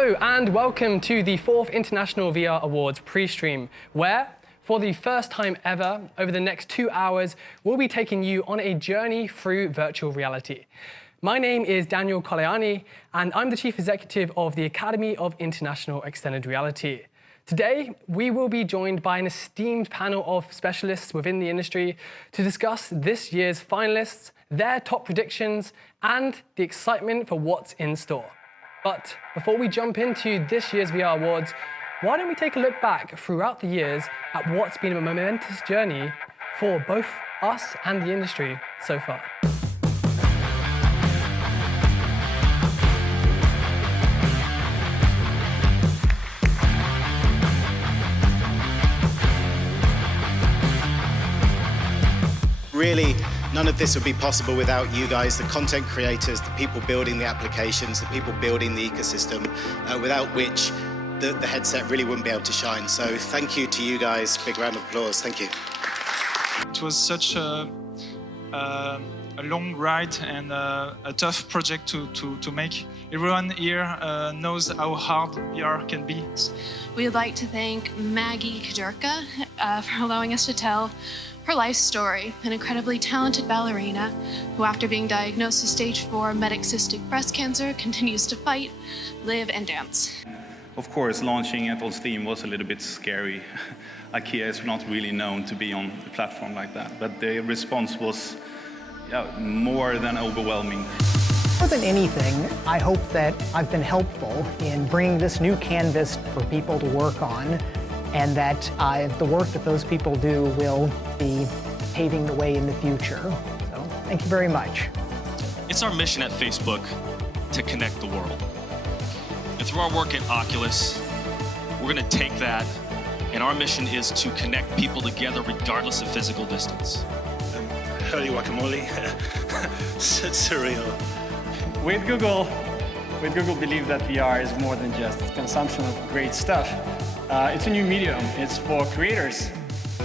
Hello and welcome to the 4th International VR Awards Prestream, where, for the first time ever, over the next 2 hours, we'll be taking you on a journey through virtual reality. My name is Daniel Koleani, and I'm the Chief Executive of the Academy of International Extended Reality. Today, we will be joined by an esteemed panel of specialists within the industry to discuss this year's finalists, their top predictions, and the excitement for what's in store. But before we jump into this year's VR Awards, why don't we take a look back throughout the years at what's been a momentous journey for both us and the industry so far. Really, none of this would be possible without you guys, the content creators, the people building the applications, the people building the ecosystem, without which the headset really wouldn't be able to shine. So thank you to you guys. Big round of applause. Thank you. It was such a long ride and a tough project to make. Everyone here knows how hard VR can be. We would like to thank Maggie Kajurka for allowing us to tell her life story, an incredibly talented ballerina who, after being diagnosed with stage 4 metastatic breast cancer, continues to fight, live, and dance. Of course, launching Untitled Steam was a little bit scary. IKEA is not really known to be on a platform like that, but the response was more than overwhelming. More than anything, I hope that I've been helpful in bringing this new canvas for people to work on, and that the work that those people do will be paving the way in the future. So, thank you very much. It's our mission at Facebook to connect the world. And through our work at Oculus, we're going to take that, and our mission is to connect people together regardless of physical distance. Holy guacamole. Surreal. With Google, believe that VR is more than just consumption of great stuff. It's a new medium. It's for creators.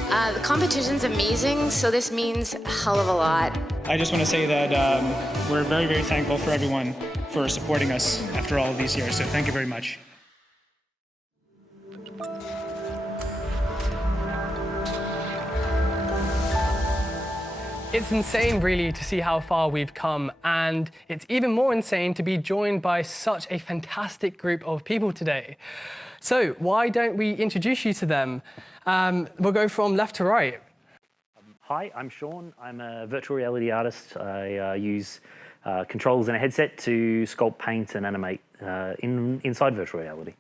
The competition's amazing, so this means a hell of a lot. I just want to say that we're very, very thankful for everyone for supporting us after all of these years, so thank you very much. It's insane, really, to see how far we've come, and it's even more insane to be joined by such a fantastic group of people today. So why don't we introduce you to them? We'll go from left to right. Hi, I'm Sean. I'm a virtual reality artist. I use controls and a headset to sculpt, paint, and animate inside virtual reality.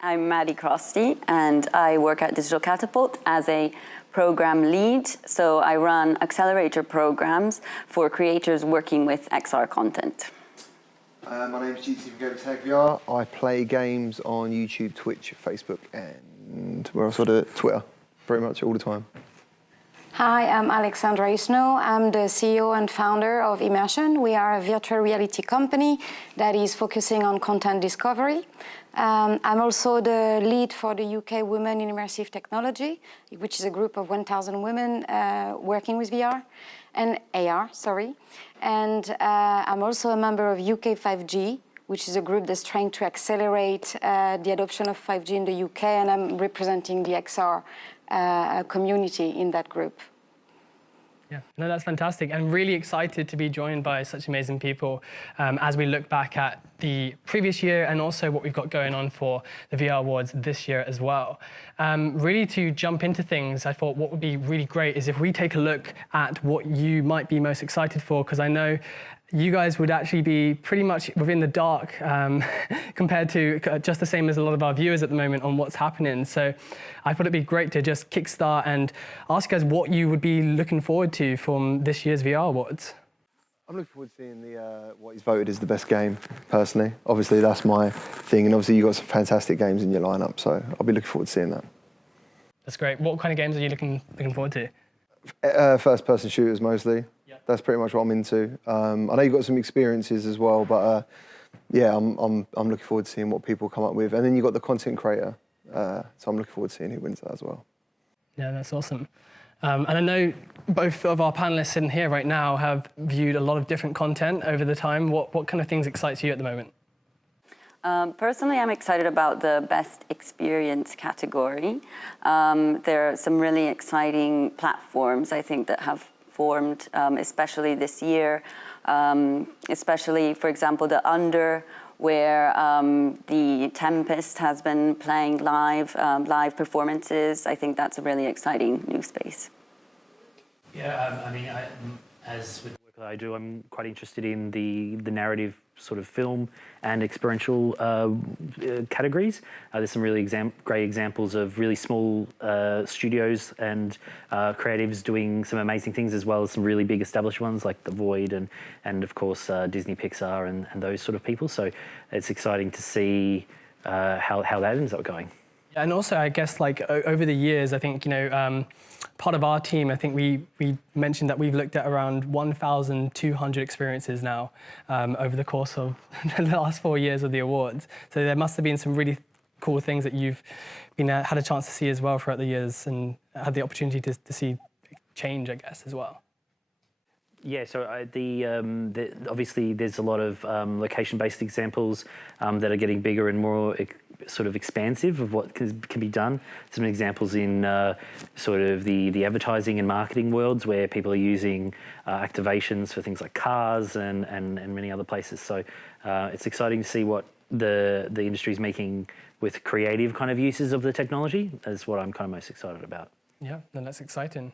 I'm Maddie Crosty, and I work at Digital Catapult as a program lead. So I run accelerator programs for creators working with XR content. My name is GT from Games Tech VR. I play games on YouTube, Twitch, Facebook, and where else I do it? Twitter, pretty much all the time. Hi, I'm Alexandra Isno. I'm the CEO and founder of Immersion. We are a virtual reality company that is focusing on content discovery. I'm also the lead for the UK Women in Immersive Technology, which is a group of 1,000 women working with VR and AR, And I'm also a member of UK 5G, which is a group that's trying to accelerate the adoption of 5G in the UK, and I'm representing the XR community in that group. Yeah, no, that's fantastic, and really excited to be joined by such amazing people as we look back at the previous year and also what we've got going on for the VR Awards this year as well. Really, to jump into things, I thought what would be really great is if we take a look at what you might be most excited for, because I know you guys would actually be pretty much within the dark compared to just the same as a lot of our viewers at the moment on what's happening. So I thought it'd be great to just kickstart and ask you guys what you would be looking forward to from this year's VR Awards. I'm looking forward to seeing what is voted as the best game, personally. Obviously, that's my thing, and obviously you've got some fantastic games in your lineup, so I'll be looking forward to seeing that. That's great. What kind of games are you looking forward to? First-person shooters, mostly. That's pretty much what I'm into. I know you've got some experiences as well, but yeah, I'm looking forward to seeing what people come up with. And then you've got the content creator, so I'm looking forward to seeing who wins that as well. Yeah, that's awesome. And I know both of our panelists in here right now have viewed a lot of different content over the time. What kind of things excites you at the moment? Personally, I'm excited about the Best Experience category. There are some really exciting platforms, I think, that have formed, especially this year, especially, for example, the Under, where the Tempest has been playing live performances. I think that's a really exciting new space. Yeah, I mean, as with the work that I do, I'm quite interested in the narrative sort of film and experiential categories. There's some really great examples of really small studios and creatives doing some amazing things, as well as some really big established ones like The Void and of course Disney, Pixar and those sort of people. So it's exciting to see how that ends up going. And also, I guess, like over the years, I think, part of our team, I think we mentioned that we've looked at around 1,200 experiences now over the course of the last 4 years of the awards. So there must have been some really cool things that you've had a chance to see as well throughout the years and had the opportunity to see change, I guess, as well. Yeah, so obviously there's a lot of location-based examples that are getting bigger and more sort of expansive of what can be done. Some examples in sort of the advertising and marketing worlds where people are using activations for things like cars and many other places. So it's exciting to see what the industry is making with creative kind of uses of the technology. That's what I'm kind of most excited about. Yeah, no, that's exciting.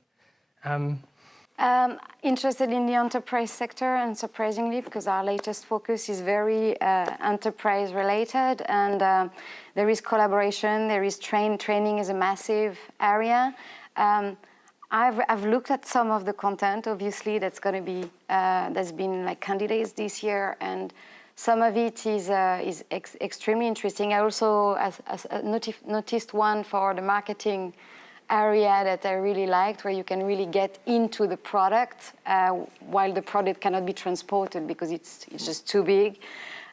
Interested in the enterprise sector, and surprisingly, because our latest focus is very enterprise related, and there is collaboration, there is training is a massive area. I've looked at some of the content, obviously, that's going to be, there's been like candidates this year, and some of it is extremely interesting. I also noticed one for the marketing area that I really liked, where you can really get into the product while the product cannot be transported because it's just too big.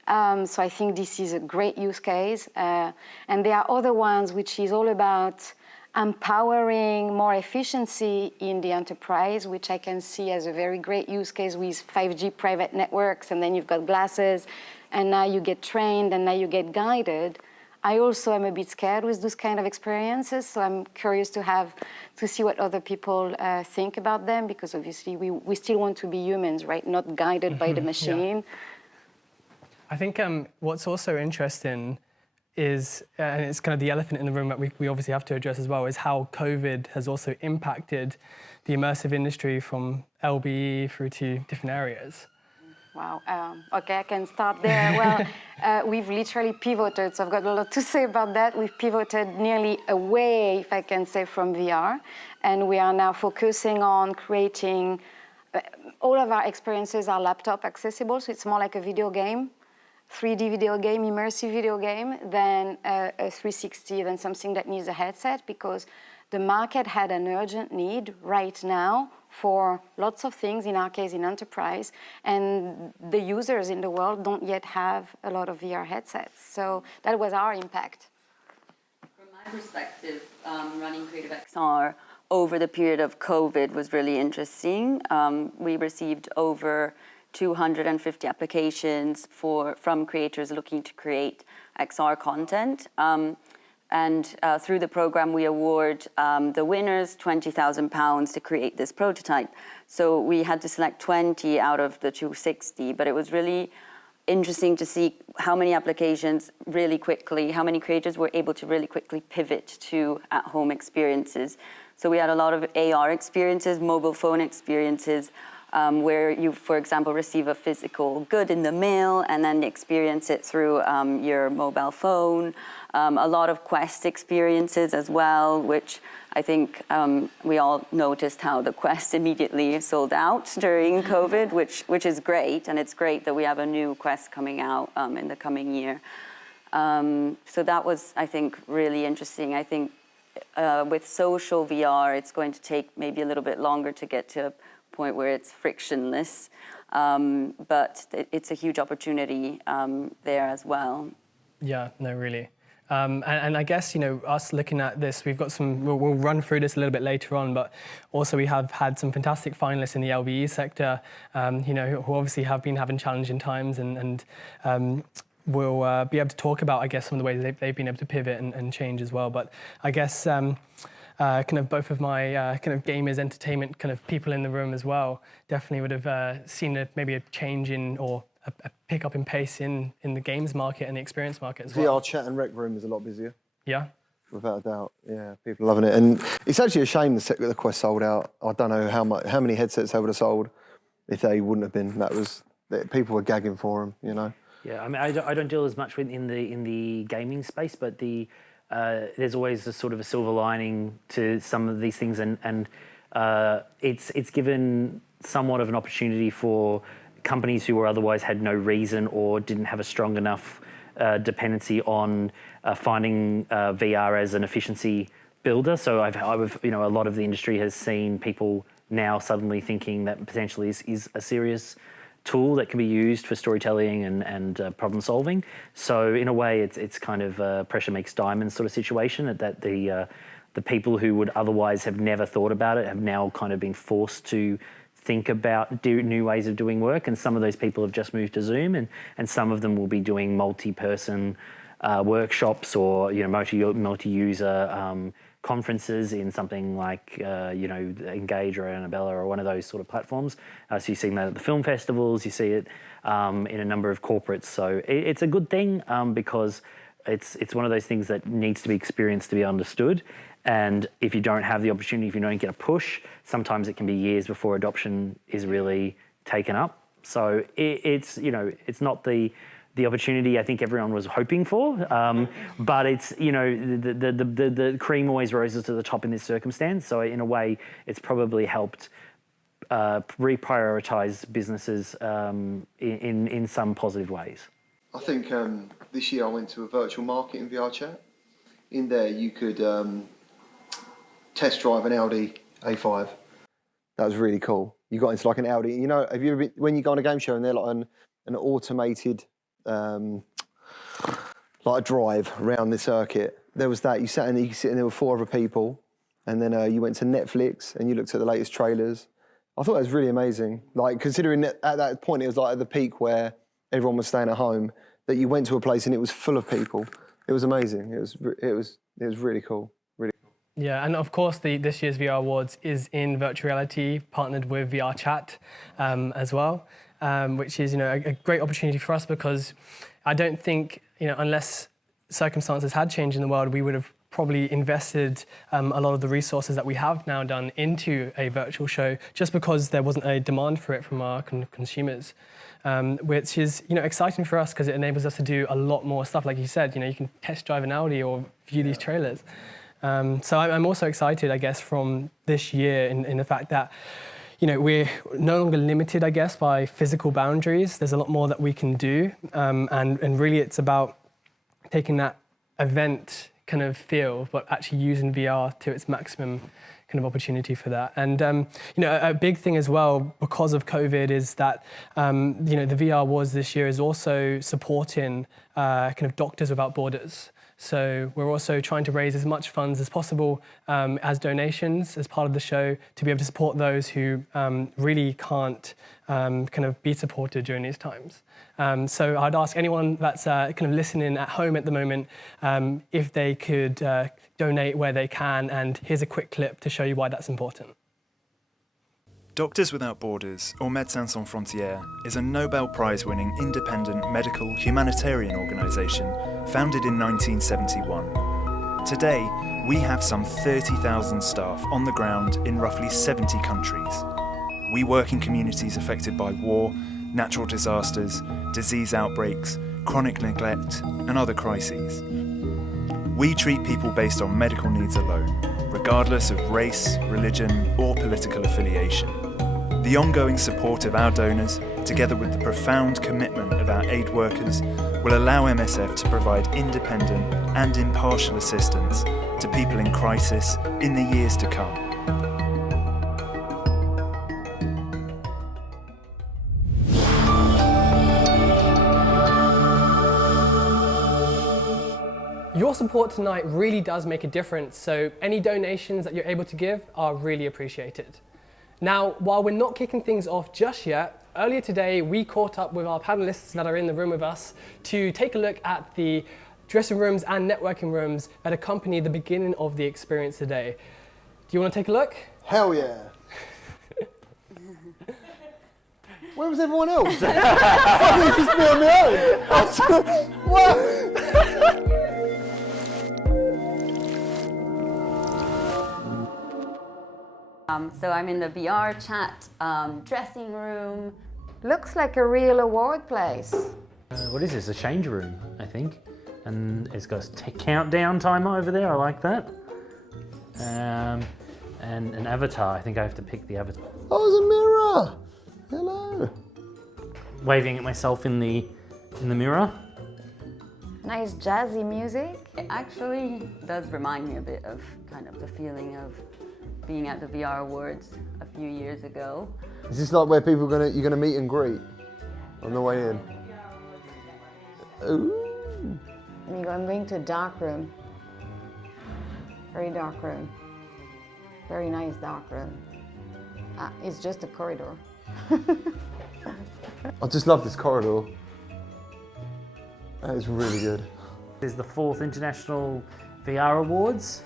So I think this is a great use case. And there are other ones which is all about empowering more efficiency in the enterprise, which I can see as a very great use case with 5G private networks, and then you've got glasses, and now you get trained, and now you get guided. I also am a bit scared with those kind of experiences, so I'm curious to see what other people think about them, because obviously we still want to be humans, right? Not guided by the machine. Yeah. I think what's also interesting is, and it's kind of the elephant in the room that we obviously have to address as well, is how COVID has also impacted the immersive industry from LBE through to different areas. Wow. Okay, I can start there. Well, we've literally pivoted, so I've got a lot to say about that. We've pivoted nearly away, if I can say, from VR, and we are now focusing on creating, all of our experiences are laptop accessible, so it's more like a video game, 3D video game, immersive video game, than a 360, than something that needs a headset, because the market had an urgent need right now for lots of things, in our case in enterprise, and the users in the world don't yet have a lot of VR headsets. So that was our impact. From my perspective, running Creative XR over the period of COVID was really interesting. We received over 250 applications from creators looking to create XR content. And through the program, we award the winners £20,000 to create this prototype. So we had to select 20 out of the 260, but it was really interesting to see how many applications really quickly, how many creators were able to really quickly pivot to at-home experiences. So we had a lot of AR experiences, mobile phone experiences, where you, for example, receive a physical good in the mail and then experience it through your mobile phone. A lot of Quest experiences as well, which I think we all noticed how the Quest immediately sold out during COVID, which is great, and it's great that we have a new Quest coming out in the coming year. So that was, I think, really interesting. I think with social VR, it's going to take maybe a little bit longer to get to a point where it's frictionless, but it's a huge opportunity there as well. Yeah, no, really. And I guess, us looking at this, we've got some, we'll run through this a little bit later on, but also we have had some fantastic finalists in the LBE sector, who obviously have been having challenging times, and will be able to talk about, I guess, some of the ways they've been able to pivot and change as well. But I guess kind of both of my kind of gamers, entertainment kind of people in the room as well definitely would have seen maybe a change in or a pick up in pace in the games market and the experience market as well. VRChat and Rec Room is a lot busier. Yeah. Without a doubt, yeah, people are loving it. And it's actually a shame the Quest sold out. I don't know how many headsets they would have sold if they wouldn't have been. People were gagging for them, you know. Yeah, I mean, I don't deal as much in the gaming space, but there's always a sort of a silver lining to some of these things, and it's given somewhat of an opportunity for companies who were otherwise had no reason or didn't have a strong enough dependency on finding VR as an efficiency builder. So I've a lot of the industry has seen people now suddenly thinking that potentially is a serious tool that can be used for storytelling and problem solving. So in a way, it's kind of a pressure makes diamonds sort of situation that the people who would otherwise have never thought about it have now kind of been forced to think about new ways of doing work, and some of those people have just moved to Zoom, and some of them will be doing multi-person workshops or multi-user conferences in something like Engage or Annabella or one of those sort of platforms. So you see that at the film festivals, you see it in a number of corporates. So it's a good thing because it's one of those things that needs to be experienced to be understood. And if you don't have the opportunity, if you don't get a push, sometimes it can be years before adoption is really taken up. So it's not the opportunity I think everyone was hoping for, but it's the cream always rises to the top in this circumstance. So in a way, it's probably helped reprioritize businesses in some positive ways. I think this year I went to a virtual market in VRChat. In there, you could test drive an Audi A5. That was really cool. You got into like an Audi. You know, have you ever been, when you go on a game show and they're like an automated like a drive around the circuit? There was that. You sat in there with 4 other people, and then you went to Netflix and you looked at the latest trailers. I thought that was really amazing. Like, considering that at that point it was like at the peak where everyone was staying at home, that you went to a place and it was full of people. It was amazing. It was really cool. Yeah, and of course this year's VR Awards is in virtual reality, partnered with VRChat as well, which is a great opportunity for us, because I don't think unless circumstances had changed in the world, we would have probably invested a lot of the resources that we have now done into a virtual show, just because there wasn't a demand for it from our consumers. Which is exciting for us because it enables us to do a lot more stuff. Like you said, you can test drive an Audi or view these trailers. So I'm also excited, I guess, from this year in the fact that we're no longer limited, I guess, by physical boundaries. There's a lot more that we can do, and really it's about taking that event kind of feel, but actually using VR to its maximum kind of opportunity for that. And a big thing as well because of COVID is that the VR Awards this year is also supporting kind of Doctors Without Borders. So we're also trying to raise as much funds as possible as donations as part of the show to be able to support those who really can't kind of be supported during these times. So I'd ask anyone that's kind of listening at home at the moment if they could donate where they can, and here's a quick clip to show you why that's important. Doctors Without Borders, or Médecins Sans Frontières, is a Nobel Prize-winning independent medical humanitarian organisation founded in 1971. Today, we have some 30,000 staff on the ground in roughly 70 countries. We work in communities affected by war, natural disasters, disease outbreaks, chronic neglect, and other crises. We treat people based on medical needs alone, regardless of race, religion, or political affiliation. The ongoing support of our donors, together with the profound commitment of our aid workers, will allow MSF to provide independent and impartial assistance to people in crisis in the years to come. Your support tonight really does make a difference, so any donations that you're able to give are really appreciated. Now, while we're not kicking things off just yet, earlier today we caught up with our panelists that are in the room with us to take a look at the dressing rooms and networking rooms that accompany the beginning of the experience today. Do you want to take a look? Hell yeah. Where was everyone else? I was just me on my own. What? So I'm in the VRChat dressing room. Looks like a real award place. What is this? A change room, I think. And it's got a countdown timer over there. I like that. And an avatar. I think I have to pick the avatar. Oh, it's a mirror. Hello. Waving at myself in the mirror. Nice jazzy music. It actually does remind me a bit of kind of the feeling of being at the VR Awards a few years ago. Is this like where people you're gonna meet and greet on the way in? Ooh. I'm going to a dark room. Very dark room. Very nice dark room. It's just a corridor. I just love this corridor. That is really good. There's the 4th International VR Awards.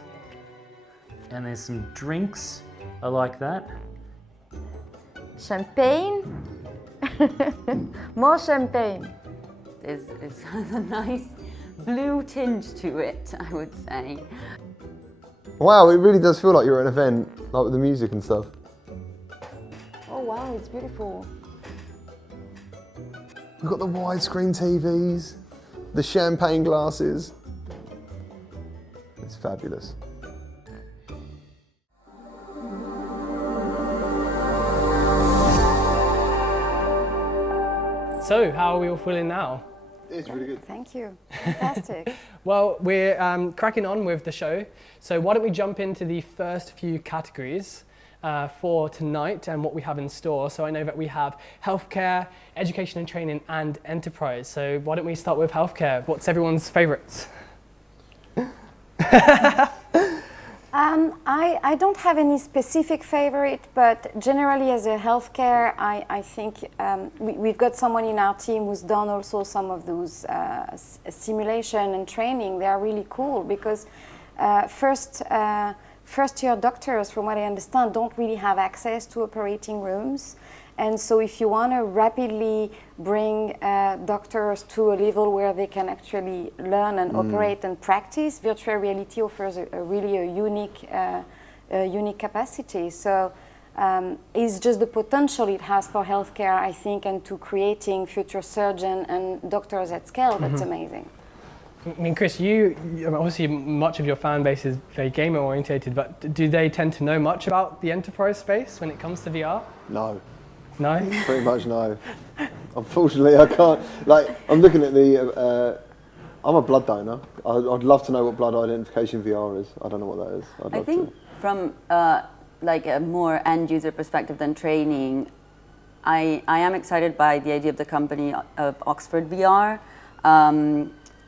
And there's some drinks. I like that. Champagne. More champagne. It has a nice blue tinge to it, I would say. Wow, it really does feel like you're at an event, like with the music and stuff. Oh wow, it's beautiful. We've got the widescreen TVs, the champagne glasses. It's fabulous. So, how are we all feeling now? It's really good. Thank you. Fantastic. Well, we're cracking on with the show. So why don't we jump into the first few categories for tonight and what we have in store. So I know that we have healthcare, education and training, and enterprise. So why don't we start with healthcare? What's everyone's favourites? I don't have any specific favorite, but generally as a healthcare, I think we've got someone in our team who's done also some of those simulation and training. They are really cool because first-year doctors, from what I understand, don't really have access to operating rooms. And so if you want to rapidly bring doctors to a level where they can actually learn and operate and practice, virtual reality offers a really unique capacity. So it's just the potential it has for healthcare, I think, and to creating future surgeons and doctors at scale. That's amazing. I mean, Chris, you obviously much of your fan base is very gamer orientated, but do they tend to know much about the enterprise space when it comes to VR? No. No? Pretty much no. Unfortunately, I can't. Like, I'm looking at the. I'm a blood donor. I'd love to know what blood identification VR is. I don't know what that is. I think from like a more end user perspective than training, I am excited by the idea of the company of Oxford VR.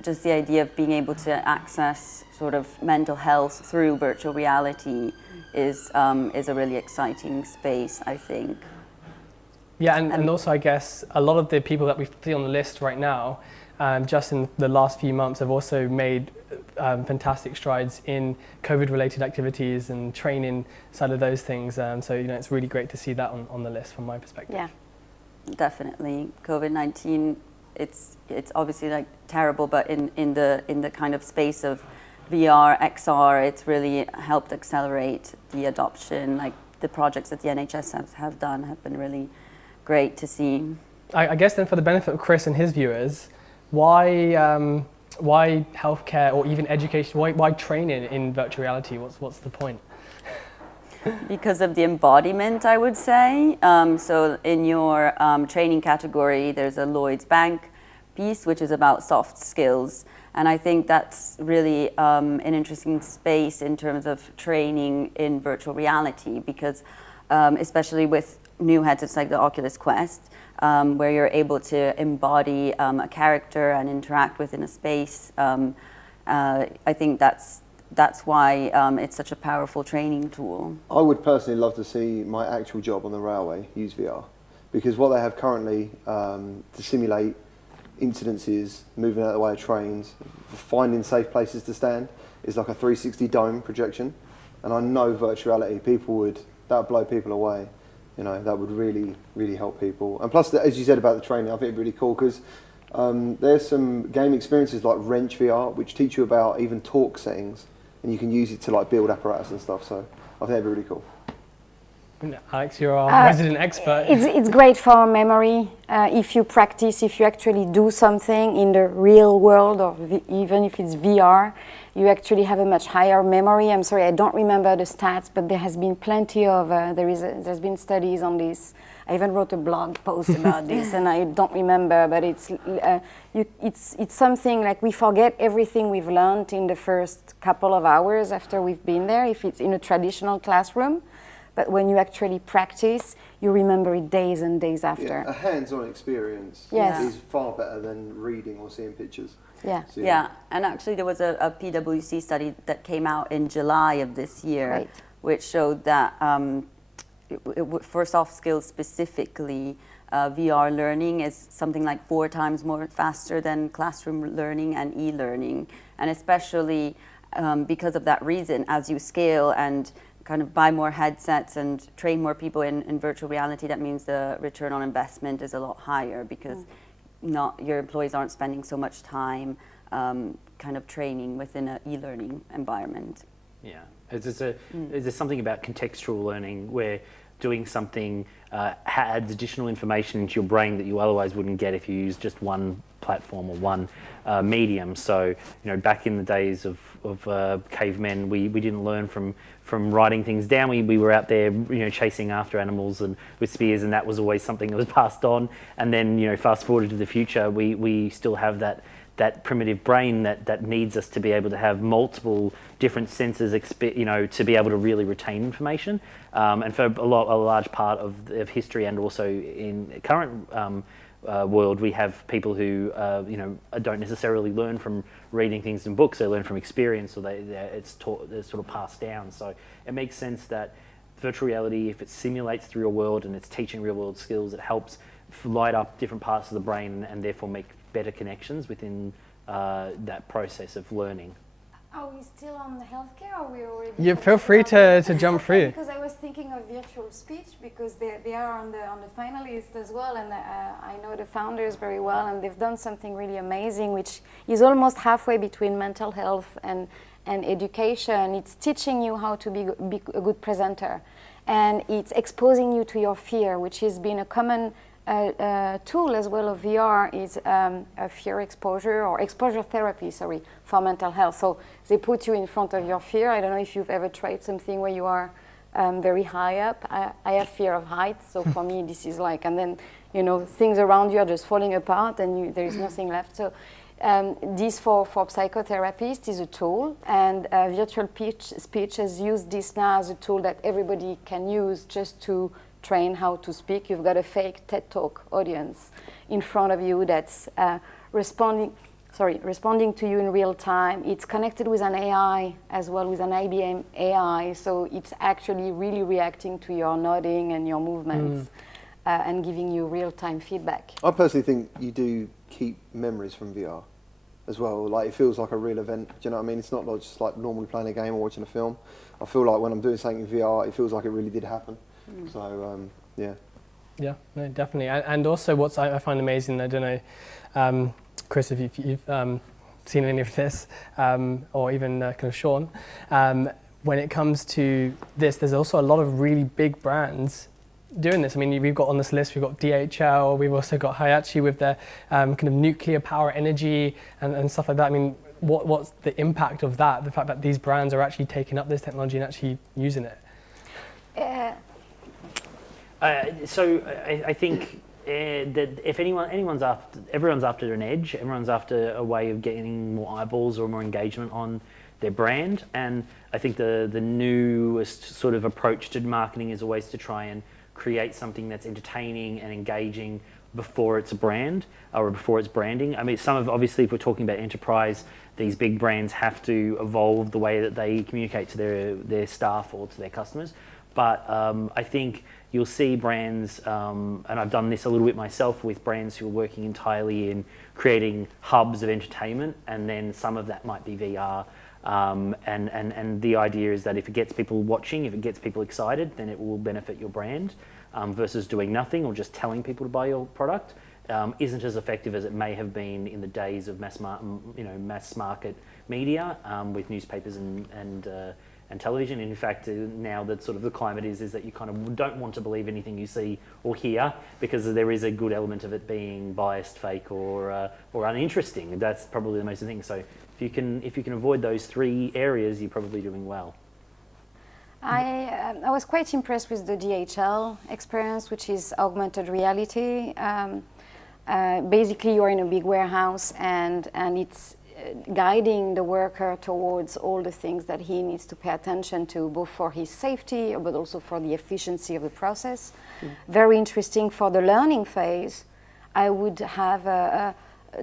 Just the idea of being able to access sort of mental health through virtual reality is a really exciting space, I think. Yeah, and also I guess a lot of the people that we see on the list right now, just in the last few months, have also made fantastic strides in COVID-related activities and training side of those things. So it's really great to see that on the list from my perspective. Yeah, definitely. COVID-19, it's obviously like terrible, but in the kind of space of VR, XR, it's really helped accelerate the adoption. Like the projects that the NHS have done have been really great to see. I guess then for the benefit of Chris and his viewers, why healthcare or even education, why training in virtual reality? What's the point? Because of the embodiment, I would say. So in your training category, there's a Lloyd's Bank piece, which is about soft skills. And I think that's really an interesting space in terms of training in virtual reality, because especially with new headsets like the Oculus Quest, where you're able to embody a character and interact within a space. I think that's why it's such a powerful training tool. I would personally love to see my actual job on the railway use VR. because what they have currently to simulate incidences, moving out of the way of trains, finding safe places to stand, is like a 360 dome projection. And I know virtual reality, that would blow people away. You know, that would really, really help people. And plus, as you said about the training, I think it's really cool because there's some game experiences like Wrench VR, which teach you about even torque settings, and you can use it to like build apparatus and stuff. So I think that'd be really cool. Alex, you're our resident expert. It's great for memory. If you practice, if you actually do something in the real world, or even if it's VR, you actually have a much higher memory. I'm sorry, I don't remember the stats, but there has been plenty of, there's been studies on this. I even wrote a blog post about this, and I don't remember, but it's something like we forget everything we've learned in the first couple of hours after we've been there, if it's in a traditional classroom. But when you actually practice, you remember it days and days after. Yeah, a hands-on experience is far better than reading or seeing pictures. Yeah. So, yeah, and actually there was a PwC study that came out in July of this year, which showed that for soft skills specifically, VR learning is something like 4 times more faster than classroom learning and e-learning. And especially because of that reason, as you scale and kind of buy more headsets and train more people in virtual reality, that means the return on investment is a lot higher because your employees aren't spending so much time kind of training within an e-learning environment. Yeah, there's something about contextual learning where doing something adds additional information into your brain that you otherwise wouldn't get if you use just one platform or one medium. So, back in the days of cavemen, we didn't learn from writing things down. We were out there, chasing after animals and with spears, and that was always something that was passed on. And then, fast forward to the future, we still have that primitive brain that needs us to be able to have multiple different senses, to be able to really retain information. And for a large part of history, and also in current world, we have people who don't necessarily learn from reading things in books. They learn from experience, or it's sort of passed down. So it makes sense that virtual reality, if it simulates the real world and it's teaching real world skills, it helps light up different parts of the brain and therefore make better connections within that process of learning. Are we still on the healthcare, or we already? Yeah, feel free to jump through. Because I was thinking of virtual speech, because they are on the finalist as well, and I know the founders very well, and they've done something really amazing, which is almost halfway between mental health and education. It's teaching you how to be a good presenter, and it's exposing you to your fear, which has been a common tool as well of VR, is a fear exposure, or exposure therapy, for mental health. So they put you in front of your fear. I don't know if you've ever tried something where you are very high up. I have fear of heights, so for me this is like, and then things around you are just falling apart and there is nothing left. So this for psychotherapists is a tool, and virtual speech has used this now as a tool that everybody can use just to train how to speak. You've got a fake TED Talk audience in front of you that's responding to you in real time. It's connected with an AI as well, with an IBM AI, so it's actually really reacting to your nodding and your movements and giving you real-time feedback. I personally think you do keep memories from VR as well. Like, it feels like a real event. Do you know what I mean? It's not like just like normally playing a game or watching a film. I feel like when I'm doing something in VR, it feels like it really did happen. So, yeah. Yeah, no, definitely. And also what I find amazing, I don't know, Chris, if you've seen any of this, or even kind of Sean, when it comes to this, there's also a lot of really big brands doing this. I mean, we've got on this list, we've got DHL, we've also got Hayachi with their kind of nuclear power energy and stuff like that. I mean, what's the impact of that, the fact that these brands are actually taking up this technology and actually using it? So I think that if everyone's after an edge, everyone's after a way of getting more eyeballs or more engagement on their brand. And I think the newest sort of approach to marketing is always to try and create something that's entertaining and engaging before it's a brand or before it's branding. I mean, obviously, if we're talking about enterprise, these big brands have to evolve the way that they communicate to their staff or to their customers. But I think you'll see brands, and I've done this a little bit myself with brands who are working entirely in creating hubs of entertainment, and then some of that might be VR. And the idea is that if it gets people watching, if it gets people excited, then it will benefit your brand, versus doing nothing or just telling people to buy your product. Isn't as effective as it may have been in the days of mass market media, with newspapers and television. In fact, now that sort of the climate is that you kind of don't want to believe anything you see or hear, because there is a good element of it being biased, fake, or uninteresting. That's probably the most thing. So if you can avoid those three areas, you're probably doing well. I was quite impressed with the DHL experience, which is augmented reality. Basically, you're in a big warehouse, and it's guiding the worker towards all the things that he needs to pay attention to, both for his safety, but also for the efficiency of the process. Very interesting for the learning phase. I would have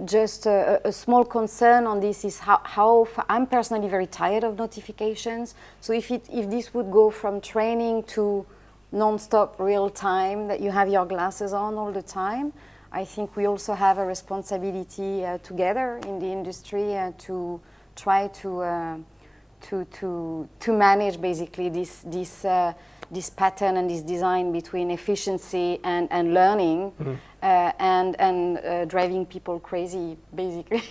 just a small concern on this is how I'm personally very tired of notifications. So if this would go from training to non-stop real time, that you have your glasses on all the time, I think we also have a responsibility together in the industry to try to manage basically this pattern and this design between efficiency and learning, and driving people crazy, basically.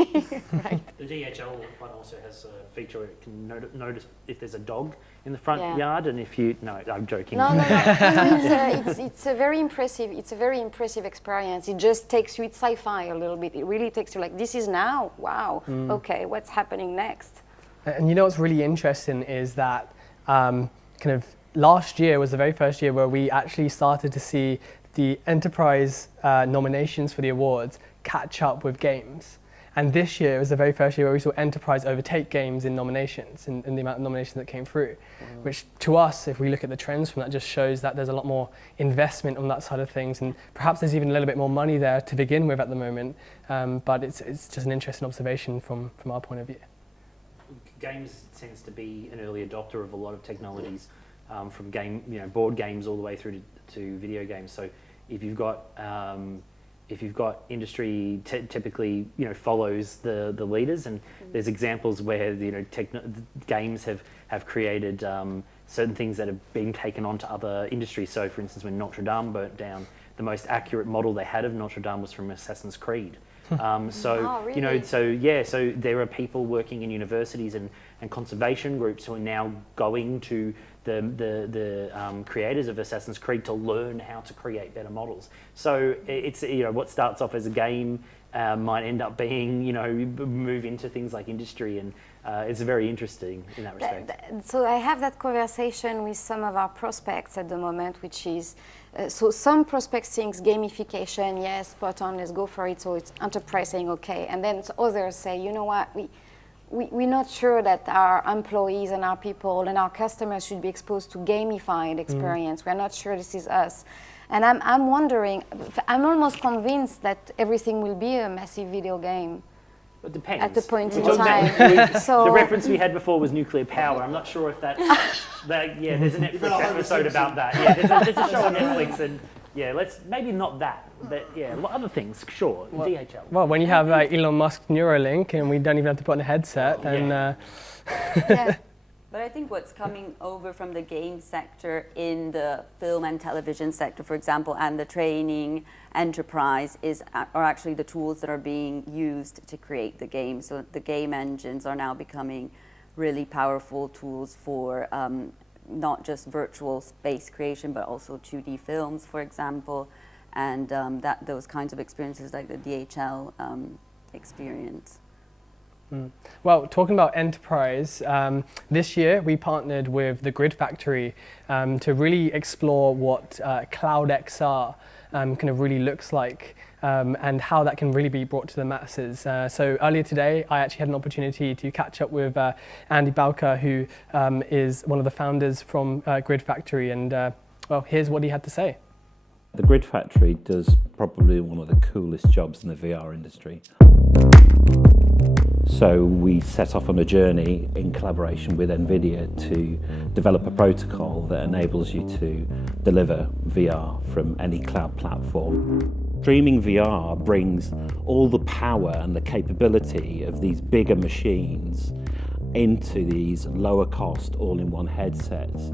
Right. The DHL one also has a feature where it can notice if there's a dog in the front yard, and if you I'm joking. No. It's a very impressive. It's a very impressive experience. It just takes you. It's sci-fi a little bit. It really takes you like, this is now. Wow. Okay, what's happening next? And you know what's really interesting is that kind of last year was the very first year where we actually started to see the enterprise nominations for the awards catch up with games. And this year was the very first year where we saw enterprise overtake games in nominations, in the amount of nominations that came through, which to us, if we look at the trends from that, just shows that there's a lot more investment on that side of things, and perhaps there's even a little bit more money there to begin with at the moment, but it's just an interesting observation from our point of view. Games tends to be an early adopter of a lot of technologies, from board games all the way through to video games. So if you've got industry typically follows the leaders, and there's examples where games have created certain things that have been taken on to other industries. So for instance, when Notre Dame burnt down, the most accurate model they had of Notre Dame was from Assassin's Creed. So really? So there are people working in universities and conservation groups who are now going to the creators of Assassin's Creed to learn how to create better models. So it's what starts off as a game might end up being move into things like industry, and it's very interesting in that respect. So I have that conversation with some of our prospects at the moment, which is so some prospects think gamification, yes, spot on, let's go for it. So it's enterprise saying okay, and then others say, you know what, we're not sure that our employees and our people and our customers should be exposed to gamified experience. We're not sure this is us. And I'm wondering, I'm almost convinced that everything will be a massive video game. It depends. At the point in Well, time. So the reference we had before was nuclear power. I'm not sure if that's... there's a Netflix episode about that. Yeah, there's a show on Netflix, and let's maybe not that, but other things, sure. DHL. Well, when you have Elon Musk Neuralink, and we don't even have to put on a headset, then... But I think what's coming over from the game sector in the film and television sector, for example, and the training enterprise are actually the tools that are being used to create the game. So the game engines are now becoming really powerful tools for not just virtual space creation, but also 2D films, for example, and those kinds of experiences like the DHL experience. Well, talking about enterprise, this year we partnered with the Grid Factory to really explore what AIXR kind of really looks like, and how that can really be brought to the masses. So earlier today, I actually had an opportunity to catch up with Andy Balker, who is one of the founders from Grid Factory, and well, here's what he had to say. The Grid Factory does probably one of the coolest jobs in the VR industry. So we set off on a journey in collaboration with NVIDIA to develop a protocol that enables you to deliver VR from any cloud platform. Streaming VR brings all the power and the capability of these bigger machines into these lower cost all-in-one headsets.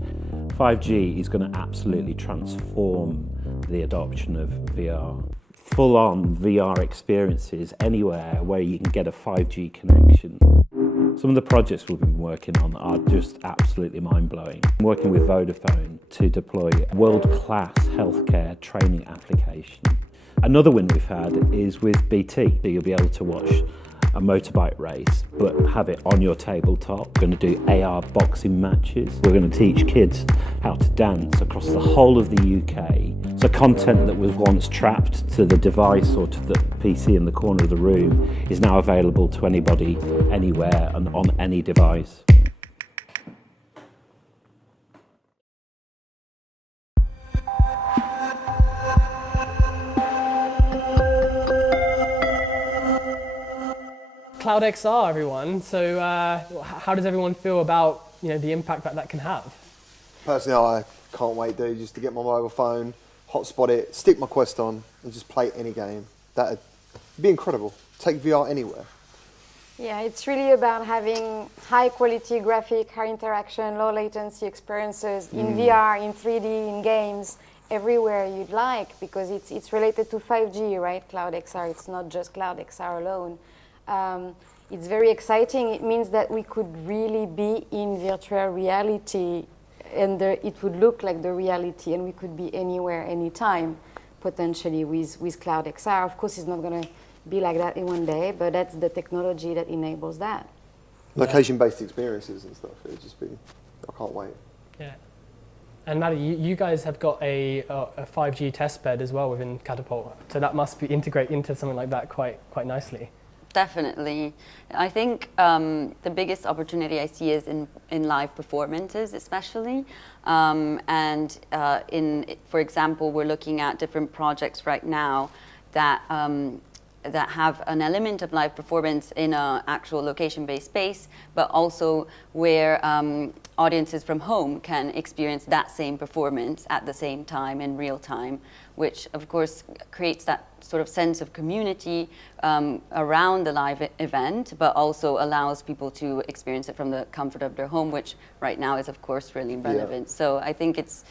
5G is going to absolutely transform the adoption of VR. Full-on VR experiences anywhere where you can get a 5G connection. Some of the projects we've been working on are just absolutely mind-blowing. I'm working with Vodafone to deploy a world-class healthcare training application. Another win we've had is with BT. You'll be able to watch a motorbike race, but have it on your tabletop. We're going to do AR boxing matches. We're going to teach kids how to dance across the whole of the UK. So content that was once trapped to the device or to the PC in the corner of the room is now available to anybody, anywhere, and on any device. Cloud XR, everyone. So how does everyone feel about the impact that can have? Personally, I can't wait, dude, just to get my mobile phone, hotspot it, stick my Quest on, and just play any game. That'd be incredible. Take VR anywhere. Yeah, it's really about having high quality graphic, high interaction, low latency experiences in VR, in 3D, in games, everywhere you'd like, because it's related to 5G, right? Cloud XR, it's not just Cloud XR alone. It's very exciting. It means that we could really be in virtual reality and it would look like the reality, and we could be anywhere, anytime, potentially with Cloud XR. Of course, it's not going to be like that in one day, but that's the technology that enables that. Location-based experiences and stuff. It'd just be, I can't wait. Yeah. And Maddie, you guys have got a 5G test bed as well within Catapult, so that must be integrate into something like that quite nicely. Definitely. I think the biggest opportunity I see is in live performances, especially. For example, we're looking at different projects right now that have an element of live performance in an actual location-based space, but also where audiences from home can experience that same performance at the same time in real time, which of course creates that sort of sense of community around the live event, but also allows people to experience it from the comfort of their home, which right now is of course really relevant. Yeah. So I think it's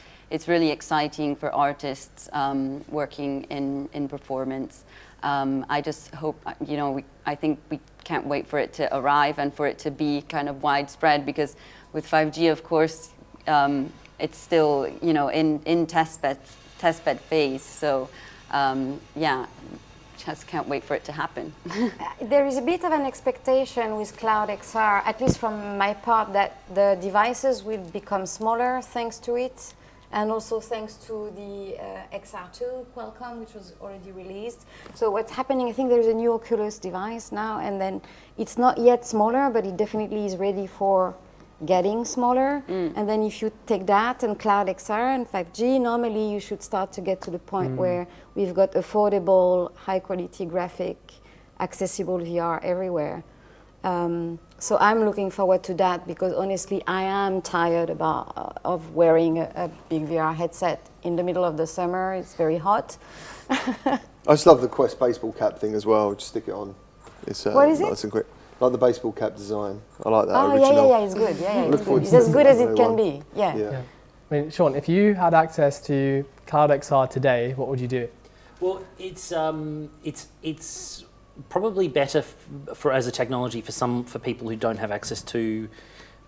really exciting for artists working in performance. I just hope, I think we can't wait for it to arrive and for it to be kind of widespread, because with 5G, of course, it's still, in testbed phase. So, yeah, just can't wait for it to happen. There is a bit of an expectation with Cloud XR, at least from my part, that the devices will become smaller thanks to it. And also thanks to the XR2 Qualcomm, which was already released. So what's happening, I think there's a new Oculus device now, and then it's not yet smaller, but it definitely is ready for getting smaller. And then if you take that and Cloud XR and 5G, normally you should start to get to the point where we've got affordable, high quality graphic, accessible VR everywhere. So I'm looking forward to that, because honestly, I am tired of wearing a big VR headset in the middle of the summer. It's very hot. I just love the Quest baseball cap thing as well. Just stick it on. It's what is nice and quick. Like the baseball cap design. I like that. Oh, original. yeah, it's good. Yeah, it's good. It's as good as it can be. Yeah. I mean, Sean, if you had access to Cloud XR today, what would you do? Well, it's probably better as a technology for people who don't have access to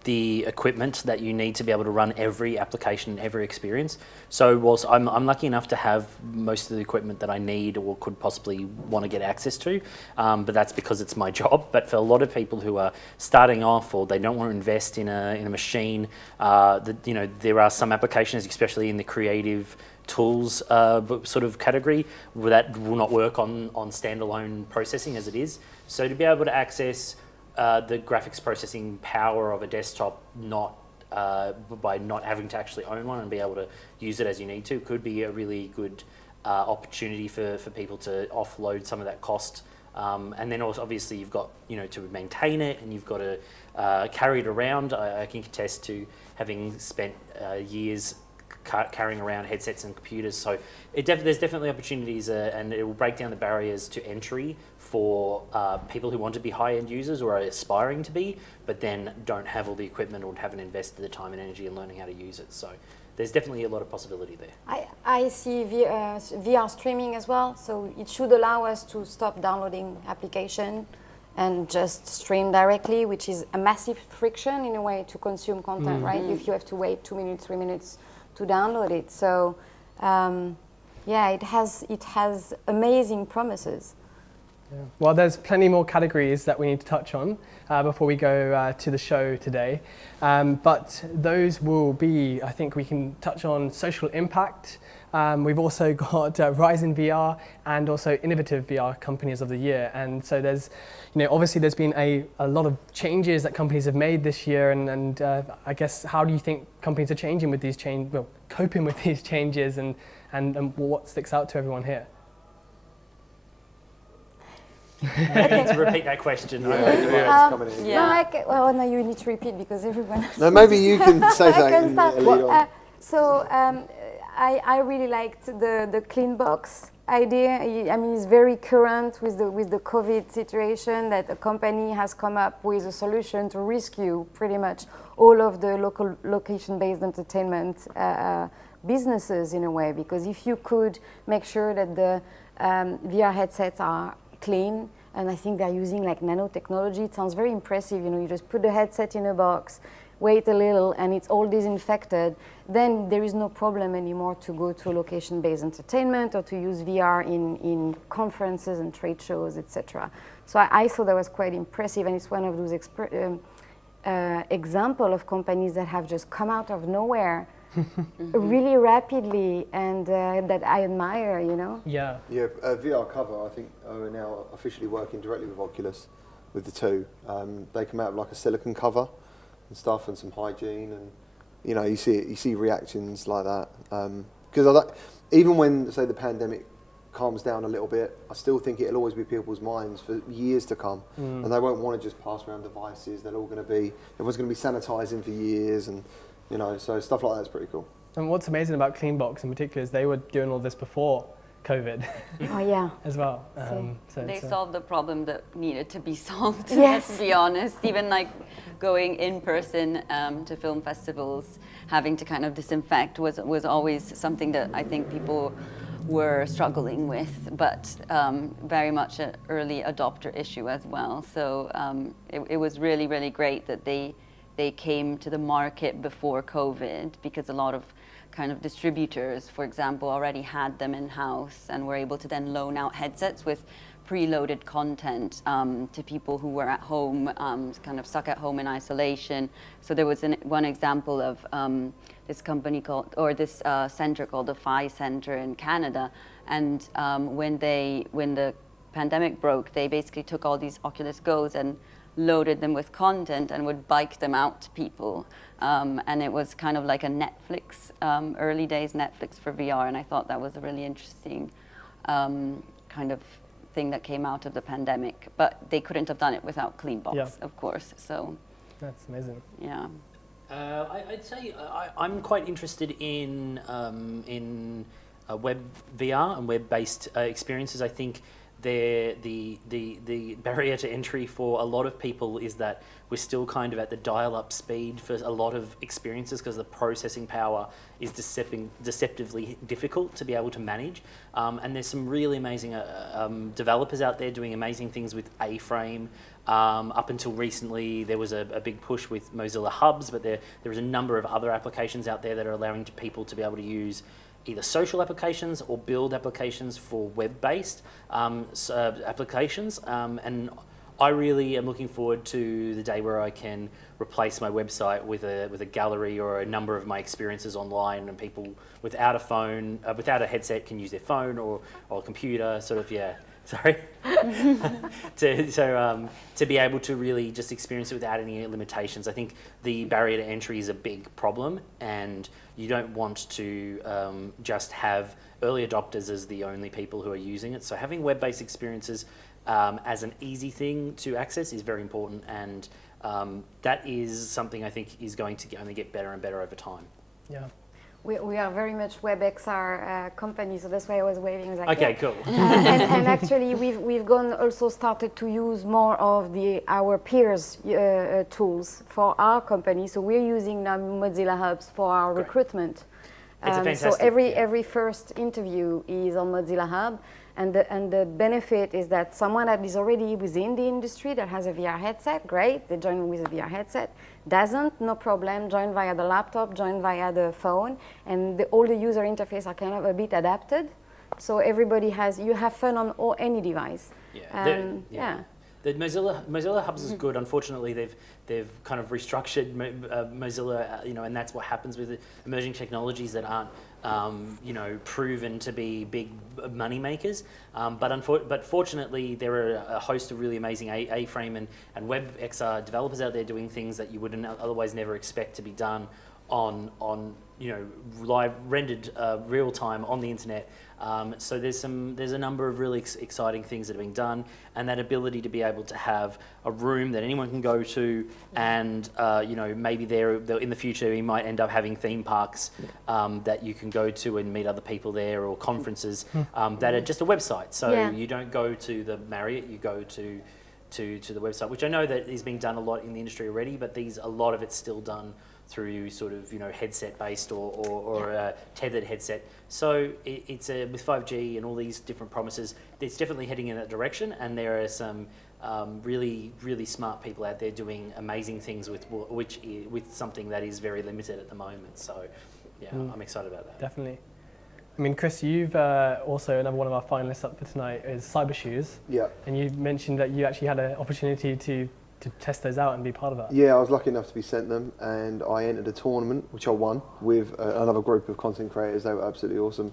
the equipment that you need to be able to run every application, every experience. So whilst I'm lucky enough to have most of the equipment that I need or could possibly want to get access to, but that's because it's my job. But for a lot of people who are starting off or they don't want to invest in a machine, there are some applications, especially in the creative tools sort of category, that will not work on standalone processing as it is. So to be able to access the graphics processing power of a desktop by not having to actually own one and be able to use it as you need to could be a really good opportunity for people to offload some of that cost. And then also obviously you've got, to maintain it, and you've got to carry it around. I can attest to having spent years carrying around headsets and computers. So there's definitely opportunities, and it will break down the barriers to entry for people who want to be high-end users or are aspiring to be, but then don't have all the equipment or haven't invested the time and energy in learning how to use it. So there's definitely a lot of possibility there. I see VR streaming as well, so it should allow us to stop downloading application and just stream directly, which is a massive friction in a way to consume content, right? If you have to wait 2 minutes, 3 minutes to download it. So yeah, it has amazing promises. Yeah. Well, there's plenty more categories that we need to touch on before we go to the show today. But those will be, I think we can touch on social impact. We've also got Rise in VR and also Innovative VR Companies of the Year. And so there's, obviously there's been a lot of changes that companies have made this year. And I guess, how do you think companies are changing with these coping with these changes, and what sticks out to everyone here? To repeat that question. No, you need to repeat because everyone else. No, maybe you can say that. I really liked the clean box idea. I mean, it's very current with the COVID situation, that a company has come up with a solution to rescue pretty much all of the local location-based entertainment businesses in a way. Because if you could make sure that the VR headsets are clean, and I think they're using like nanotechnology. It sounds very impressive. You just put the headset in a box, wait a little, and it's all disinfected. Then there is no problem anymore to go to location-based entertainment or to use VR in conferences and trade shows, etc. So I thought that was quite impressive, and it's one of those example of companies that have just come out of nowhere really rapidly, and that I admire, Yeah. Yeah, VR Cover, I think, are now officially working directly with Oculus, with the two. They come out of like a silicone cover and stuff, and some hygiene, and you see reactions like that. Because even when, say, the pandemic calms down a little bit, I still think it'll always be people's minds for years to come, and they won't want to just pass around devices. They're all going to be, everyone's going to be sanitizing for years, and so stuff like that's pretty cool. And what's amazing about Cleanbox in particular is they were doing all this before COVID. Oh yeah. As well. They solved the problem that needed to be solved. Yes. Let's be honest. Even like going in person to film festivals, having to kind of disinfect was always something that I think people were struggling with, but very much an early adopter issue as well. So it was really, really great that they came to the market before COVID, because a lot of kind of distributors, for example, already had them in-house and were able to then loan out headsets with preloaded content to people who were at home, kind of stuck at home in isolation. So there was one example of this company this center called the Phi Center in Canada, and when the pandemic broke, they basically took all these Oculus Go's and loaded them with content and would bike them out to people. And it was kind of like a Netflix, early days Netflix for VR, and I thought that was a really interesting kind of thing that came out of the pandemic. But they couldn't have done it without Cleanbox, of course. So that's amazing. Yeah. I'd say I'm quite interested in web VR and web-based experiences. I think the barrier to entry for a lot of people is that we're still kind of at the dial-up speed for a lot of experiences, because the processing power is deceptively difficult to be able to manage. And there's some really amazing developers out there doing amazing things with A-Frame. Up until recently, there was a big push with Mozilla Hubs, but there is a number of other applications out there that are allowing people to be able to use either social applications or build applications for web-based applications. And I really am looking forward to the day where I can replace my website with a gallery or a number of my experiences online, and people without a phone, without a headset, can use their phone or a computer, sort of, yeah. Sorry. To be able to really just experience it without any limitations. I think the barrier to entry is a big problem, and you don't want to just have early adopters as the only people who are using it. So having web-based experiences as an easy thing to access is very important, and that is something I think is going to only get better and better over time. Yeah. We are very much WebXR company, so that's why I was waving. Like, okay, yeah. cool. And actually, we've also started to use more of our peers' tools for our company. So we're using now Mozilla Hubs for our recruitment. It's a fantastic. So every first interview is on Mozilla Hub. And the benefit is that someone that is already within the industry that has a VR headset, great, they join with a VR headset. Doesn't, no problem, join via the laptop, join via the phone, and all the user interface are kind of a bit adapted. So everybody you have fun on any device. Yeah. The Mozilla Hubs is good. Unfortunately, they've kind of restructured Mozilla, and that's what happens with emerging technologies that aren't, proven to be big money makers. But fortunately, there are a host of really amazing A-frame and WebXR developers out there doing things that you would otherwise never expect to be done on live rendered real time on the internet. So there's a number of really exciting things that are being done, and that ability to be able to have a room that anyone can go to, and maybe in the future we might end up having theme parks that you can go to and meet other people there, or conferences that are just a website. So you don't go to the Marriott, you go to the website, which I know that is being done a lot in the industry already, but a lot of it's still done through sort of headset based or a tethered headset. So it's with 5G and all these different promises, it's definitely heading in that direction, and there are some really smart people out there doing amazing things with something that is very limited at the moment. So I'm excited about that. Definitely. I mean, Chris, you've also, another one of our finalists up for tonight is Cybershoes. Yeah. And you mentioned that you actually had an opportunity to test those out and be part of that. Yeah, I was lucky enough to be sent them, and I entered a tournament, which I won, with another group of content creators. They were absolutely awesome.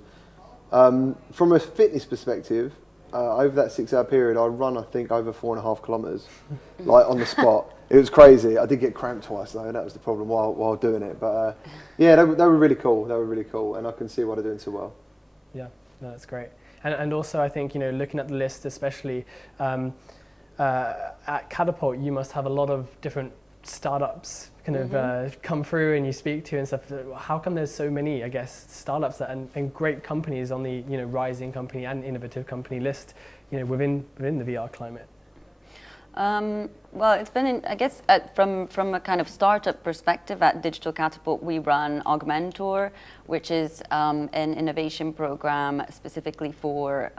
From a fitness perspective, over that 6-hour period, I run, I think, over 4.5 kilometres, like on the spot. It was crazy. I did get cramped twice, though, and that was the problem while doing it. But yeah, they were really cool. They were really cool, and I can see why they're doing so well. Yeah, no, that's great. And also, I think, looking at the list, especially, at Catapult, you must have a lot of different startups kind of come through and you speak to and stuff. How come there's so many, I guess, startups and great companies on the rising company and innovative company list, within the VR climate? Well, it's been, I guess, from a kind of startup perspective at Digital Catapult, we run Augmentor, which is an innovation program specifically for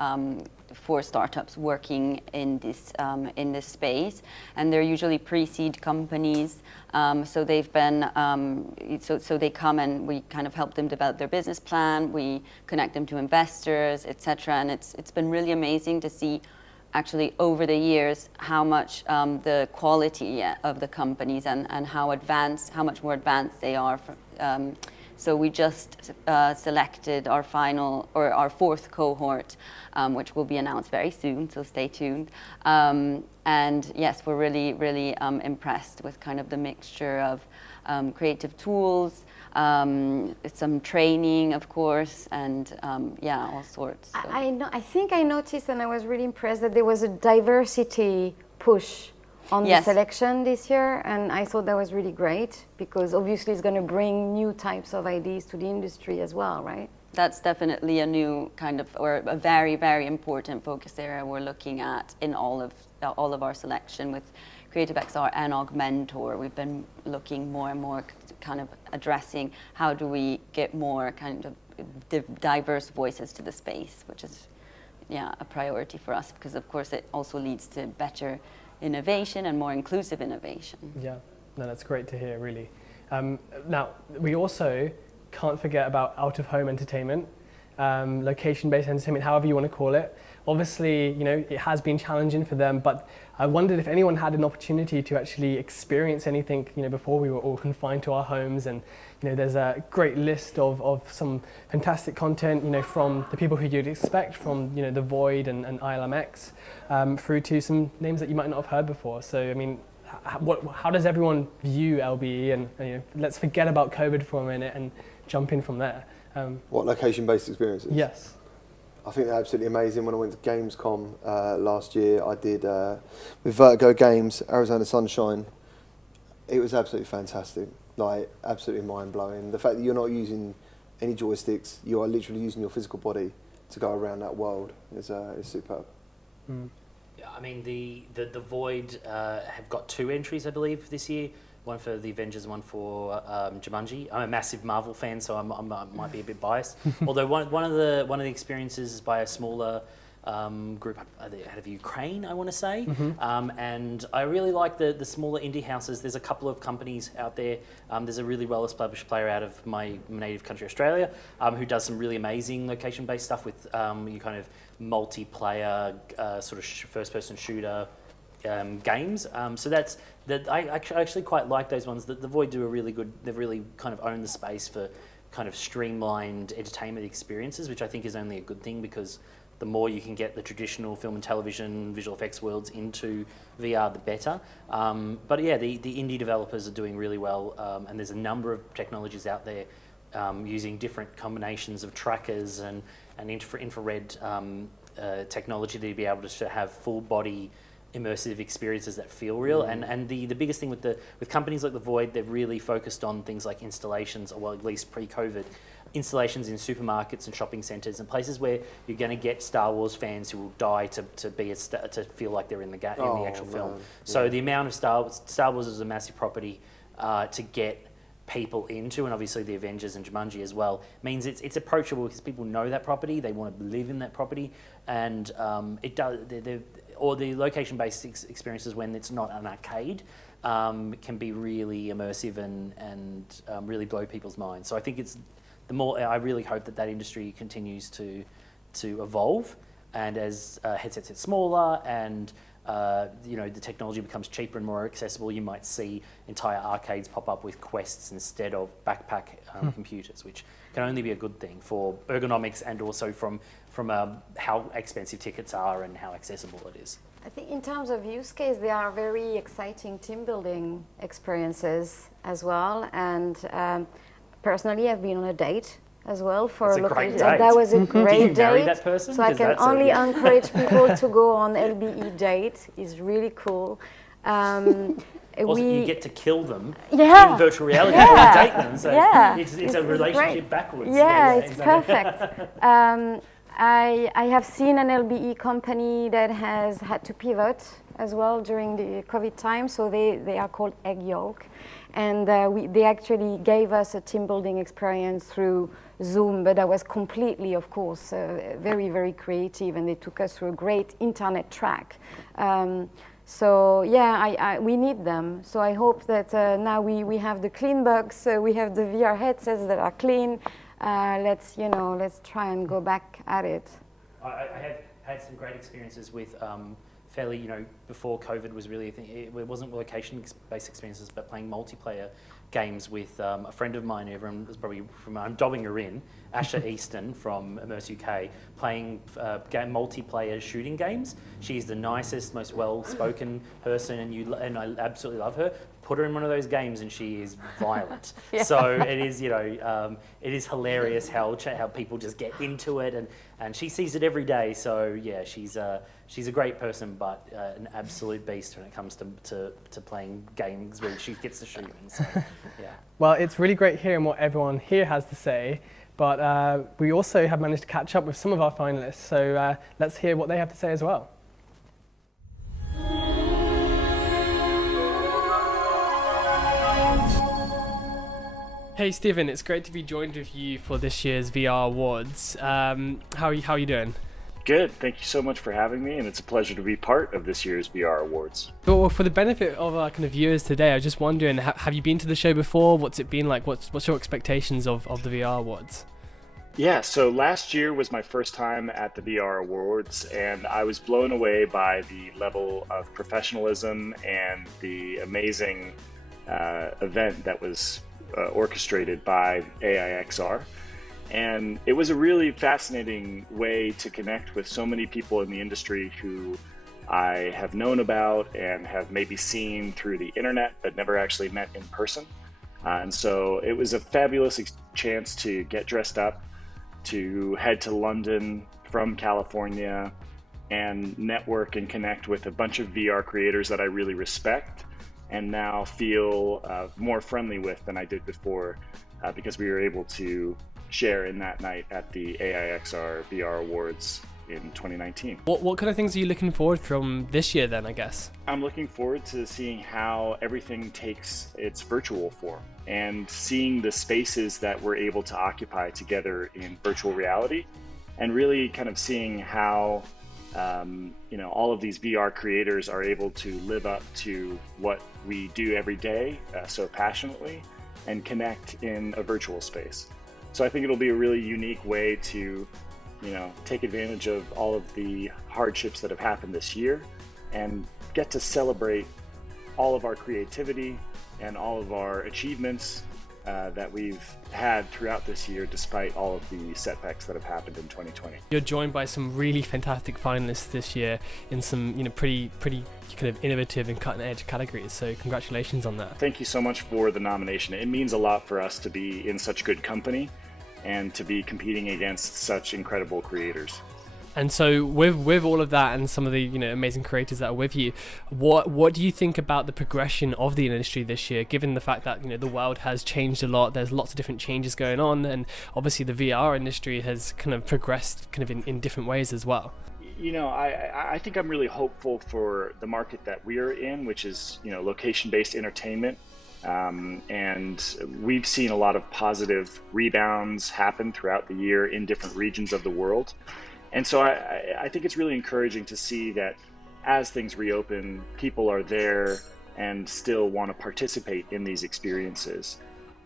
startups working in this space, and they're usually pre-seed companies. So they've been so they come and we kind of help them develop their business plan. We connect them to investors, etc. And it's been really amazing to see, actually, over the years, how much the quality of the companies and how much more advanced they are. So we just selected our fourth cohort, which will be announced very soon, so stay tuned. And yes, we're really, really impressed with kind of the mixture of creative tools, some training, of course, and all sorts. So. I think I noticed, and I was really impressed, that there was a diversity push on the selection this year, and I thought that was really great, because obviously it's going to bring new types of ideas to the industry as well, right? That's definitely a new kind of, or a very, very important focus area we're looking at in all of our selection with Creative XR and Augmentor. We've been looking more and more kind of addressing how do we get more kind of diverse voices to the space, which is a priority for us, because of course it also leads to better innovation and more inclusive innovation. Yeah, no, that's great to hear, really. Now, we also can't forget about out-of-home entertainment, location-based entertainment, however you want to call it. Obviously, it has been challenging for them, but I wondered if anyone had an opportunity to actually experience anything, before we were all confined to our homes. And, there's a great list of some fantastic content, from the people who you'd expect, from, The Void and ILMX, through to some names that you might not have heard before. So, I mean, how does everyone view LBE? And, let's forget about COVID for a minute and jump in from there. What, location-based experiences? Yes. I think they're absolutely amazing. When I went to Gamescom last year, I did with Vertigo Games, Arizona Sunshine. It was absolutely fantastic, like absolutely mind-blowing. The fact that you're not using any joysticks, you are literally using your physical body to go around that world is superb. Yeah, I mean, the Void have got 2 entries, I believe, this year. One for the Avengers, one for Jumanji. I'm a massive Marvel fan, so I might be a bit biased. Although one of the experiences is by a smaller group out of Ukraine, I want to say. And I really like the smaller indie houses. There's a couple of companies out there. There's a really well-established player out of my native country, Australia, who does some really amazing location-based stuff with you kind of multiplayer sort of first-person shooter games. So I actually quite like those ones. The Void do a really good. They've really kind of owned the space for kind of streamlined entertainment experiences, which I think is only a good thing, because the more you can get the traditional film and television visual effects worlds into VR, the better. But yeah, the indie developers are doing really well, and there's a number of technologies out there using different combinations of trackers and infrared technology to be able to have full body immersive experiences that feel real. And the biggest thing with companies like The Void, they've really focused on things like installations, or well, at least pre-COVID, installations in supermarkets and shopping centres and places where you're going to get Star Wars fans who will die to feel like they're in the actual film. Man. So the amount of Star Wars is a massive property to get people into, and obviously the Avengers and Jumanji as well, means it's approachable because people know that property, they want to live in that property, and it does. Or the location-based experiences when it's not an arcade can be really immersive and really blow people's minds. So I think I really hope that industry continues to evolve, and as headsets get smaller and the technology becomes cheaper and more accessible, you might see entire arcades pop up with Quests instead of backpack computers, which can only be a good thing for ergonomics and also from how expensive tickets are and how accessible it is. I think in terms of use case, there are very exciting team building experiences as well. And personally, I've been on a date as well for a great date. That was a great Did you marry date. that person? So I can only encourage people to go on LBE date. It's really cool. Also, you get to kill them in virtual reality Yeah. before you date them. So Yeah. it's a relationship backwards. Yeah, it's exactly. perfect. I have seen an LBE company that has had to pivot as well during the COVID time, so they are called Egg Yolk, and they actually gave us a team building experience through Zoom, but that was completely, of course, very, very creative, and they took us through a great internet track. So yeah, we need them. So I hope that now we have the clean box, we have the VR headsets that are clean. Let's try and go back at it. I have had some great experiences with fairly, before COVID was really a thing. It wasn't location-based experiences, but playing multiplayer games with a friend of mine. Everyone was probably I'm dobbing her in, Asha Easton from Immerse UK, playing multiplayer shooting games. She's the nicest, most well-spoken person, and I absolutely love her. Put her in one of those games and she is violent. Yeah. So it is, it is hilarious how people just get into it, and she sees it every day. So yeah, she's a great person, but an absolute beast when it comes to playing games where she gets to shoot. So, yeah. Well, it's really great hearing what everyone here has to say, but we also have managed to catch up with some of our finalists. So let's hear what they have to say as well. Hey Stephen, it's great to be joined with you for this year's VR Awards. How are you doing? Good, thank you so much for having me, and it's a pleasure to be part of this year's VR Awards. Well, for the benefit of our kind of viewers today, I was just wondering, have you been to the show before? What's it been like? What's your expectations of the VR Awards? Yeah, so last year was my first time at the VR Awards, and I was blown away by the level of professionalism and the amazing event that was orchestrated by AIXR. And it was a really fascinating way to connect with so many people in the industry who I have known about and have maybe seen through the internet, but never actually met in person. And so it was a fabulous chance to get dressed up, to head to London from California and network and connect with a bunch of VR creators that I really respect and now feel more friendly with than I did before because we were able to share in that night at the AIXR VR Awards in 2019. What kind of things are you looking forward from this year then, I guess? I'm looking forward to seeing how everything takes its virtual form and seeing the spaces that we're able to occupy together in virtual reality and really kind of seeing how all of these VR creators are able to live up to what we do every day so passionately and connect in a virtual space. So I think it'll be a really unique way to take advantage of all of the hardships that have happened this year and get to celebrate all of our creativity and all of our achievements that we've had throughout this year, despite all of the setbacks that have happened in 2020. You're joined by some really fantastic finalists this year in some, pretty kind of innovative and cutting edge categories. So congratulations on that. Thank you so much for the nomination. It means a lot for us to be in such good company and to be competing against such incredible creators. And so with all of that and some of the amazing creators that are with you, what do you think about the progression of the industry this year, given the fact that the world has changed a lot, there's lots of different changes going on, and obviously the VR industry has kind of progressed kind of in different ways as well? I think I'm really hopeful for the market that we're in, which is location-based entertainment. And we've seen a lot of positive rebounds happen throughout the year in different regions of the world. And so I think it's really encouraging to see that as things reopen, people are there and still want to participate in these experiences.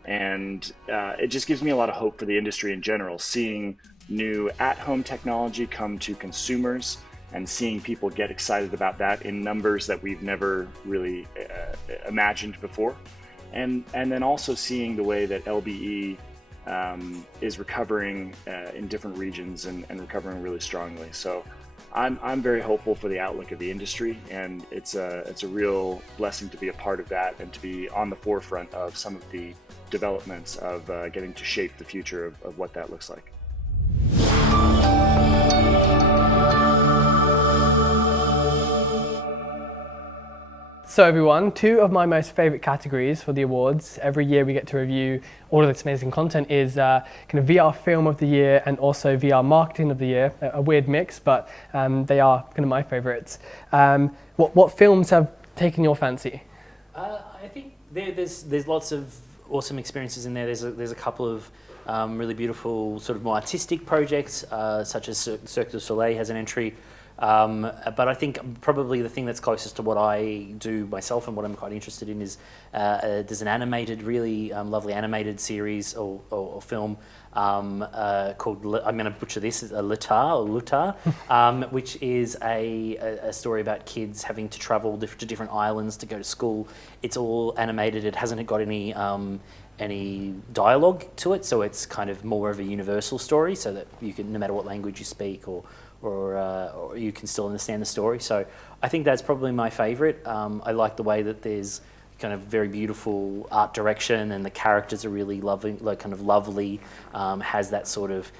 And it just gives me a lot of hope for the industry in general, seeing new at-home technology come to consumers and seeing people get excited about that in numbers that we've never really imagined before. And then also seeing the way that LBE is recovering in different regions and recovering really strongly. So I'm very hopeful for the outlook of the industry, and it's a real blessing to be a part of that and to be on the forefront of some of the developments of getting to shape the future of what that looks like. So everyone, two of my most favorite categories for the awards, every year we get to review all of this amazing content, is kind of VR film of the year and also VR marketing of the year. A weird mix, but they are kind of my favorites. What films have taken your fancy? I think there's lots of awesome experiences in there. There's a couple of really beautiful sort of more artistic projects, such as Cirque du Soleil has an entry. But I think probably the thing that's closest to what I do myself and what I'm quite interested in is there's an animated, really lovely animated series or film called, I'm going to butcher this, Lutar, which is a story about kids having to travel to different islands to go to school. It's all animated. It hasn't got any dialogue to it, so it's kind of more of a universal story, so that you can, no matter what language you speak or you can still understand the story. So I think that's probably my favorite. I like the way that there's kind of very beautiful art direction and the characters are really lovely, has that sort of,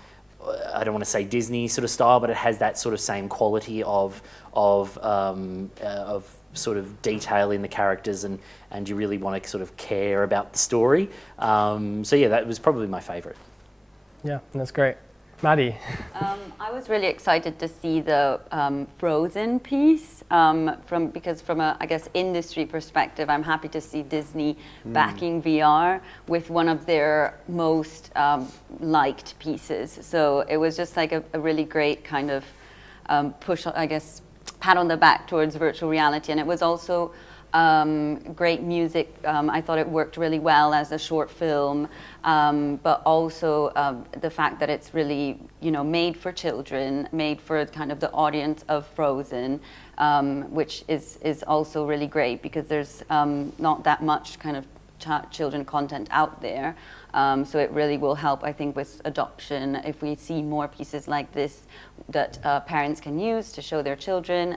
I don't want to say Disney sort of style, but it has that sort of same quality of sort of detail in the characters, and you really want to sort of care about the story. So yeah, that was probably my favorite. Yeah, that's great. Maddie? I was really excited to see the Frozen piece because from a, I guess, industry perspective, I'm happy to see Disney backing VR with one of their most liked pieces. So it was just like a really great kind of push, I guess, pat on the back towards virtual reality. And it was also great music. I thought it worked really well as a short film, but also the fact that it's really, made for children, made for kind of the audience of Frozen, which is also really great because there's not that much kind of children content out there. So it really will help, I think, with adoption if we see more pieces like this that parents can use to show their children.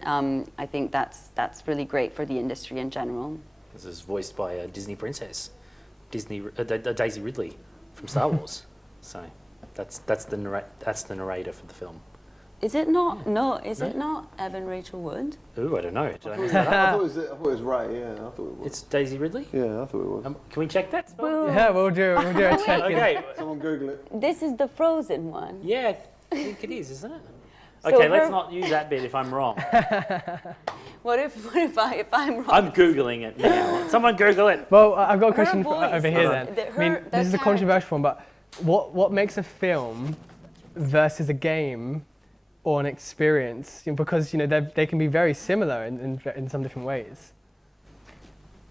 I think that's really great for the industry in general. This is voiced by a Disney princess, Daisy Ridley from Star Wars. So that's the narrator for the film. Is it not? No, is it not Evan Rachel Wood? Ooh, I don't know. Did I miss I that? thought it was Ray. Yeah, I thought it was. It's Daisy Ridley? Yeah, I thought it was. Can we check that? Yeah, we'll do a check. Okay. Someone Google it. This is the Frozen one. Yeah, I think it is, isn't it? So Okay, let's not use that bit if I'm wrong. What if I'm wrong? I'm Googling it now. Someone Google it. Well, I've got a question voice. over here then. I mean, this is a controversial one, but what makes a film versus a game or an experience? Because they can be very similar in some different ways.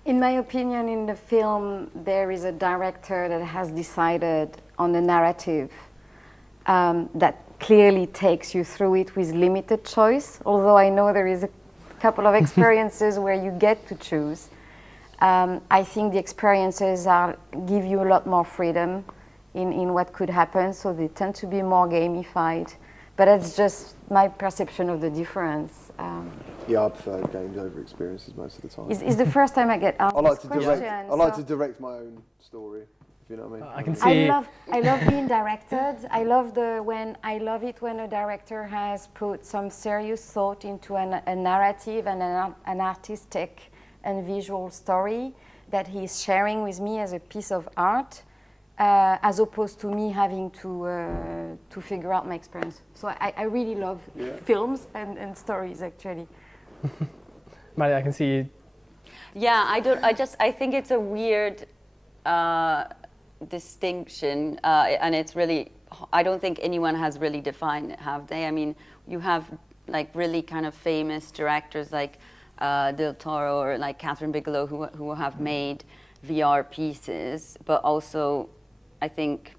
In my opinion, in the film, there is a director that has decided on a narrative that clearly takes you through it with limited choice, although I know there is a couple of experiences where you get to choose. I think the experiences give you a lot more freedom in what could happen, so they tend to be more gamified. But that's just my perception of the difference. Yeah, I prefer games over experiences most of the time. It's the first time I get asked this question. I like to direct my own story. If you know what I mean. I can see. I love being directed. I love it when a director has put some serious thought into a narrative and an artistic and visual story that he's sharing with me as a piece of art, as opposed to me having to figure out my experience. So I really love films and stories actually. Maddie, I can see you. Yeah, I think it's a weird distinction, and it's really, I don't think anyone has really defined it, have they? I mean, you have like really kind of famous directors like Del Toro or like Catherine Bigelow who have made VR pieces, but also I think,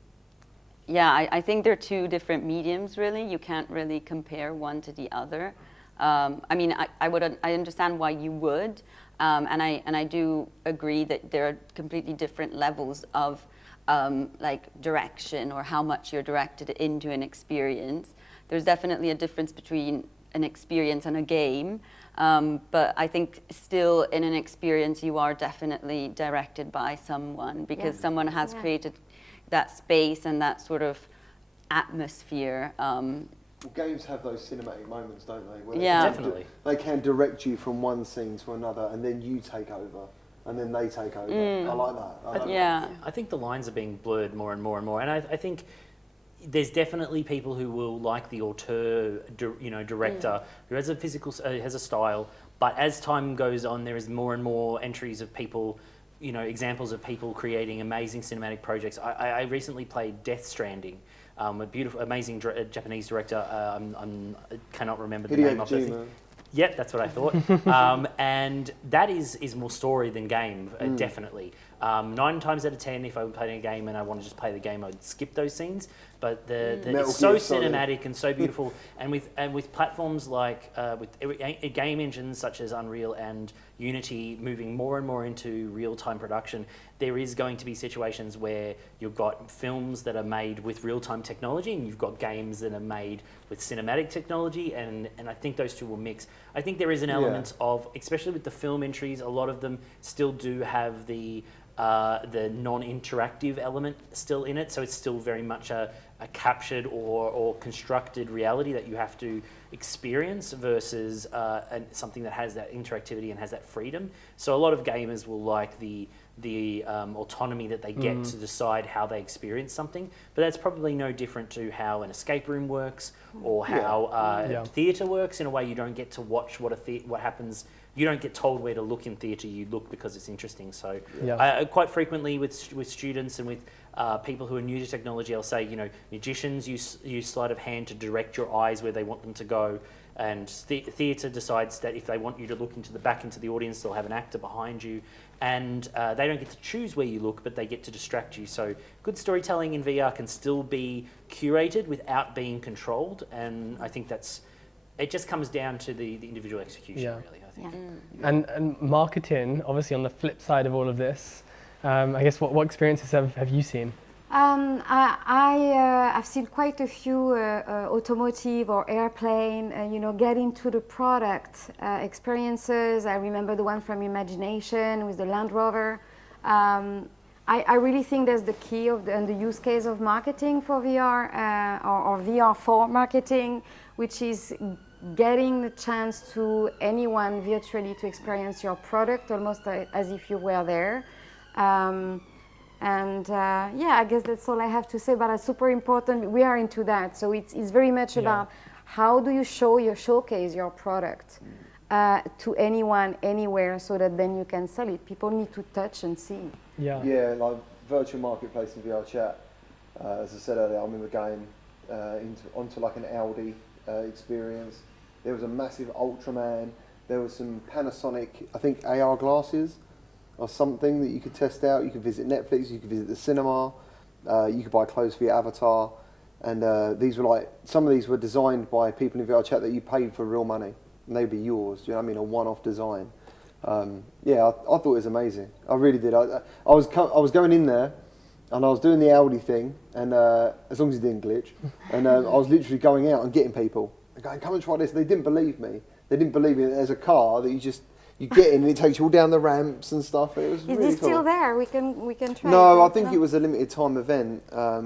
I think they're two different mediums really. You can't really compare one to the other. I mean, I understand why you would, and I do agree that there are completely different levels of like direction or how much you're directed into an experience. There's definitely a difference between an experience and a game, but I think still in an experience you are definitely directed by someone because someone has created that space and that sort of atmosphere. Well, games have those cinematic moments, don't they? Where definitely. They can direct you from one scene to another, and then you take over, and then they take over. I like that. I think the lines are being blurred more and more and more, and I think there's definitely people who will like the auteur, director who has a has a style. But as time goes on, there is more and more entries of people, examples of people creating amazing cinematic projects. I recently played Death Stranding. A beautiful, amazing Japanese director. I cannot remember the name of it. Yep, that's what I thought. And that is more story than game, definitely. 9 times out of 10, if I were playing a game and I wanted to just play the game, I'd skip those scenes. But it's so cinematic and so beautiful. And with platforms like with game engines such as Unreal and Unity moving more and more into real-time production, there is going to be situations where you've got films that are made with real-time technology and you've got games that are made with cinematic technology, and I think those two will mix. I think there is an element of, especially with the film entries, a lot of them still do have the non-interactive element still in it, so it's still very much a captured or constructed reality that you have to experience versus something that has that interactivity and has that freedom. So a lot of gamers will like the autonomy that they get to decide how they experience something, but that's probably no different to how an escape room works or how theatre works. In a way, you don't get to watch what happens. You don't get told where to look in theatre. You look because it's interesting. So quite frequently with students and with people who are new to technology, I'll say, magicians use sleight of hand to direct your eyes where they want them to go. And theatre decides that if they want you to look into the audience, they'll have an actor behind you. And they don't get to choose where you look, but they get to distract you. So good storytelling in VR can still be curated without being controlled. And I think it just comes down to the individual execution, really, I think. And marketing, obviously on the flip side of all of this, I guess what experiences have you seen? I've seen quite a few automotive or airplane, get into the product experiences. I remember the one from Imagination with the Land Rover. I really think that's the key and the use case of marketing for VR or VR for marketing, which is getting the chance to anyone virtually to experience your product almost as if you were there. Yeah, I guess that's all I have to say, but it's super important. We are into that, so it's very much about how do you showcase your product to anyone, anywhere, so that then you can sell it. People need to touch and see. Yeah, like virtual marketplace in VRChat. As I said earlier, I remember going onto like an Audi experience. There was a massive Ultraman. There was some Panasonic, I think AR glasses or something that you could test out. You could visit Netflix, you could visit the cinema, you could buy clothes for your avatar. And these were like, some of these were designed by people in VRChat that you paid for real money. And they'd be yours, do you know what I mean? A one-off design. Yeah, I thought it was amazing. I really did. I was going in there and I was doing the Audi thing, and as long as it didn't glitch, and I was literally going out and getting people and going, come and try this. They didn't believe me. They didn't believe me. There's a car that you get in and it takes you all down the ramps and stuff. It was really cool. Is this still there? We can try. No, I think it was a limited time event.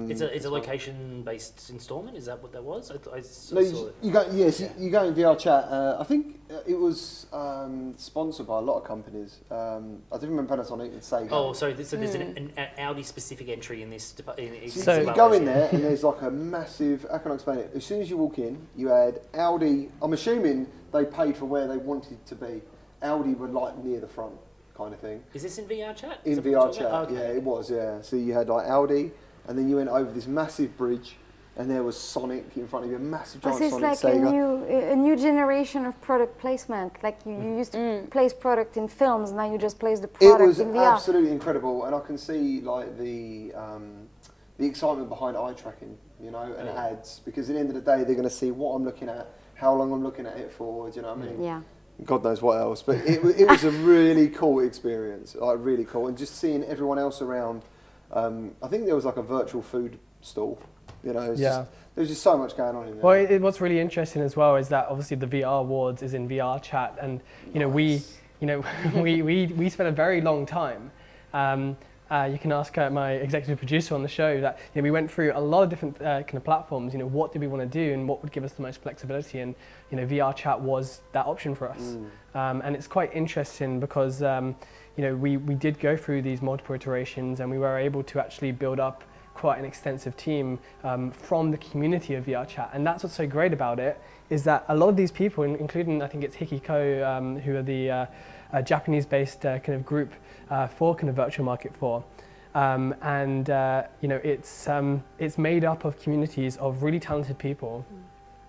It's a location-based installment. Is that what that was? I saw it. You go in VRChat. I think it was sponsored by a lot of companies. I didn't remember Panasonic and Sega. Oh, so there's an Audi-specific entry in this. So you go in there and there's like a massive. How can I explain it? As soon as you walk in, you had Audi. I'm assuming they paid for where they wanted to be. Audi were like near the front, kind of thing. Is this in VRChat? In VRChat, okay. Yeah, it was, yeah. So you had like Audi, and then you went over this massive bridge, and there was Sonic in front of you, a massive giant Sonic. It's like Sega. a new generation of product placement. Like you used to place product in films, now you just place the product in VR. It was absolutely incredible, and I can see like the excitement behind eye tracking, you know, and ads, because at the end of the day, they're going to see what I'm looking at, how long I'm looking at it for. Do you know what I mean? Yeah. God knows what else, but it was a really cool experience, like really cool, and just seeing everyone else around. I think there was like a virtual food stall, you know. There was just so much going on in there. Well, what's really interesting as well is that obviously the VR Awards is in VRChat, and we spent a very long time. You can ask my executive producer on the show that we went through a lot of different kind of platforms. What do we want to do and what would give us the most flexibility? And VRChat was that option for us. And it's quite interesting because we did go through these multiple iterations, and we were able to actually build up quite an extensive team from the community of VRChat. And that's what's so great about it, is that a lot of these people, including I think it's Hikiko, who are the Japanese-based kind of group for kind of virtual market for, it's made up of communities of really talented people,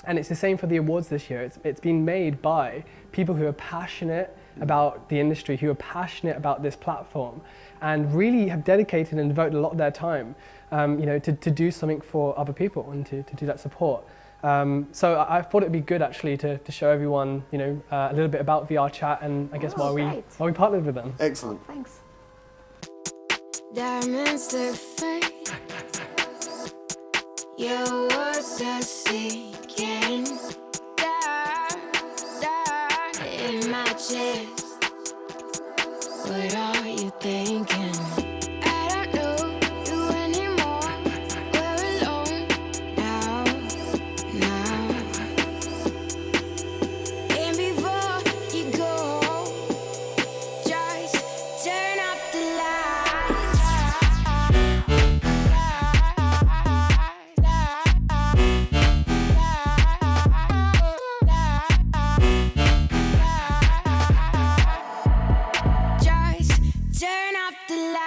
and it's the same for the awards this year. It's been made by people who are passionate about the industry, who are passionate about this platform, and really have dedicated and devoted a lot of their time, to do something for other people and to do that support. So I thought it'd be good actually to show everyone, a little bit about VRChat and I guess why we partnered with them. Excellent. Oh, thanks. Diamonds that fade, your words are sinking down in my chest. What are you thinking? I don't know you anymore. We're alone now. And before you go, just turn off the lights. Just turn off the lights.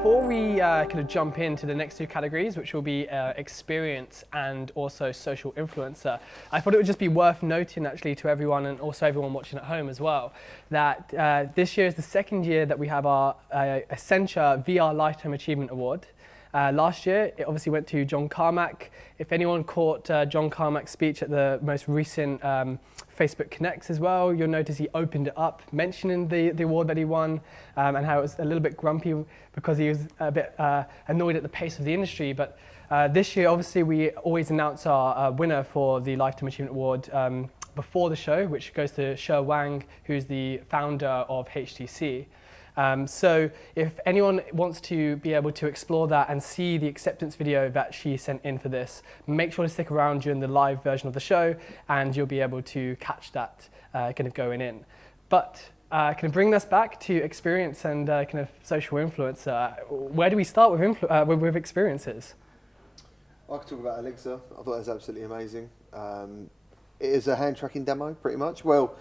before we kind of jump into the next two categories, which will be experience and also social influencer, I thought it would just be worth noting actually to everyone and also everyone watching at home as well, that this year is the second year that we have our Accenture VR Lifetime Achievement Award. Last year, it obviously went to John Carmack. If anyone caught John Carmack's speech at the most recent Facebook Connects as well, you'll notice he opened it up, mentioning the award that he won and how it was a little bit grumpy because he was a bit annoyed at the pace of the industry. But this year, obviously, we always announce our winner for the Lifetime Achievement Award before the show, which goes to Shi Wang, who's the founder of HTC. So if anyone wants to be able to explore that and see the acceptance video that she sent in for this, make sure to stick around during the live version of the show and you'll be able to catch that kind of going in. But kind of bring us back to experience and kind of social influence. Where do we start with experiences? I could talk about AIXR. I thought it was absolutely amazing. It is a hand tracking demo, pretty much. Well,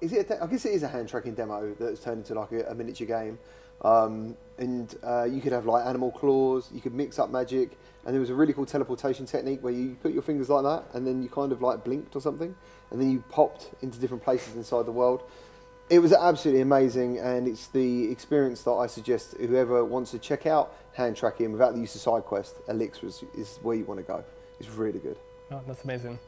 is it? I guess it is a hand tracking demo that's turned into like a miniature game, and you could have like animal claws. You could mix up magic, and there was a really cool teleportation technique where you put your fingers like that, and then you kind of like blinked or something, and then you popped into different places inside the world. It was absolutely amazing, and it's the experience that I suggest whoever wants to check out hand tracking without the use of side quest. AIXR is where you want to go. It's really good. Oh, that's amazing.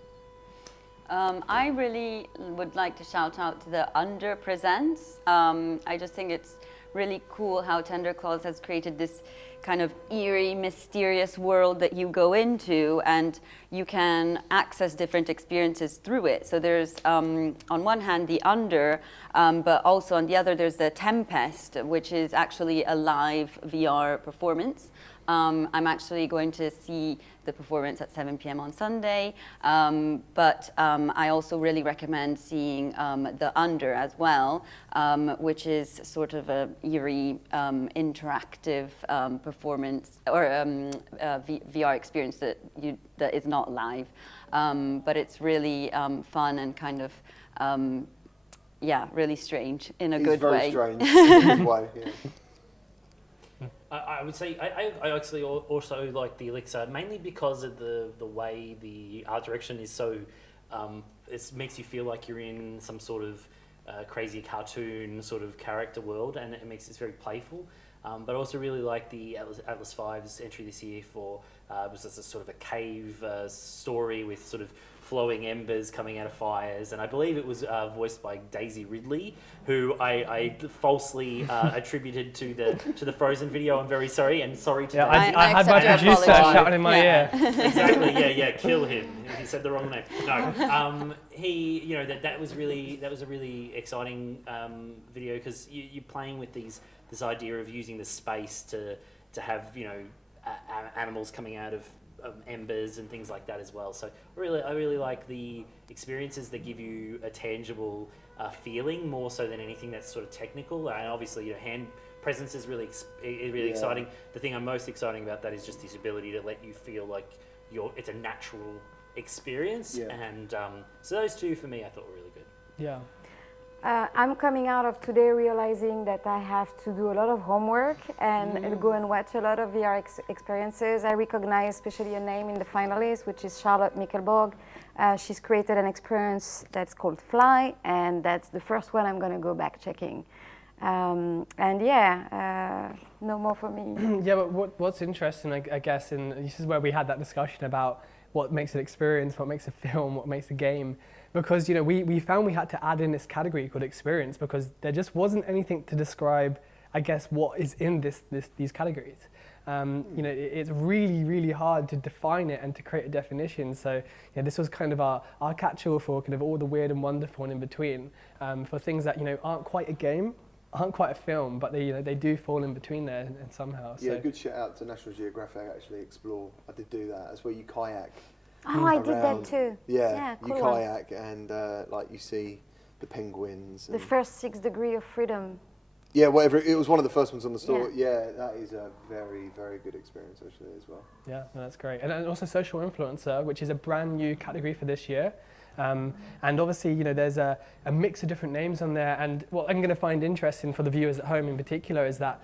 I really would like to shout out to the Under Presents. I just think it's really cool how Tender Claws has created this kind of eerie, mysterious world that you go into and you can access different experiences through it. So there's, on one hand, the Under, but also on the other, there's the Tempest, which is actually a live VR performance. I'm actually going to see the performance at 7 p.m. on Sunday, but I also really recommend seeing the Under as well, which is sort of a eerie, interactive performance or VR experience that is not live, but it's really fun and kind of yeah, really strange in a good way. It's very strange in a good way. Yeah. I would say I actually also like the AIXR mainly because of the way the art direction is so it makes you feel like you're in some sort of crazy cartoon sort of character world, and it makes it very playful. But I also really like the Atlas V's entry this year for was a sort of a cave story with sort of flowing embers coming out of fires, and I believe it was voiced by Daisy Ridley, who I falsely attributed to the Frozen video. I'm very sorry, and sorry to. Yeah, I had my producer shouting in my ear. Exactly. Yeah. Kill him. He said the wrong name. No. He. That was a really exciting video because you're playing with this idea of using the space to have animals coming out of embers and things like that as well. So I really like the experiences that give you a tangible feeling more so than anything that's sort of technical. And obviously, hand presence is really exciting. The thing I'm most exciting about that is just this ability to let you feel like it's a natural experience. Yeah. And so those two for me I thought were really good. Yeah. I'm coming out of today realizing that I have to do a lot of homework and go and watch a lot of VR experiences. I recognize especially a name in the finalists, which is Charlotte Mickelborg. She's created an experience that's called Fly, and that's the first one I'm going to go back checking. And yeah, no more for me. Yeah, but what's interesting, I guess, and this is where we had that discussion about what makes an experience, what makes a film, what makes a game. Because we found we had to add in this category called experience because there just wasn't anything to describe, I guess, what is in these categories. It's really, really hard to define it and to create a definition. So this was kind of our catch-all for kind of all the weird and wonderful and in between, for things that aren't quite a game, aren't quite a film, but they do fall in between there and somehow. Yeah, good shout out to National Geographic actually. Explore. I did do that. That's where you kayak. Oh, I did that too. Yeah, cool. You kayak and you see the penguins. The first 6 degrees of freedom. Yeah, whatever. It was one of the first ones on the store. Yeah, that is a very, very good experience actually as well. Yeah, that's great. And also social influencer, which is a brand new category for this year. And obviously, there's a mix of different names on there. And what I'm going to find interesting for the viewers at home in particular is that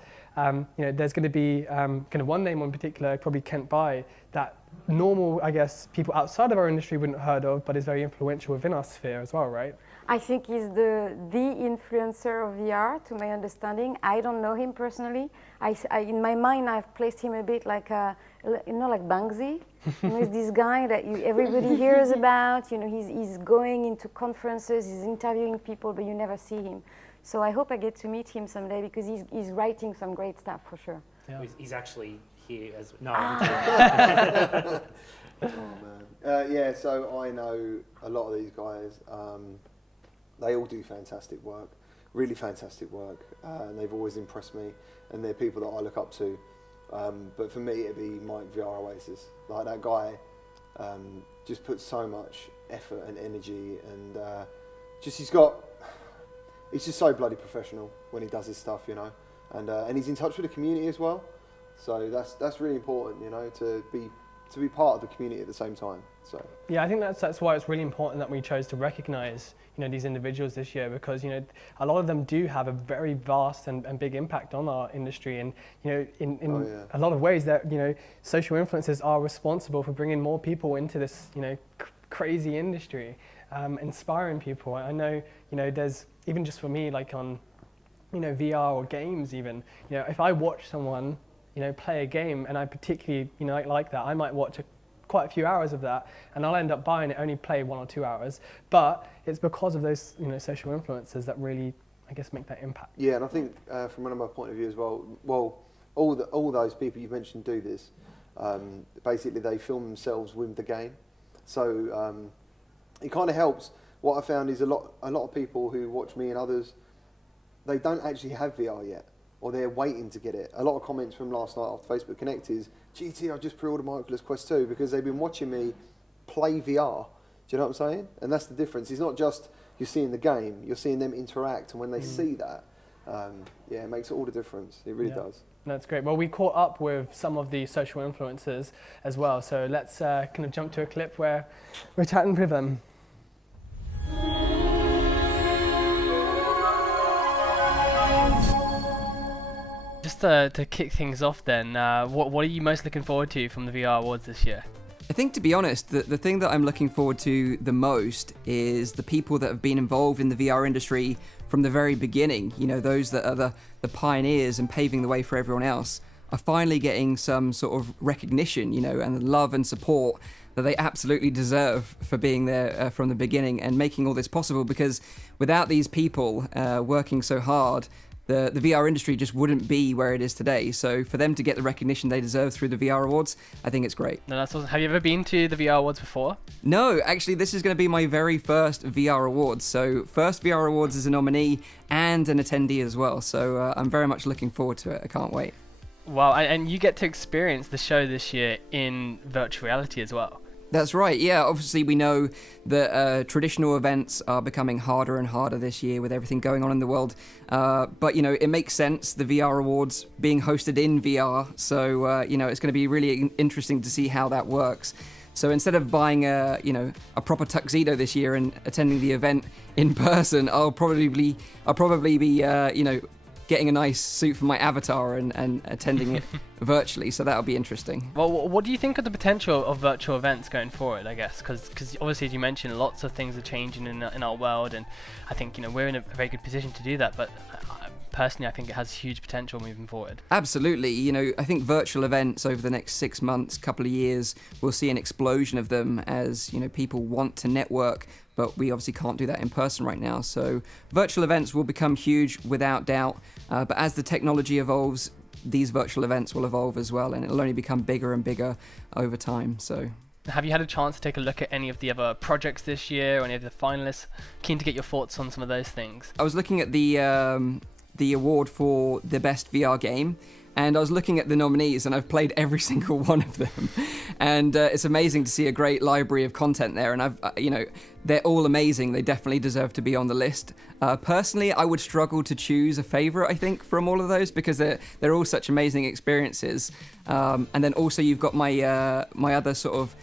there's going to be kind of one name in particular, probably Kent Bai, that normal, I guess, people outside of our industry wouldn't have heard of, but is very influential within our sphere as well, right? I think he's the influencer of VR, to my understanding. I don't know him personally. In my mind, I've placed him a bit like like Banksy. He's this guy that everybody hears about. He's going into conferences, he's interviewing people, but you never see him. So I hope I get to meet him someday because he's writing some great stuff for sure. Yeah. He's actually here as no. Oh man, yeah. So I know a lot of these guys. They all do fantastic work, really fantastic work, and they've always impressed me. And they're people that I look up to. But for me, it'd be Mike VR Oasis. Like that guy, just puts so much effort and energy, and he's just so bloody professional when he does his stuff, and he's in touch with the community as well. So that's really important, to be part of the community at the same time. So yeah, I think that's why it's really important that we chose to recognise these individuals this year, because a lot of them do have a very vast and big impact on our industry, and in a lot of ways that social influencers are responsible for bringing more people into this crazy industry, inspiring people. I know there's even just for me, like on VR or games even, if I watch someone play a game and I particularly like that, I might watch quite a few hours of that, and I'll end up buying it, only play 1 or 2 hours, but it's because of those social influencers that really, I guess, make that impact. Yeah, and I think from one of my point of view as well, all those people you've mentioned do this. Basically, they film themselves with the game, so it kind of helps. What I found is a lot of people who watch me and others, they don't actually have VR yet, or they're waiting to get it. A lot of comments from last night after Facebook Connect is, GT, I just pre-ordered my Oculus Quest 2 because they've been watching me play VR. Do you know what I'm saying? And that's the difference. It's not just you're seeing the game, you're seeing them interact, and when they see that, it makes all the difference. It really does. That's great. Well, we caught up with some of the social influencers as well, so let's kind of jump to a clip where we're chatting with them. Just to kick things off then, what are you most looking forward to from the VR Awards this year? I think, to be honest, the thing that I'm looking forward to the most is the people that have been involved in the VR industry from the very beginning. Those that are the pioneers and paving the way for everyone else are finally getting some sort of recognition, and love and support that they absolutely deserve for being there from the beginning and making all this possible, because without these people working so hard, the VR industry just wouldn't be where it is today. So for them to get the recognition they deserve through the VR Awards, I think it's great. No, that's awesome. Have you ever been to the VR Awards before? No, actually, this is going to be my very first VR Awards. So first VR Awards as a nominee and an attendee as well. So I'm very much looking forward to it. I can't wait. Wow, and you get to experience the show this year in virtual reality as well. That's right, yeah. Obviously, we know that traditional events are becoming harder and harder this year with everything going on in the world. But, it makes sense, the VR Awards being hosted in VR. So, it's going to be really interesting to see how that works. So instead of buying a proper tuxedo this year and attending the event in person, I'll probably be getting a nice suit for my avatar and attending it virtually, so that'll be interesting. Well, what do you think of the potential of virtual events going forward, I guess? Because obviously, as you mentioned, lots of things are changing in our world, and I think we're in a very good position to do that, but personally, I think it has huge potential moving forward. Absolutely. I think virtual events over the next 6 months, couple of years, we'll see an explosion of them as, people want to network, but we obviously can't do that in person right now. So virtual events will become huge without doubt. But as the technology evolves, these virtual events will evolve as well, and it'll only become bigger and bigger over time. So, have you had a chance to take a look at any of the other projects this year or any of the finalists? Keen to get your thoughts on some of those things. I was looking at the award for the best VR game, and I was looking at the nominees, and I've played every single one of them, and it's amazing to see a great library of content there. And they're all amazing. They definitely deserve to be on the list. Personally, I would struggle to choose a favorite, I think, from all of those, because they're all such amazing experiences. And then also you've got my other sort of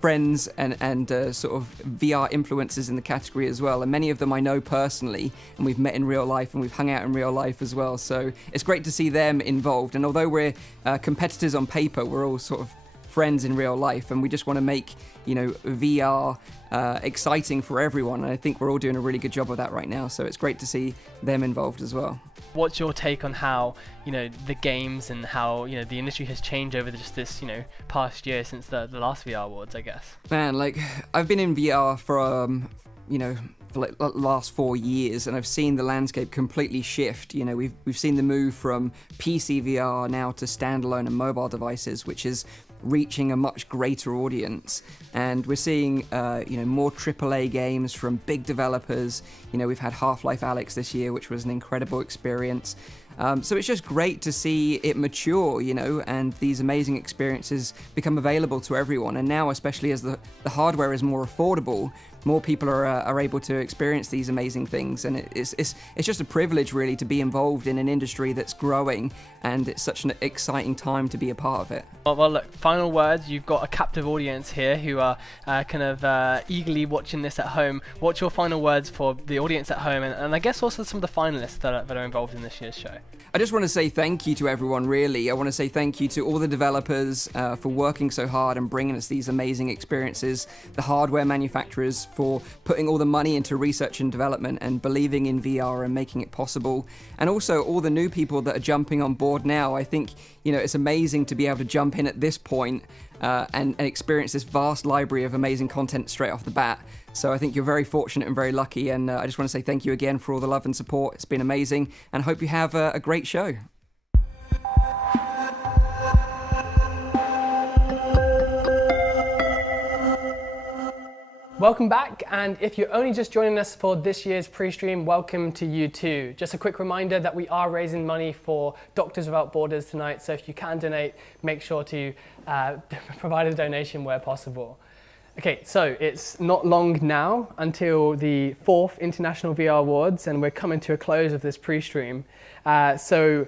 friends and sort of VR influencers in the category as well, and many of them I know personally, and we've met in real life and we've hung out in real life as well. So it's great to see them involved. And although we're competitors on paper, we're all sort of friends in real life, and we just want to make VR exciting for everyone. And I think we're all doing a really good job of that right now. So it's great to see them involved as well. What's your take on how the games and how the industry has changed over just this past year since the last VR Awards, I guess? Man, like I've been in VR for for like the last 4 years, and I've seen the landscape completely shift. We've seen the move from PC VR now to standalone and mobile devices, which is reaching a much greater audience, and we're seeing more AAA games from big developers. We've had Half-Life Alyx this year, which was an incredible experience. So it's just great to see it mature, and these amazing experiences become available to everyone. And now, especially as the hardware is more affordable, more people are able to experience these amazing things. And it's just a privilege, really, to be involved in an industry that's growing, and it's such an exciting time to be a part of it. Well, look, final words. You've got a captive audience here who are kind of eagerly watching this at home. What's your final words for the audience at home, and I guess also some of the finalists that are involved in this year's show? I just want to say thank you to everyone, really. I want to say thank you to all the developers for working so hard and bringing us these amazing experiences, the hardware manufacturers for putting all the money into research and development and believing in VR and making it possible, and also all the new people that are jumping on board now. I think, it's amazing to be able to jump in at this point and experience this vast library of amazing content straight off the bat. So I think you're very fortunate and very lucky, and I just want to say thank you again for all the love and support. It's been amazing, and I hope you have a great show. Welcome back, and if you're only just joining us for this year's pre-stream, welcome to you too. Just a quick reminder that we are raising money for Doctors Without Borders tonight, so if you can donate, make sure to provide a donation where possible. Okay, so it's not long now until the 4th International VR Awards, and we're coming to a close of this pre-stream. So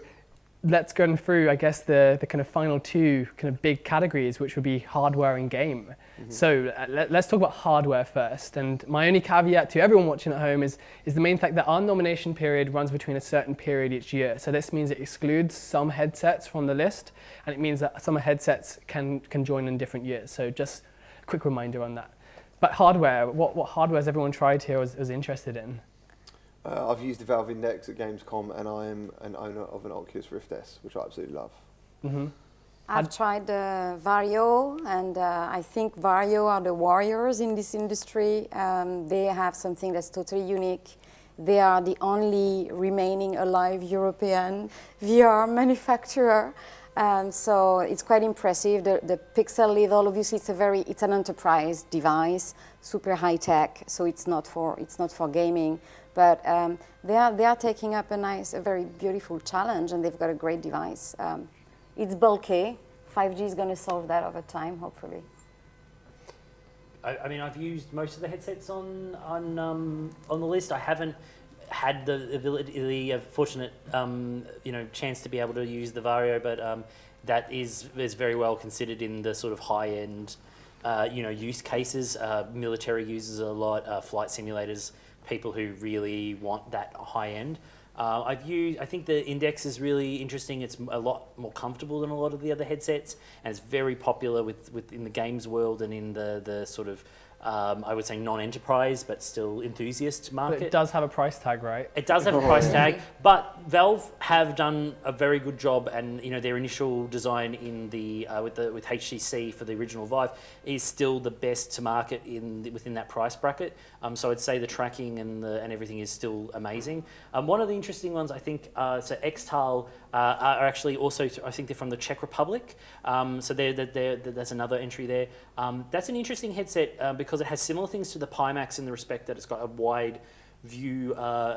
let's go through, I guess, the kind of final two kind of big categories, which would be hardware and game. Mm-hmm. So let's talk about hardware first. And my only caveat to everyone watching at home is the main fact that our nomination period runs between a certain period each year. So this means it excludes some headsets from the list, and it means that some headsets can join in different years. So just a quick reminder on that. But hardware, what hardware has everyone tried here was interested in? I've used the Valve Index at Gamescom, and I am an owner of an Oculus Rift S, which I absolutely love. Mm-hmm. I've tried Vario, and I think Vario are the warriors in this industry. They have something that's totally unique. They are the only remaining alive European VR manufacturer. So it's quite impressive. The pixel level, obviously, it's an enterprise device, super high tech. So it's not for gaming. But they are taking up a very beautiful challenge, and they've got a great device. It's bulky. 5G is going to solve that over time, hopefully. I mean, I've used most of the headsets on the list. I haven't had the fortunate chance to be able to use the Vario, but that is very well considered in the sort of high end use cases. Military uses a lot, flight simulators, people who really want that high end. I think the Index is really interesting. It's a lot more comfortable than a lot of the other headsets, and it's very popular within the games world and in the sort of I would say non-enterprise but still enthusiast market. But it does have a price tag, right? It does have a price tag, but Valve have done a very good job, and their initial design in the with HTC for the original Vive is still the best to market within that price bracket. So I'd say the tracking and everything is still amazing. One of the interesting ones, I think, so AIXR are actually also, I think they're from the Czech Republic. So that's another entry there. That's an interesting headset because it has similar things to the Pimax in the respect that it's got a wide view,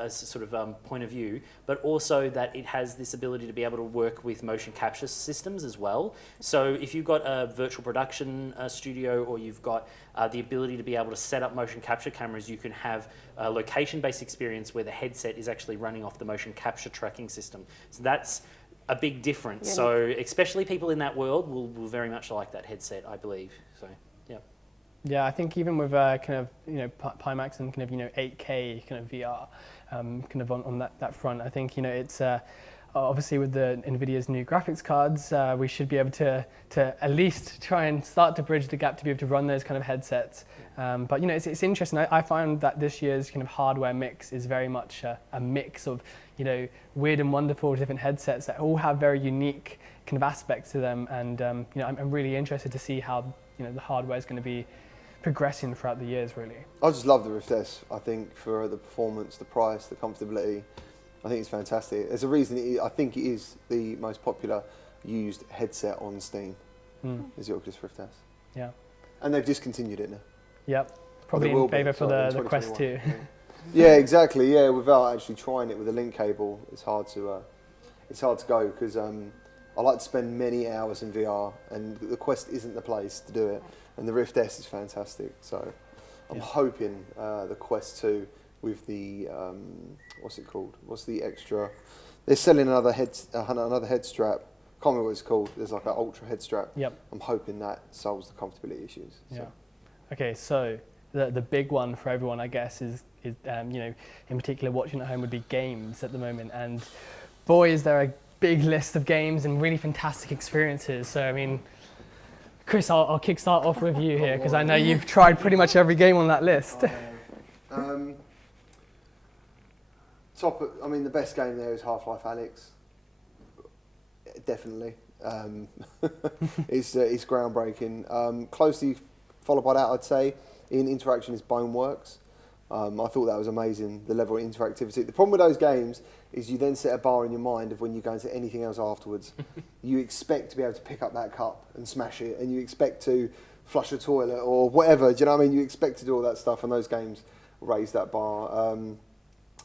sort of point of view, but also that it has this ability to be able to work with motion capture systems as well. So if you've got a virtual production studio, or you've got the ability to be able to set up motion capture cameras, you can have a location-based experience where the headset is actually running off the motion capture tracking system. So that's a big difference. Yeah. So especially people in that world will very much like that headset, I believe. So. Yeah, I think even with kind of Pimax and kind of 8K kind of VR, kind of on that front, I think it's obviously with the NVIDIA's new graphics cards, we should be able to at least try and start to bridge the gap to be able to run those kind of headsets. But it's interesting. I find that this year's kind of hardware mix is very much a mix of weird and wonderful different headsets that all have very unique kind of aspects to them, and I'm really interested to see how the hardware is going to be progressing throughout the years, really. I just love the Rift S. I think for the performance, the price, the comfortability, I think it's fantastic. There's a reason I think it is the most popular used headset on Steam, is the Oculus Rift S. Yeah. And they've discontinued it now. Yep. Probably in favour for the Quest 2. Yeah, exactly. Yeah, without actually trying it with a link cable, it's hard to go because I like to spend many hours in VR, and the Quest isn't the place to do it. And the Rift S is fantastic. So I'm hoping the Quest 2 with the what's it called? What's the extra? They're selling another head strap. Can't remember what it's called. There's like an ultra head strap. Yep. I'm hoping that solves the comfortability issues. Yeah. So. Okay, so the big one for everyone, I guess, is in particular watching at home would be games at the moment, and boy, is there a big list of games and really fantastic experiences. So I mean, Chris, I'll kickstart off with you here because I know you've tried pretty much every game on that list. The best game there is Half-Life Alyx. Definitely. It's groundbreaking. Closely followed by that, I'd say, in interaction is Boneworks. I thought that was amazing, the level of interactivity. The problem with those games is you then set a bar in your mind of when you go into anything else afterwards. You expect to be able to pick up that cup and smash it, and you expect to flush a toilet or whatever, do you know what I mean? You expect to do all that stuff, and those games raise that bar.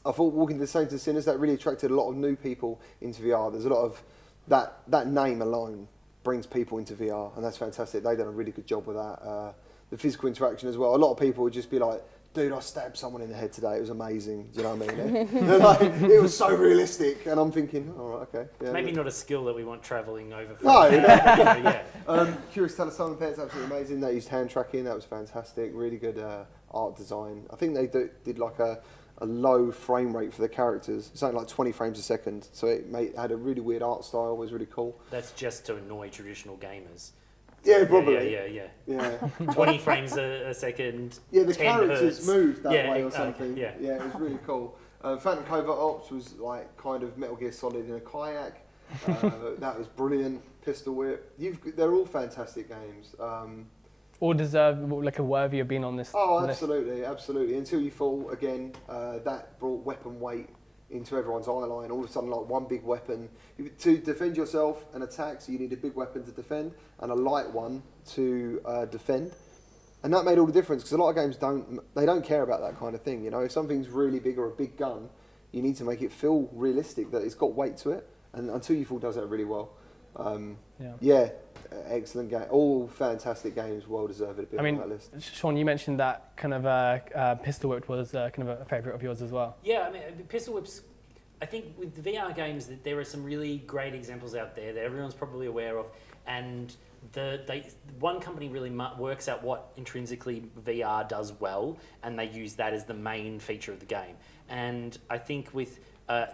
I thought Walking the Saints and Sinners, that really attracted a lot of new people into VR. There's a lot of, that name alone brings people into VR, and that's fantastic. They've done a really good job with that. The physical interaction as well. A lot of people would just be like, dude, I stabbed someone in the head today. It was amazing. Do you know what I mean? Like, it was so realistic. And I'm thinking, all right, okay. Yeah, Maybe not a skill that we want travelling over. No. Yeah. Curious Tale of Silent Pets, absolutely amazing. They used hand tracking. That was fantastic. Really good art design. I think they did like a low frame rate for the characters, something like 20 frames a second. So it had a really weird art style. It was really cool. That's just to annoy traditional gamers. Yeah, probably. Yeah. 20 frames a second. Yeah, the 10 characters hertz. moved that way or something. Okay, yeah, it was really cool. Phantom Covert Ops was like kind of Metal Gear Solid in a kayak. That was brilliant. Pistol Whip. They're all fantastic games. All deserve like a worthy of being on this. Oh, absolutely, absolutely. Until You Fall again. That brought weapon weight into everyone's eye line. All of a sudden, like one big weapon to defend yourself and attack. So you need a big weapon to defend and a light one to defend, and that made all the difference because a lot of games don't care about that kind of thing. You know, if something's really big or a big gun, you need to make it feel realistic that it's got weight to it. And Until You Fall does that really well. Excellent game. All fantastic games, well deserved to be on that list. Sean, you mentioned that kind of Pistol Whip was kind of a favourite of yours as well. Yeah, I mean, Pistol Whips, I think with the VR games, that there are some really great examples out there that everyone's probably aware of, and one company really works out what intrinsically VR does well, and they use that as the main feature of the game. And I think with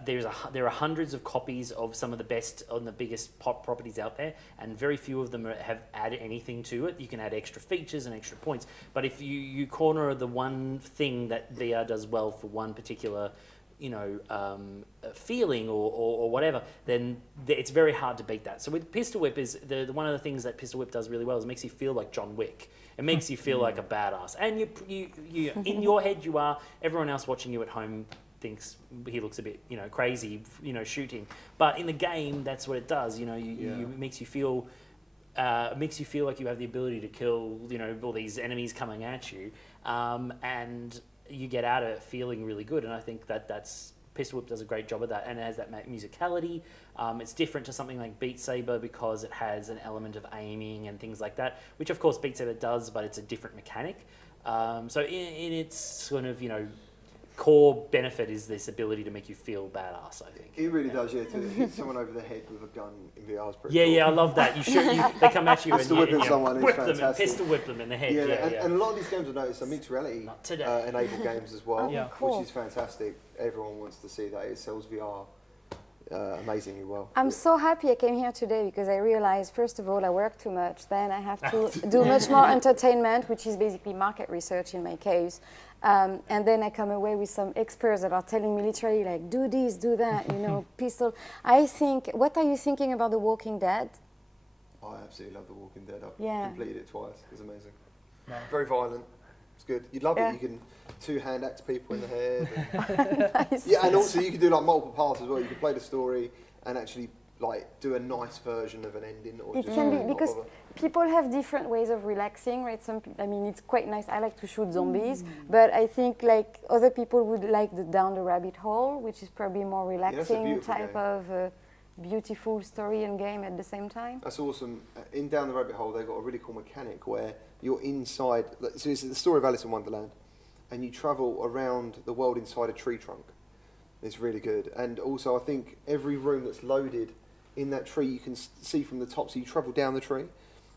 there are hundreds of copies of some of the best on the biggest pop properties out there, and very few of them have added anything to it. You can add extra features and extra points, but if you corner the one thing that VR does well for one particular feeling or whatever, then it's very hard to beat that. So with Pistol Whip, is one of the things that Pistol Whip does really well is it makes you feel like John Wick. It makes you feel like a badass, and you in your head you are. Everyone else watching you at home thinks he looks a bit, crazy, shooting. But in the game, that's what it does. It makes you feel like you have the ability to kill, all these enemies coming at you, and you get out of it feeling really good. And I think that's Pistol Whip does a great job of that, and it has that musicality. It's different to something like Beat Saber because it has an element of aiming and things like that, which of course Beat Saber does, but it's a different mechanic. So in its sort of core benefit is this ability to make you feel badass, I think. It really does, yeah. To hit someone over the head with a gun in VR is pretty Yeah, cool. yeah, I love that. You shoot, they come at you and Pistol whipping you someone is whip them and fantastic. pistol whip them in the head. Yeah, And a lot of these games, I noticed, are mixed reality enabled games as well, Oh, cool. which is fantastic. Everyone wants to see that. It sells VR amazingly well. I'm so happy I came here today because I realized, first of all, I work too much. Then I have to do much more entertainment, which is basically market research in my case. And then I come away with some experts that are telling me literally, like, do this, do that, you know, pistol. I think, what are you thinking about The Walking Dead? I absolutely love The Walking Dead. I've Yeah. completed it twice. It's amazing. Very violent. It's good. You'd love it. You can two-hand axe people in the head. And Nice. yeah, and also you can do like multiple paths as well. You can play the story and actually like do a nice version of an ending. Or It just can be, not because bother. people have different ways of relaxing, right? I mean, it's quite nice. I like to shoot zombies, but I think like other people would like the Down the Rabbit Hole, which is probably more relaxing beautiful type game. of beautiful story and game at the same time. That's awesome. In Down the Rabbit Hole, they've got a really cool mechanic where you're inside. So it's the story of Alice in Wonderland, and you travel around the world inside a tree trunk. It's really good. And also, I think every room that's loaded in that tree, you can see from the top. So you travel down the tree,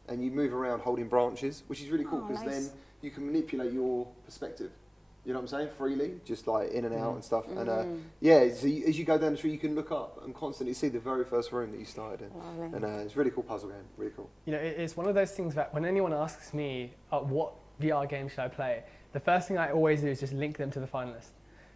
and you move around holding branches, which is really cool because then you can manipulate your perspective. You know what I'm saying? Freely, just like in and out and stuff. And yeah, so as you go down the tree, you can look up and constantly see the very first room that you started in. And it's a really cool puzzle game, really cool. You know, it's one of those things that when anyone asks me what VR game should I play, the first thing I always do is just link them to the finalist.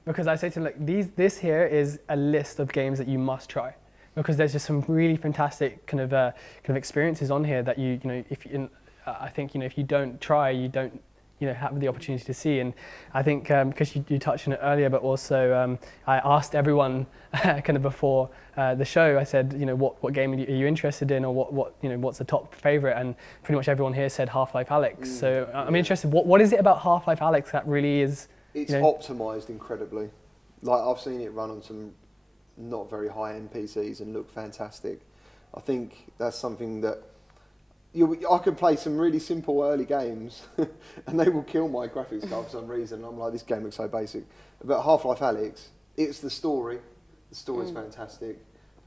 Because I say to them, like, this here is a list of games that you must try. Because there's just some really fantastic kind of experiences on here that you know, I think, you know, if you don't try, you don't, you know, have the opportunity to see. And I think because you touched on it earlier, but also I asked everyone kind of before the show, I said, you know, what game are you interested in, or what you know, what's the top favorite? And pretty much everyone here said Half-Life Alyx. So I'm interested, what is it about Half-Life Alyx that really is? It's you know, optimized incredibly. Like I've seen it run on some not very high-end PCs and look fantastic. I think that's something that I can play some really simple early games and they will kill my graphics card for some reason. I'm like, this game looks so basic. But Half-Life Alyx, it's the story. The story's fantastic,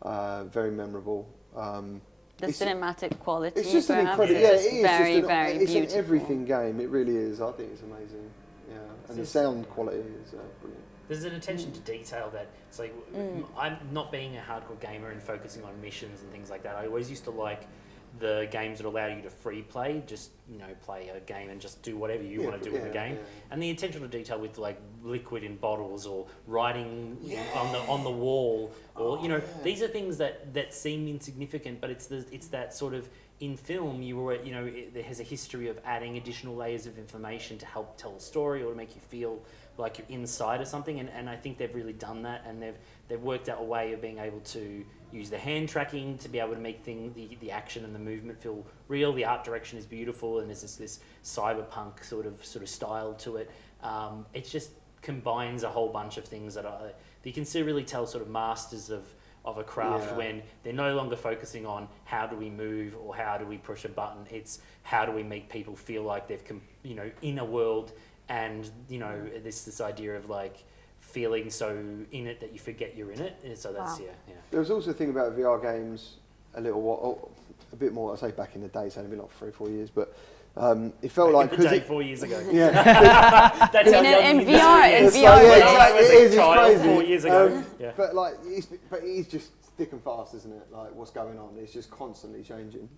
very memorable. The cinematic quality. It's just an incredible, very, very it's beautiful. an everything game. It really is. I think it's amazing. Yeah, and the sound quality is brilliant. There's an attention to detail that it's like, I'm not being a hardcore gamer and focusing on missions and things like that. I always used to like the games that allow you to free play, just, you know, play a game and just do whatever you want to do in the game. And the attention to detail with like liquid in bottles or writing on the wall, or you know, these are things that seem insignificant, but it's that sort of, in film, there has a history of adding additional layers of information to help tell a story or to make you feel like you're inside of something, and I think they've really done that, and they've worked out a way of being able to use the hand tracking to be able to make the action and the movement feel real. The art direction is beautiful, and there's this cyberpunk sort of style to it. It just combines a whole bunch of things that you can really tell sort of masters of a craft when they're no longer focusing on how do we move or how do we push a button. It's how do we make people feel like they've in a world, and you know, this idea of like feeling so in it that you forget you're in it. And so that's There was also a thing about VR games a bit more. I say back in the day, it's only been like 3 or 4 years, but it felt like the day 4 years ago. Yeah, that's in VR. In VR, exactly. It is crazy. 4 years ago. But like, it is just thick and fast, isn't it? Like what's going on? It's just constantly changing.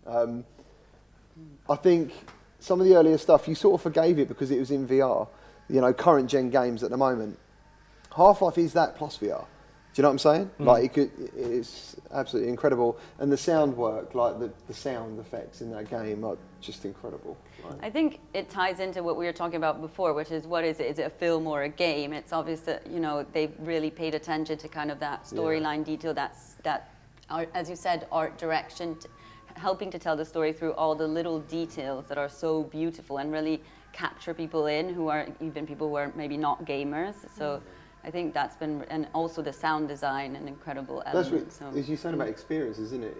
I think some of the earlier stuff you sort of forgave it because it was in VR. You know, current gen games at the moment. Half-Life is that plus VR. Do you know what I'm saying? Like it's absolutely incredible, and the sound work, like the sound effects in that game are just incredible. Right? I think it ties into what we were talking about before, which is what is it? Is it a film or a game? It's obvious that, you know, they've really paid attention to kind of that storyline detail, that as you said, art direction, helping to tell the story through all the little details that are so beautiful and really capture people in who are even people who are maybe not gamers. So I think that's been, and also the sound design, an incredible element. That's what, as you said about experience, isn't it?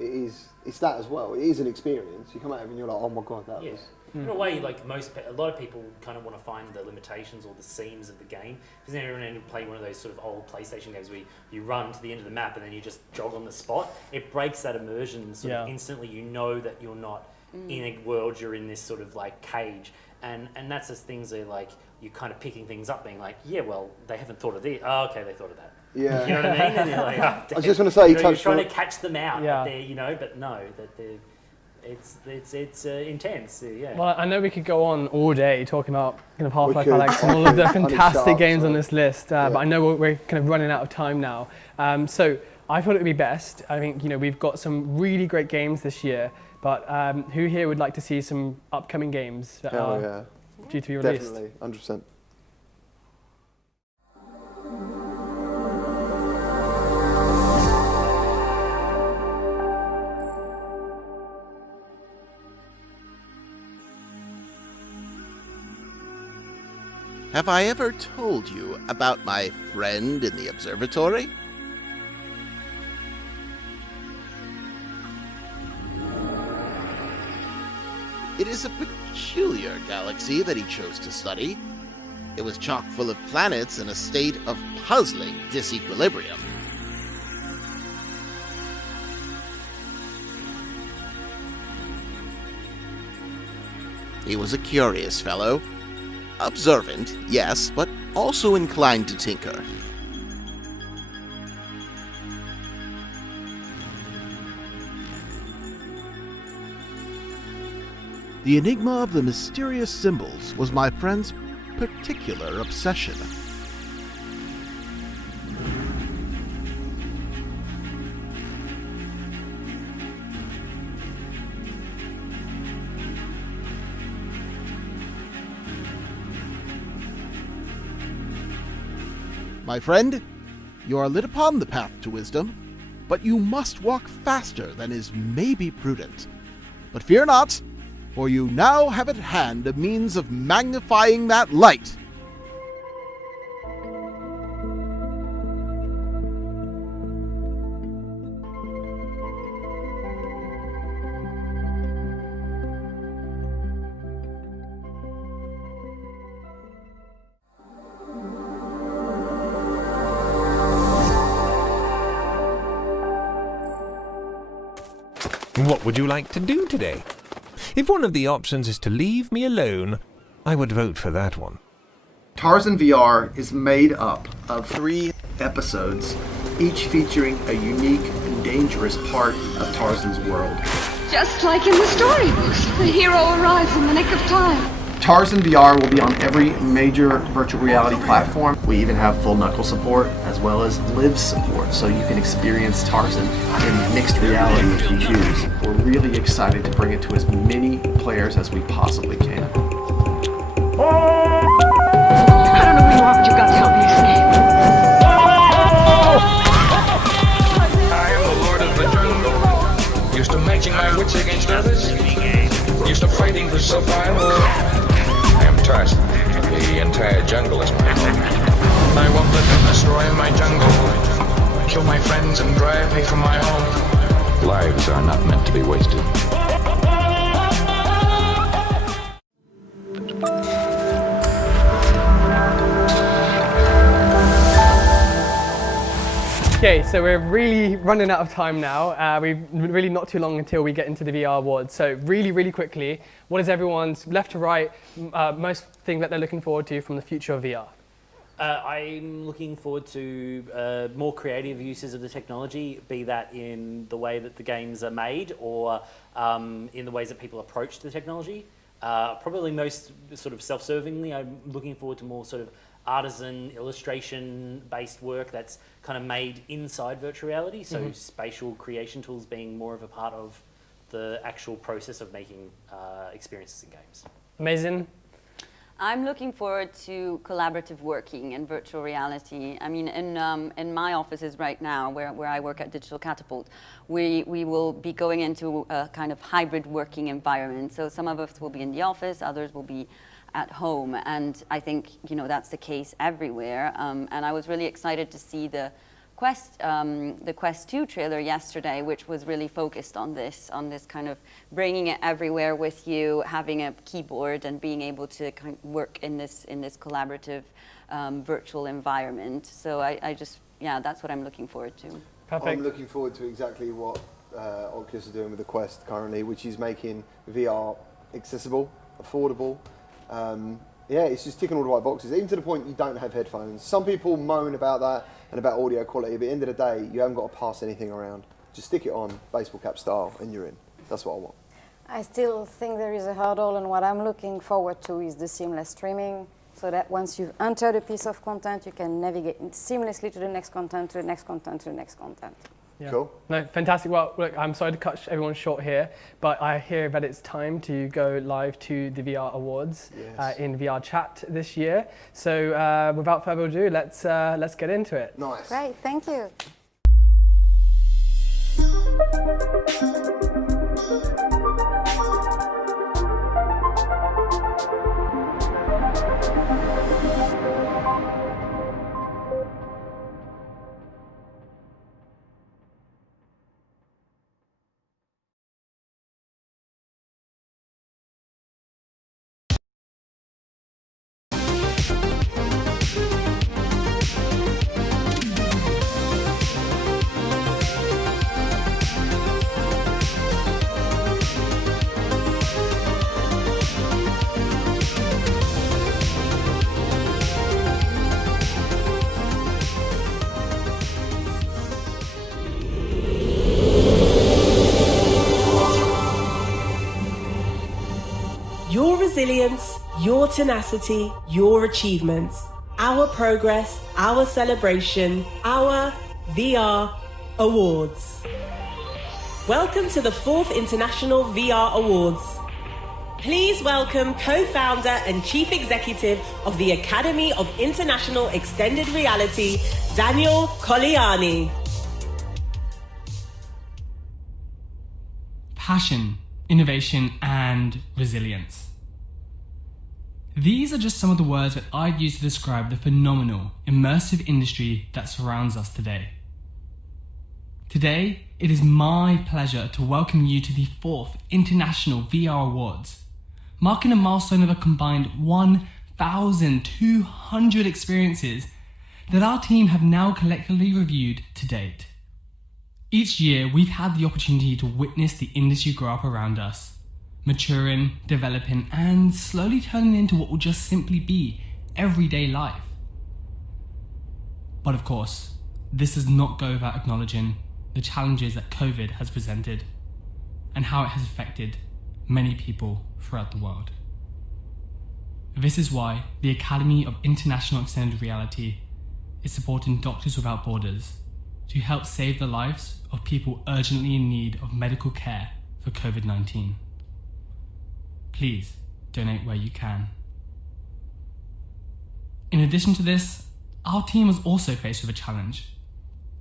It's that as well. It is an experience. You come out of it and you're like, oh my god, that was. In a way, like a lot of people kind of want to find the limitations or the seams of the game. Because then everyone play one of those sort of old PlayStation games where you run to the end of the map and then you just jog on the spot. It breaks that immersion sort of instantly. You know that you're not in a world, you're in this sort of like cage. And that's just things where like you're kind of picking things up, being like, yeah, well, they haven't thought of this. Oh, okay, they thought of that. Yeah. You know what I mean? And you're like, oh, I was just going to say, you're trying to catch them out. That they're, but no, that they're. It's intense, yeah. Well, I know we could go on all day talking about kind of Half-Life Alyx and all of the fantastic games on this list, but I know we're kind of running out of time now. So I thought it would be best. I think we've got some really great games this year, but who here would like to see some upcoming games that are due to be released? Definitely, 100%. Have I ever told you about my friend in the observatory? It is a peculiar galaxy that he chose to study. It was chock full of planets in a state of puzzling disequilibrium. He was a curious fellow. Observant, yes, but also inclined to tinker. The enigma of the mysterious symbols was my friend's particular obsession. My friend, you are lit upon the path to wisdom, but you must walk faster than is maybe prudent. But fear not, for you now have at hand a means of magnifying that light. What would you like to do today? If one of the options is to leave me alone, I would vote for that one. Tarzan VR is made up of 3 episodes, each featuring a unique and dangerous part of Tarzan's world. Just like in the storybooks, the hero arrives in the nick of time. Tarzan VR will be on every major virtual reality platform. We even have full knuckle support as well as live support, so you can experience Tarzan in mixed reality if you choose. We're really excited to bring it to as many players as we possibly can. I don't know who you are, but you've got to help me escape. I am the Lord of the Jungle. Used to matching my wits against others. Used to fighting for survival. I am Tarzan. The entire jungle is my home. I won't let them destroy my jungle. Kill my friends and drive me from my home. Lives are not meant to be wasted. Okay, so we're really running out of time now. We've really not too long until we get into the VR awards. So really quickly, what is everyone's left to right most thing that they're looking forward to from the future of VR? I'm looking forward to more creative uses of the technology, be that in the way that the games are made or in the ways that people approach the technology. Probably most sort of self-servingly, I'm looking forward to more sort of artisan illustration-based work that's kind of made inside virtual reality, so spatial creation tools being more of a part of the actual process of making experiences in games. Amazing. I'm looking forward to collaborative working in virtual reality. I mean, in my offices right now, where I work at Digital Catapult, we will be going into a kind of hybrid working environment. So some of us will be in the office, others will be at home. And I think, you know, that's the case everywhere. And I was really excited to see the Quest 2 trailer yesterday, which was really focused on this kind of bringing it everywhere with you, having a keyboard and being able to kind of work in this collaborative virtual environment. So I just, yeah, that's what I'm looking forward to. Perfect. I'm looking forward to exactly what Oculus are doing with the Quest currently, which is making VR accessible, affordable. Yeah, it's just ticking all the right boxes, even to the point you don't have headphones. Some people moan about that and about audio quality, but at the end of the day, you haven't got to pass anything around. Just stick it on, baseball cap style, and you're in. That's what I want. I still think there is a hurdle, and what I'm looking forward to is the seamless streaming, so that once you've entered a piece of content, you can navigate seamlessly to the next content, to the next content, to the next content. Yeah. Cool. No, fantastic. Well, look, I'm sorry to cut everyone short here, but I hear that it's time to go live to the VR Awards in VRChat this year. So without further ado, let's get into it. Nice. Great, thank you. Your resilience, your tenacity, your achievements, our progress, our celebration, our VR Awards. Welcome to the 4th International VR Awards. Please welcome co-founder and chief executive of the Academy of International Extended Reality, Daniel Colliani. Passion, innovation, and resilience. These are just some of the words that I'd use to describe the phenomenal, immersive industry that surrounds us today. Today, it is my pleasure to welcome you to the 4th International VR Awards, marking a milestone of a combined 1,200 experiences that our team have now collectively reviewed to date. Each year, we've had the opportunity to witness the industry grow up around us, maturing, developing, and slowly turning into what will just simply be everyday life. But of course, this does not go without acknowledging the challenges that COVID has presented and how it has affected many people throughout the world. This is why the Academy of International Extended Reality is supporting Doctors Without Borders to help save the lives of people urgently in need of medical care for COVID-19. Please donate where you can. In addition to this, our team was also faced with a challenge.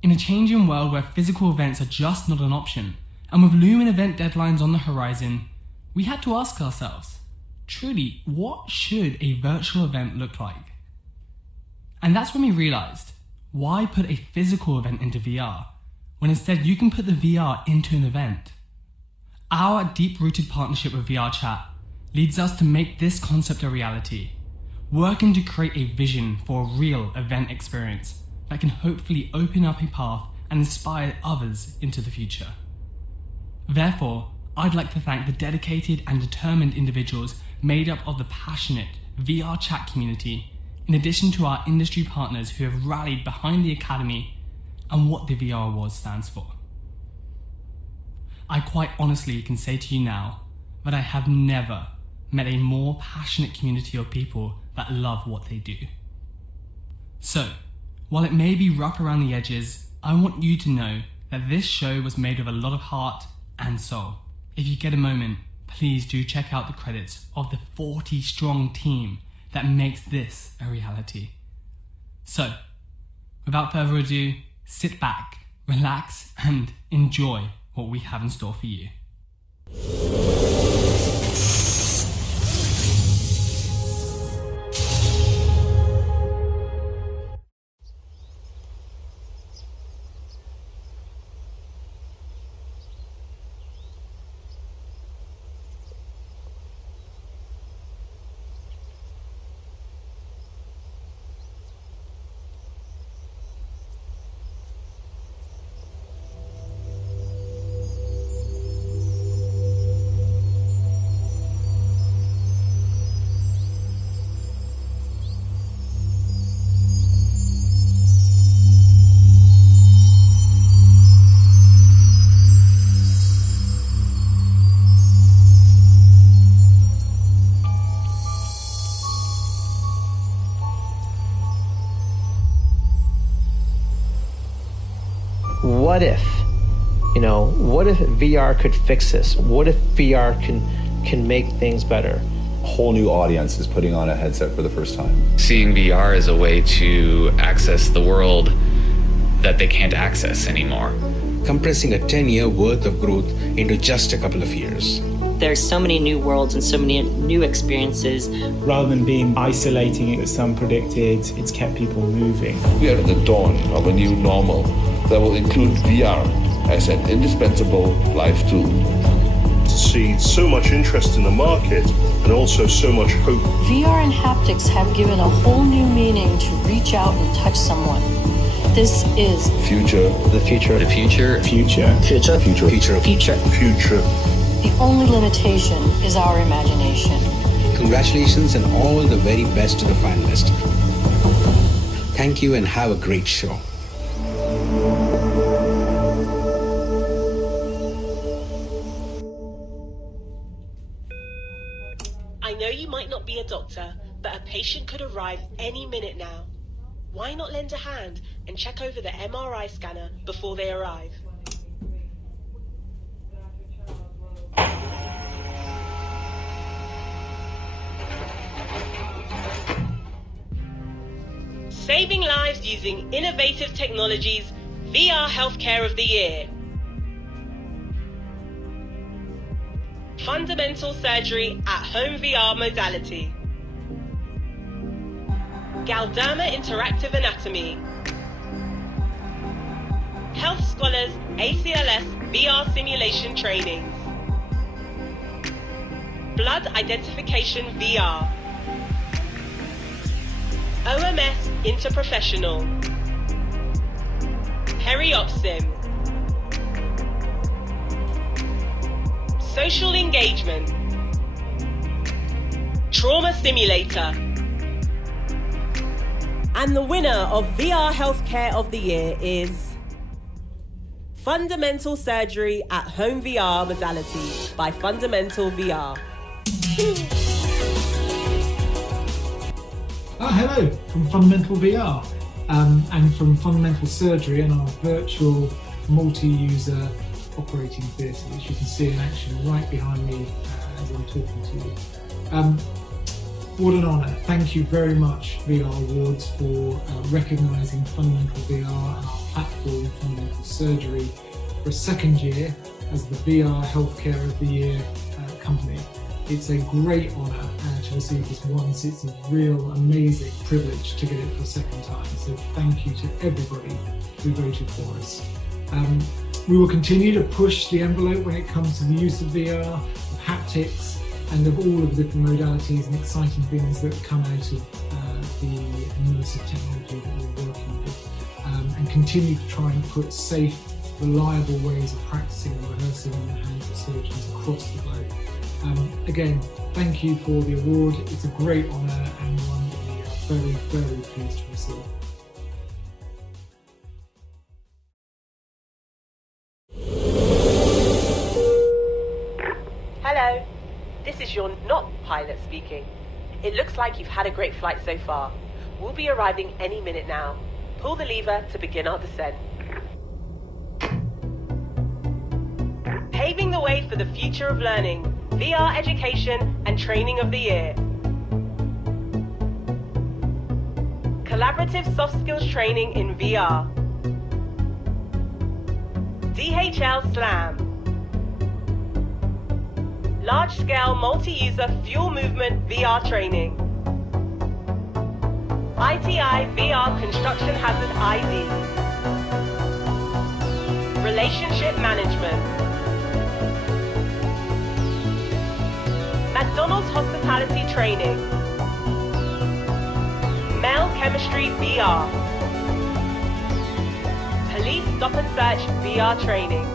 In a changing world where physical events are just not an option, and with looming event deadlines on the horizon, we had to ask ourselves, truly, what should a virtual event look like? And that's when we realized, why put a physical event into VR, when instead you can put the VR into an event? Our deep-rooted partnership with VRChat leads us to make this concept a reality, working to create a vision for a real event experience that can hopefully open up a path and inspire others into the future. Therefore, I'd like to thank the dedicated and determined individuals made up of the passionate VRChat community, in addition to our industry partners who have rallied behind the Academy and what the VR Awards stands for. I quite honestly can say to you now that I have never met a more passionate community of people that love what they do. So, while it may be rough around the edges, I want you to know that this show was made with a lot of heart and soul. If you get a moment, please do check out the credits of the 40-strong team that makes this a reality. So, without further ado, sit back, relax, and enjoy what we have in store for you. what if? What if VR could fix this? What if VR can make things better? A whole new audience is putting on a headset for the first time. Seeing VR as a way to access the world that they can't access anymore. Compressing a 10-year worth of growth into just a couple of years. There's so many new worlds and so many new experiences. Rather than being isolating, as some predicted, it's kept people moving. We are at the dawn of a new normal that will include VR as an indispensable life tool. To see so much interest in the market and also so much hope. VR and haptics have given a whole new meaning to reach out and touch someone. This is future. The future. The future. Future. Future. Future. Future. Future. Future. The only limitation is our imagination. Congratulations and all the very best to the finalists. Thank you and have a great show. I know you might not be a doctor, but a patient could arrive any minute now. Why not lend a hand and check over the MRI scanner before they arrive? Saving lives using innovative technologies, VR Healthcare of the Year. Fundamental Surgery at Home VR Modality. Galderma Interactive Anatomy. Health Scholars ACLS VR Simulation Trainings. Blood Identification VR. OMS Interprofessional. Periopsim. Social Engagement. Trauma Simulator. And the winner of VR Healthcare of the Year is Fundamental Surgery at Home VR Modality by Fundamental VR. Hello from Fundamental VR and from Fundamental Surgery and our virtual multi-user operating theatre, which you can see in action right behind me as I'm talking to you. What an honour. Thank you very much, VR Awards, for recognising Fundamental VR and our platform, Fundamental Surgery, for a second year as the VR Healthcare of the Year company. It's a great honour to receive this once. It's a real amazing privilege to get it for a second time. So thank you to everybody who voted for us. We will continue to push the envelope when it comes to the use of VR, of haptics, and of all of the different modalities and exciting things that come out of the immersive technology that we're working with, and continue to try and put safe, reliable ways of practicing and rehearsing in the hands of surgeons across the globe. Again, thank you for the award. It's a great honour and one that we are very, very pleased to receive. Hello, this is your not pilot speaking. It looks like you've had a great flight so far. We'll be arriving any minute now. Pull the lever to begin our descent. Paving the way for the future of learning, VR Education and Training of the Year. Collaborative soft skills training in VR. DHL SLAM. Large-scale multi-user fuel movement VR training. ITI VR Construction Hazard ID. Relationship Management. McDonald's Hospitality Training. Mel Chemistry VR. Police Stop and Search VR Training.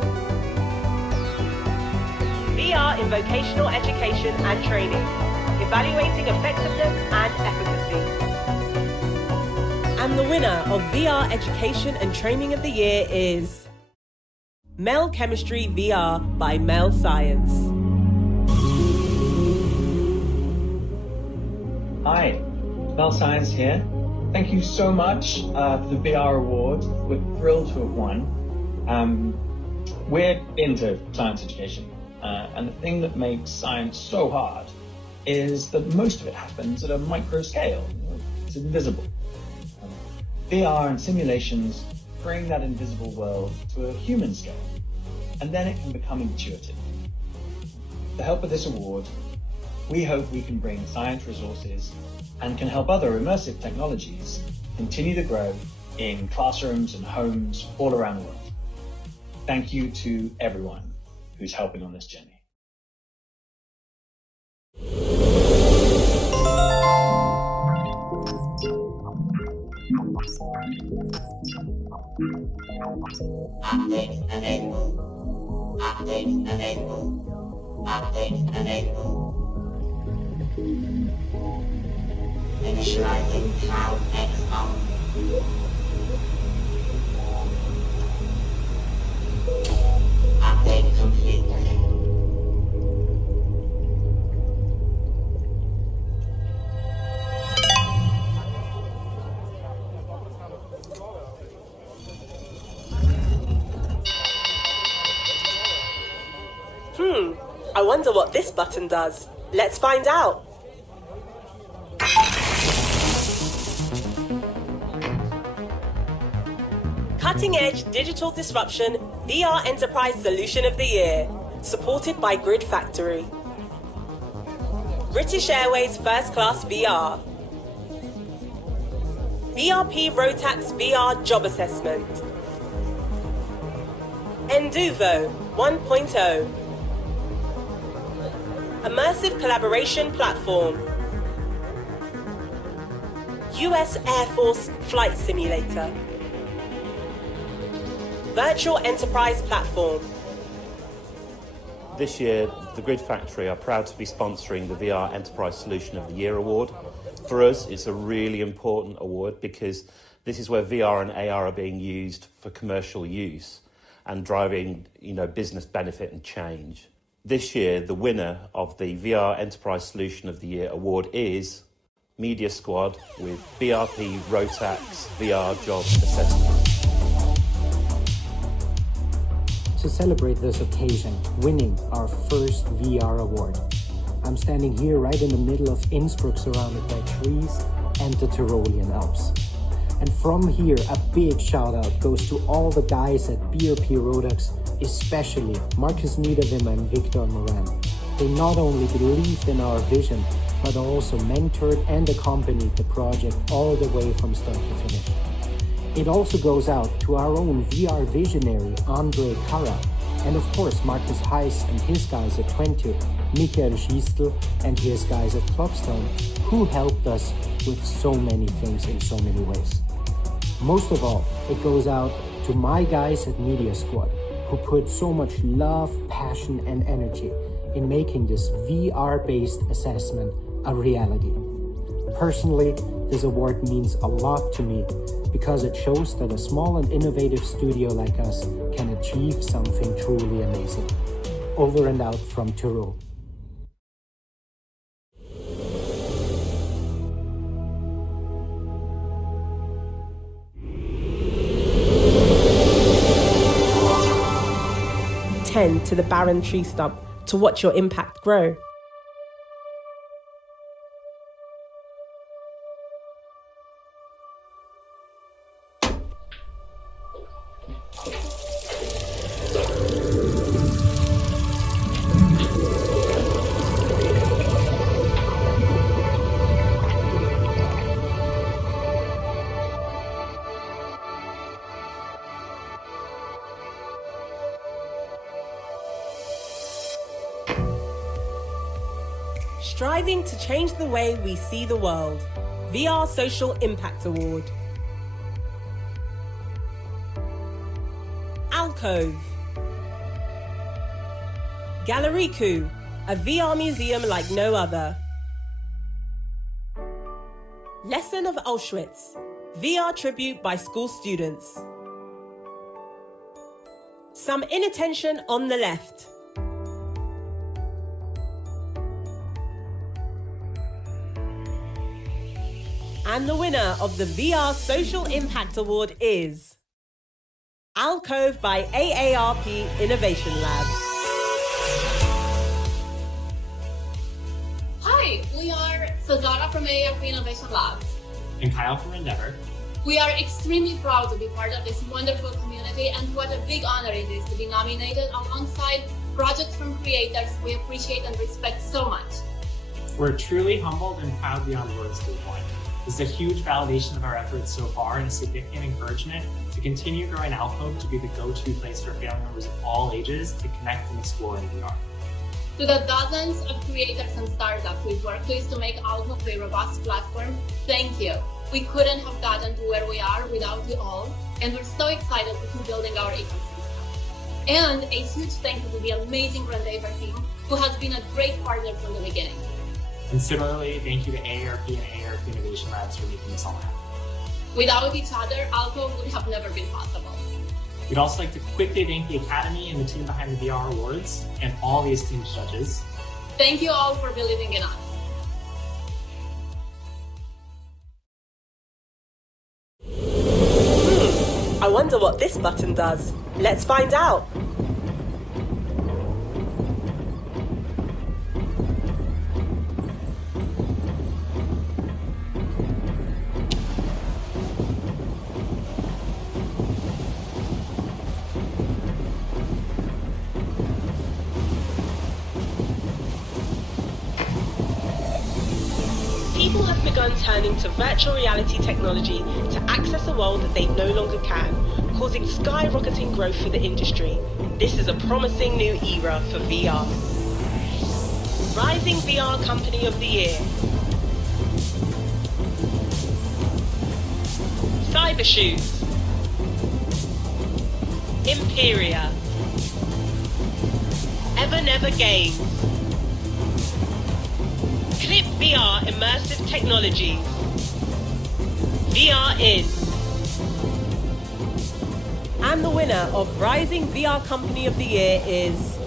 VR in Vocational Education and Training. Evaluating effectiveness and efficacy. And the winner of VR Education and Training of the Year is Mel Chemistry VR by Mel Science. Hi, Mel Science here. Thank you so much for the VR Award. We're thrilled to have won. We're into science education, and the thing that makes science so hard is that most of it happens at a micro scale. It's invisible. VR and simulations bring that invisible world to a human scale, and then it can become intuitive. With the help of this award, we hope we can bring science resources and can help other immersive technologies continue to grow in classrooms and homes all around the world. Thank you to everyone who's helping on this journey. Update enable. Update enable. Update enable. Initializing Cloud XR. Update complete. I wonder what this button does. Let's find out. Cutting Edge Digital Disruption VR Enterprise Solution of the Year, supported by Grid Factory. British Airways First Class VR. BRP Rotax VR Job Assessment. Enduvo 1.0. Immersive Collaboration Platform. US Air Force Flight Simulator. Virtual Enterprise Platform. This year, the Grid Factory are proud to be sponsoring the VR Enterprise Solution of the Year award. For us, it's a really important award because this is where VR and AR are being used for commercial use and driving, business benefit and change. This year, the winner of the VR Enterprise Solution of the Year award is Media Squad with BRP Rotax VR Job Assessment. To celebrate this occasion, winning our first VR award, I'm standing here right in the middle of Innsbruck, surrounded by trees and the Tyrolean Alps. And from here, a big shout out goes to all the guys at BRP Rotax, especially Marcus Niederwimmer and Victor Moran. They not only believed in our vision, but also mentored and accompanied the project all the way from start to finish. It also goes out to our own VR visionary, Andre Kara, and of course Marcus Heiss and his guys at Twentio, Michael Schiestel and his guys at Clockstone, who helped us with so many things in so many ways. Most of all, it goes out to my guys at Media Squad, who put so much love, passion and energy in making this VR-based assessment a reality. Personally, this award means a lot to me because it shows that a small and innovative studio like us can achieve something truly amazing. Over and out from Tyrol. Tend to the barren tree stump to watch your impact grow. Striving to change the way we see the world. VR Social Impact Award. Alcove. Galeriku, a VR museum like no other. Lesson of Auschwitz, VR tribute by school students. Some inattention on the left. And the winner of the VR Social Impact Award is Alcove by AARP Innovation Labs. Hi, we are Sazara from AIXR Innovation Labs. And Kyle from Endeavor. We are extremely proud to be part of this wonderful community, and what a big honor it is to be nominated alongside projects from creators we appreciate and respect so much. We're truly humbled and proud beyond words to the point. This is a huge validation of our efforts so far and a significant encouragement to continue growing Alcove to be the go-to place for family members of all ages to connect and explore in VR. To the dozens of creators and startups we've worked with to make Alcove a robust platform, thank you. We couldn't have gotten to where we are without you all, and we're so excited to keep building our ecosystem. And a huge thank you to the amazing Endeavor team, who has been a great partner from the beginning. And similarly, thank you to AARP and AIXR Innovation Labs for making this all happen. Without each other, Alcove would have never been possible. We'd also like to quickly thank the Academy and the team behind the VR Awards and all the esteemed judges. Thank you all for believing in us. I wonder what this button does. Let's find out. People have begun turning to virtual reality technology to access a world that they no longer can, causing skyrocketing growth for the industry. This is a promising new era for VR. Rising VR Company of the Year. Cybershoes. Imperia. Ever Never Games. Clip VR Immersive Technologies. VR In. And the winner of Rising VR Company of the Year is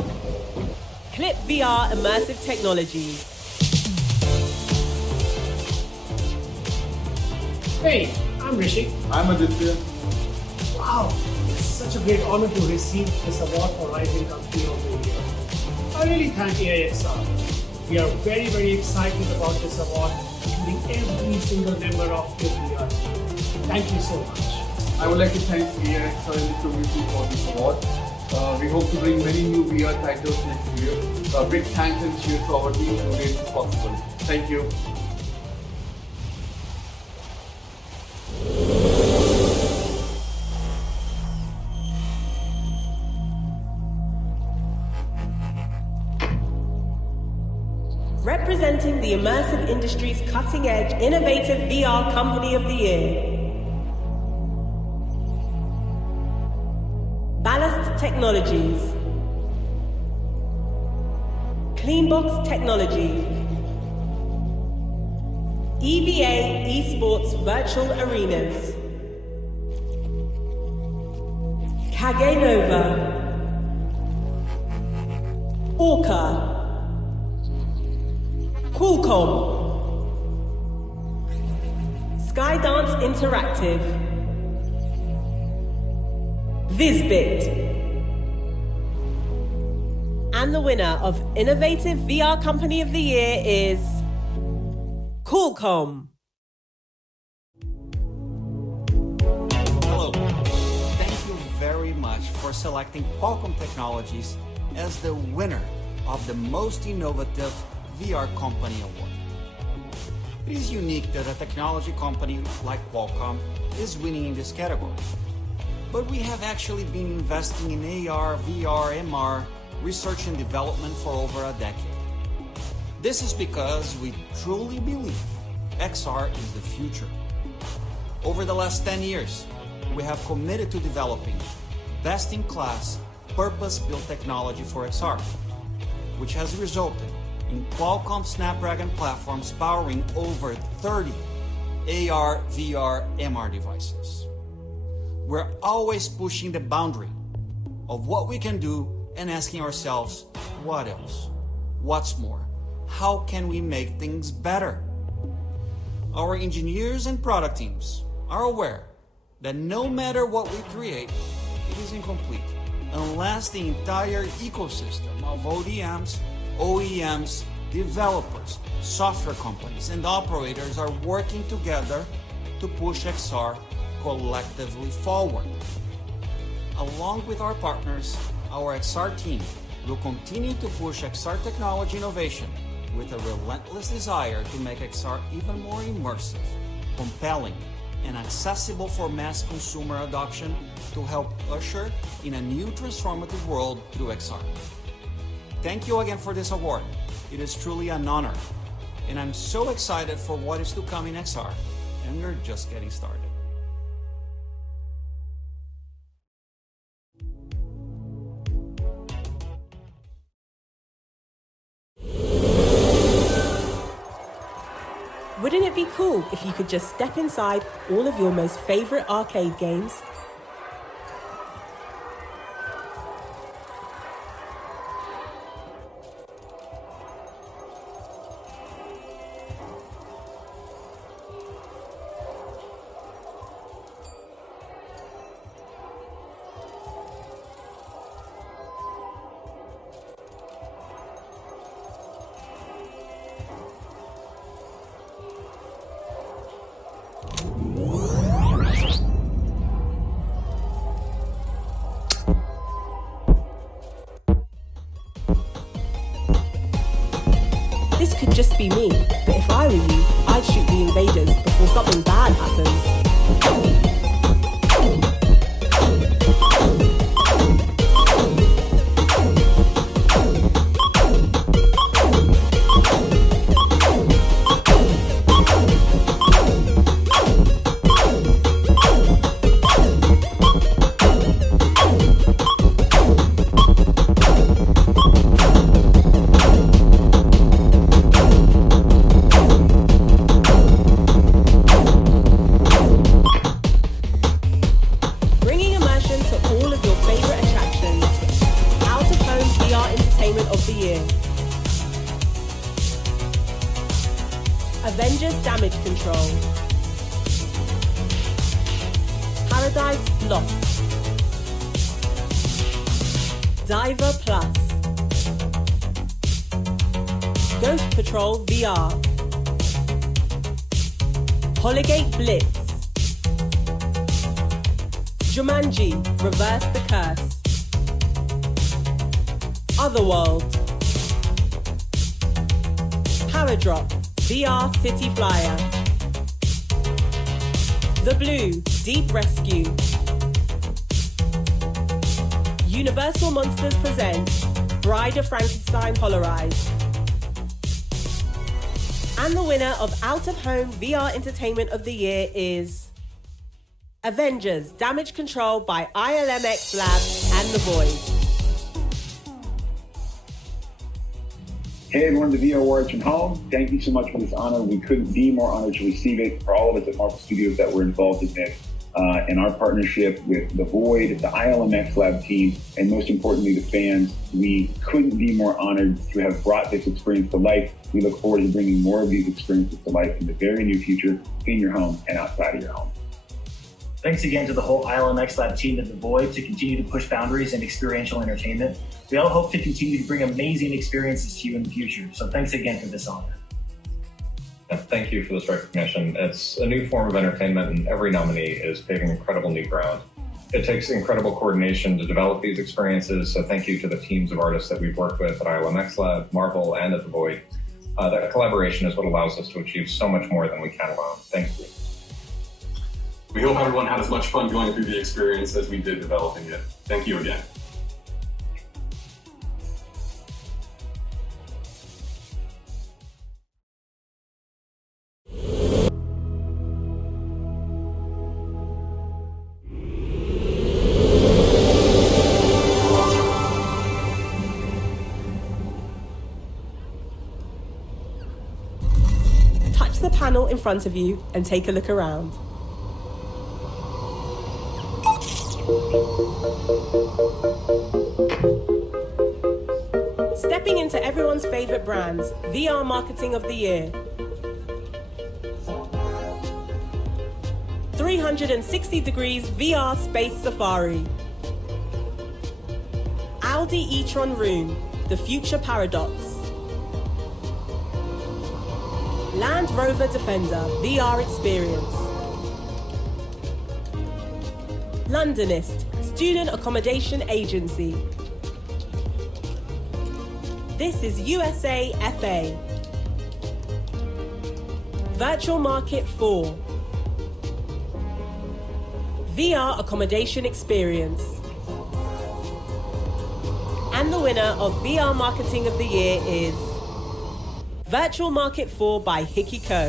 Clip VR Immersive Technologies. Hey, I'm Rishi. I'm Aditya. Wow, it's such a great honor to receive this award for Rising Company of the Year. I really thank AIXR. We are very, very excited about this award, including every single member of the VR team. Thank you so much. I would like to thank AIXR and the community for this award. We hope to bring many new VR titles next year. Big thanks and cheers to our team who made this possible. Thank you. Representing the immersive industry's cutting-edge, innovative VR Company of the Year. Ballast Technologies. Cleanbox Technology. EVA Esports Virtual Arenas. Kagenova. Orca. Qualcomm. Skydance Interactive. Visbit. And the winner of Innovative VR Company of the Year is Qualcomm. Hello. Thank you very much for selecting Qualcomm Technologies as the winner of the Most Innovative VR Company Award. It is unique that a technology company like Qualcomm is winning in this category. But we have actually been investing in AR, VR, MR, research and development for over a decade. This is because we truly believe XR is the future. Over the last 10 years, we have committed to developing best-in-class, purpose-built technology for XR, which has resulted in Qualcomm Snapdragon platforms powering over 30 AR, VR, MR devices. We're always pushing the boundary of what we can do and asking ourselves, what else? What's more? How can we make things better? Our engineers and product teams are aware that no matter what we create, it is incomplete unless the entire ecosystem of ODMs, OEMs, developers, software companies, and operators are working together to push XR collectively forward. Along with our partners, our XR team will continue to push XR technology innovation with a relentless desire to make XR even more immersive, compelling, and accessible for mass consumer adoption to help usher in a new transformative world through XR. Thank you again for this award. It is truly an honor, and I'm so excited for what is to come in XR, and we're just getting started. Wouldn't it be cool if you could just step inside all of your most favorite arcade games? This could just be me, but if I were you, I'd shoot the invaders before something bad happens. Avengers Damage Control, Paradise Lost, Diver Plus, Ghost Patrol VR, Hologate Blitz, Jumanji Reverse the Curse, Otherworld, Paradrop VR City Flyer, The Blue Deep Rescue, Universal Monsters presents Bride of Frankenstein Polarized, and the winner of Out of Home VR Entertainment of the Year is Avengers Damage Control by ILMX Lab and The Void. Hey everyone, the VR Awards from home. Thank you so much for this honor. We couldn't be more honored to receive it. For all of us at Marvel Studios that were involved in this, in our partnership with The Void, the ILMX Lab team, and most importantly, the fans, we couldn't be more honored to have brought this experience to life. We look forward to bringing more of these experiences to life in the very near future, in your home and outside of your home. Thanks again to the whole ILMX Lab team at The Void to continue to push boundaries in experiential entertainment. We all hope to continue to bring amazing experiences to you in the future. So thanks again for this honor. Yeah, thank you for this recognition. It's a new form of entertainment, and every nominee is paving incredible new ground. It takes incredible coordination to develop these experiences, so thank you to the teams of artists that we've worked with at ILMX Lab, Marvel, and at The Void. That collaboration is what allows us to achieve so much more than we can alone. Thank you. We hope everyone had as much fun going through the experience as we did developing it. Thank you again. Touch the panel in front of you and take a look around. Stepping into everyone's favorite brands, VR Marketing of the Year. 360 Degrees VR Space Safari. Audi e-tron Room, the future paradox. Land Rover Defender VR experience. Londonist, student accommodation agency. This is USA FA. Virtual Market 4. VR accommodation experience. And the winner of VR Marketing of the Year is Virtual Market 4 by Hickey Co.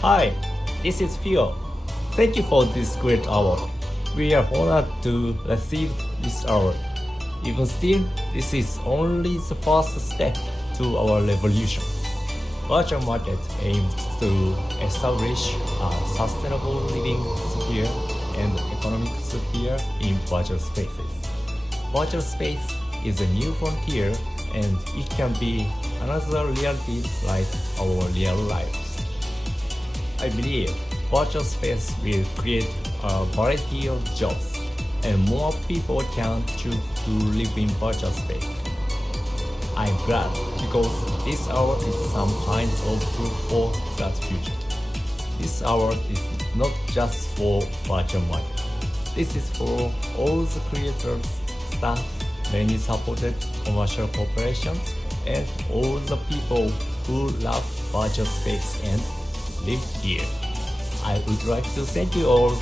Hi, this is Phil. Thank you for this great award. We are honored to receive this award. Even still, this is only the first step to our revolution. Virtual Market aims to establish a sustainable living sphere and economic sphere in virtual spaces. Virtual space is a new frontier, and it can be another reality like our real lives. I believe virtual space will create a variety of jobs, and more people can choose to live in virtual space. I'm glad because this award is some kind of proof for that future. This award is not just for virtual market. This is for all the creators, staff, many supported commercial corporations, and all the people who love virtual space and live here. I would like to thank you all.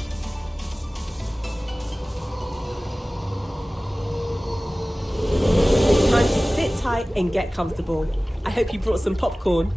It's time to sit tight and get comfortable. I hope you brought some popcorn.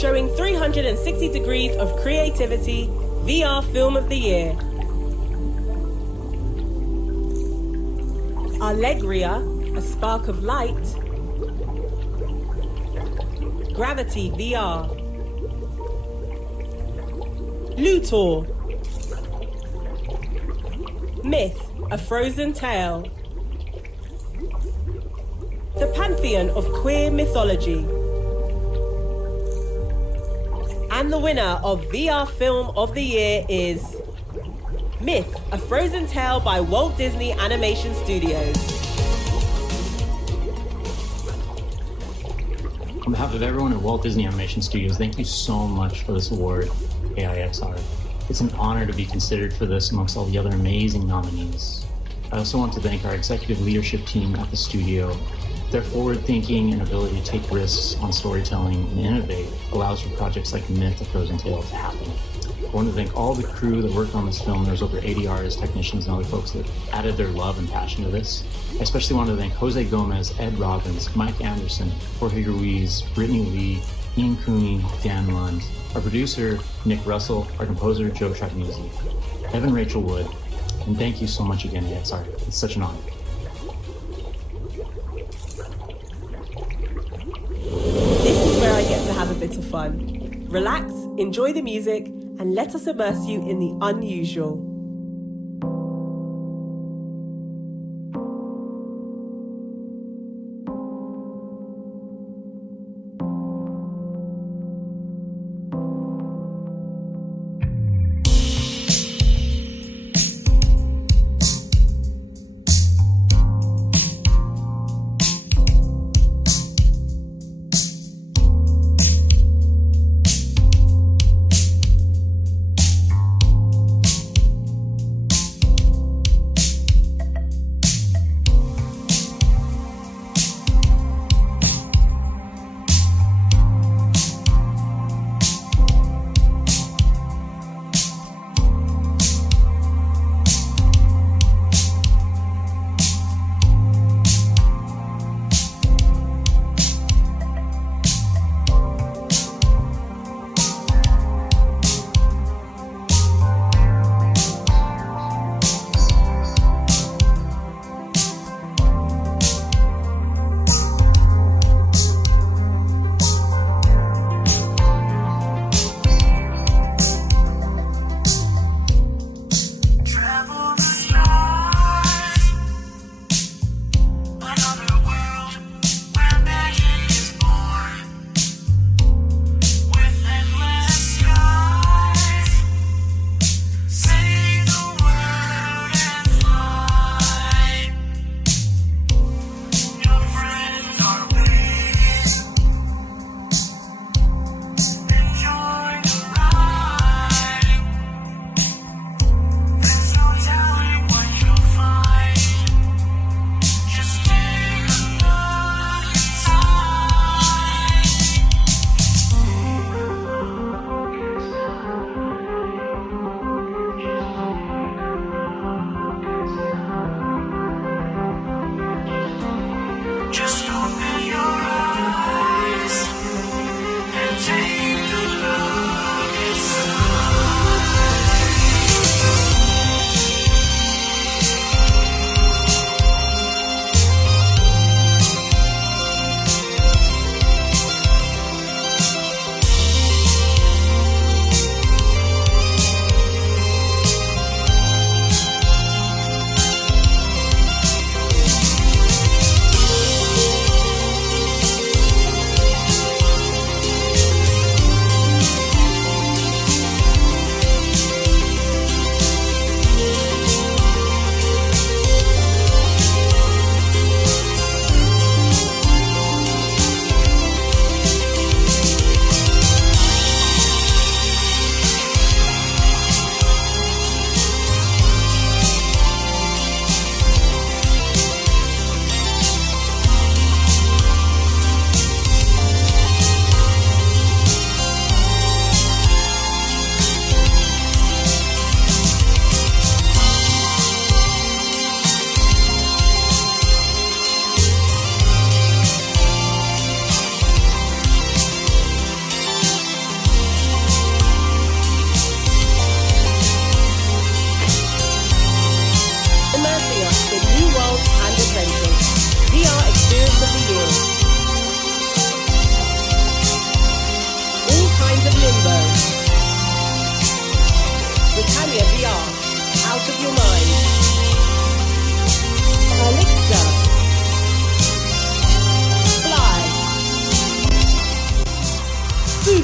Showing 360 degrees of creativity, VR Film of the Year. Allegria, a spark of light. Gravity VR. Luthor. Myth, a frozen tale. The pantheon of queer mythology. And the winner of VR Film of the Year is Myth, a Frozen Tale by Walt Disney Animation Studios. On behalf of everyone at Walt Disney Animation Studios, thank you so much for this award, AIXR. It's an honor to be considered for this amongst all the other amazing nominees. I also want to thank our executive leadership team at the studio. Their forward thinking and ability to take risks on storytelling and innovate allows for projects like Myth, A Frozen Tale to happen. I want to thank all the crew that worked on this film. There's over 80 artists, technicians, and other folks that added their love and passion to this. I especially want to thank Jose Gomez, Ed Robbins, Mike Anderson, Jorge Ruiz, Brittany Lee, Ian Cooney, Dan Lund, our producer, Nick Russell, our composer, Joe Tragnuzzi, Evan Rachel Wood, and thank you so much again, AIXR. It's such an honor. This is where I get to have a bit of fun. Relax, enjoy the music, and let us immerse you in the unusual.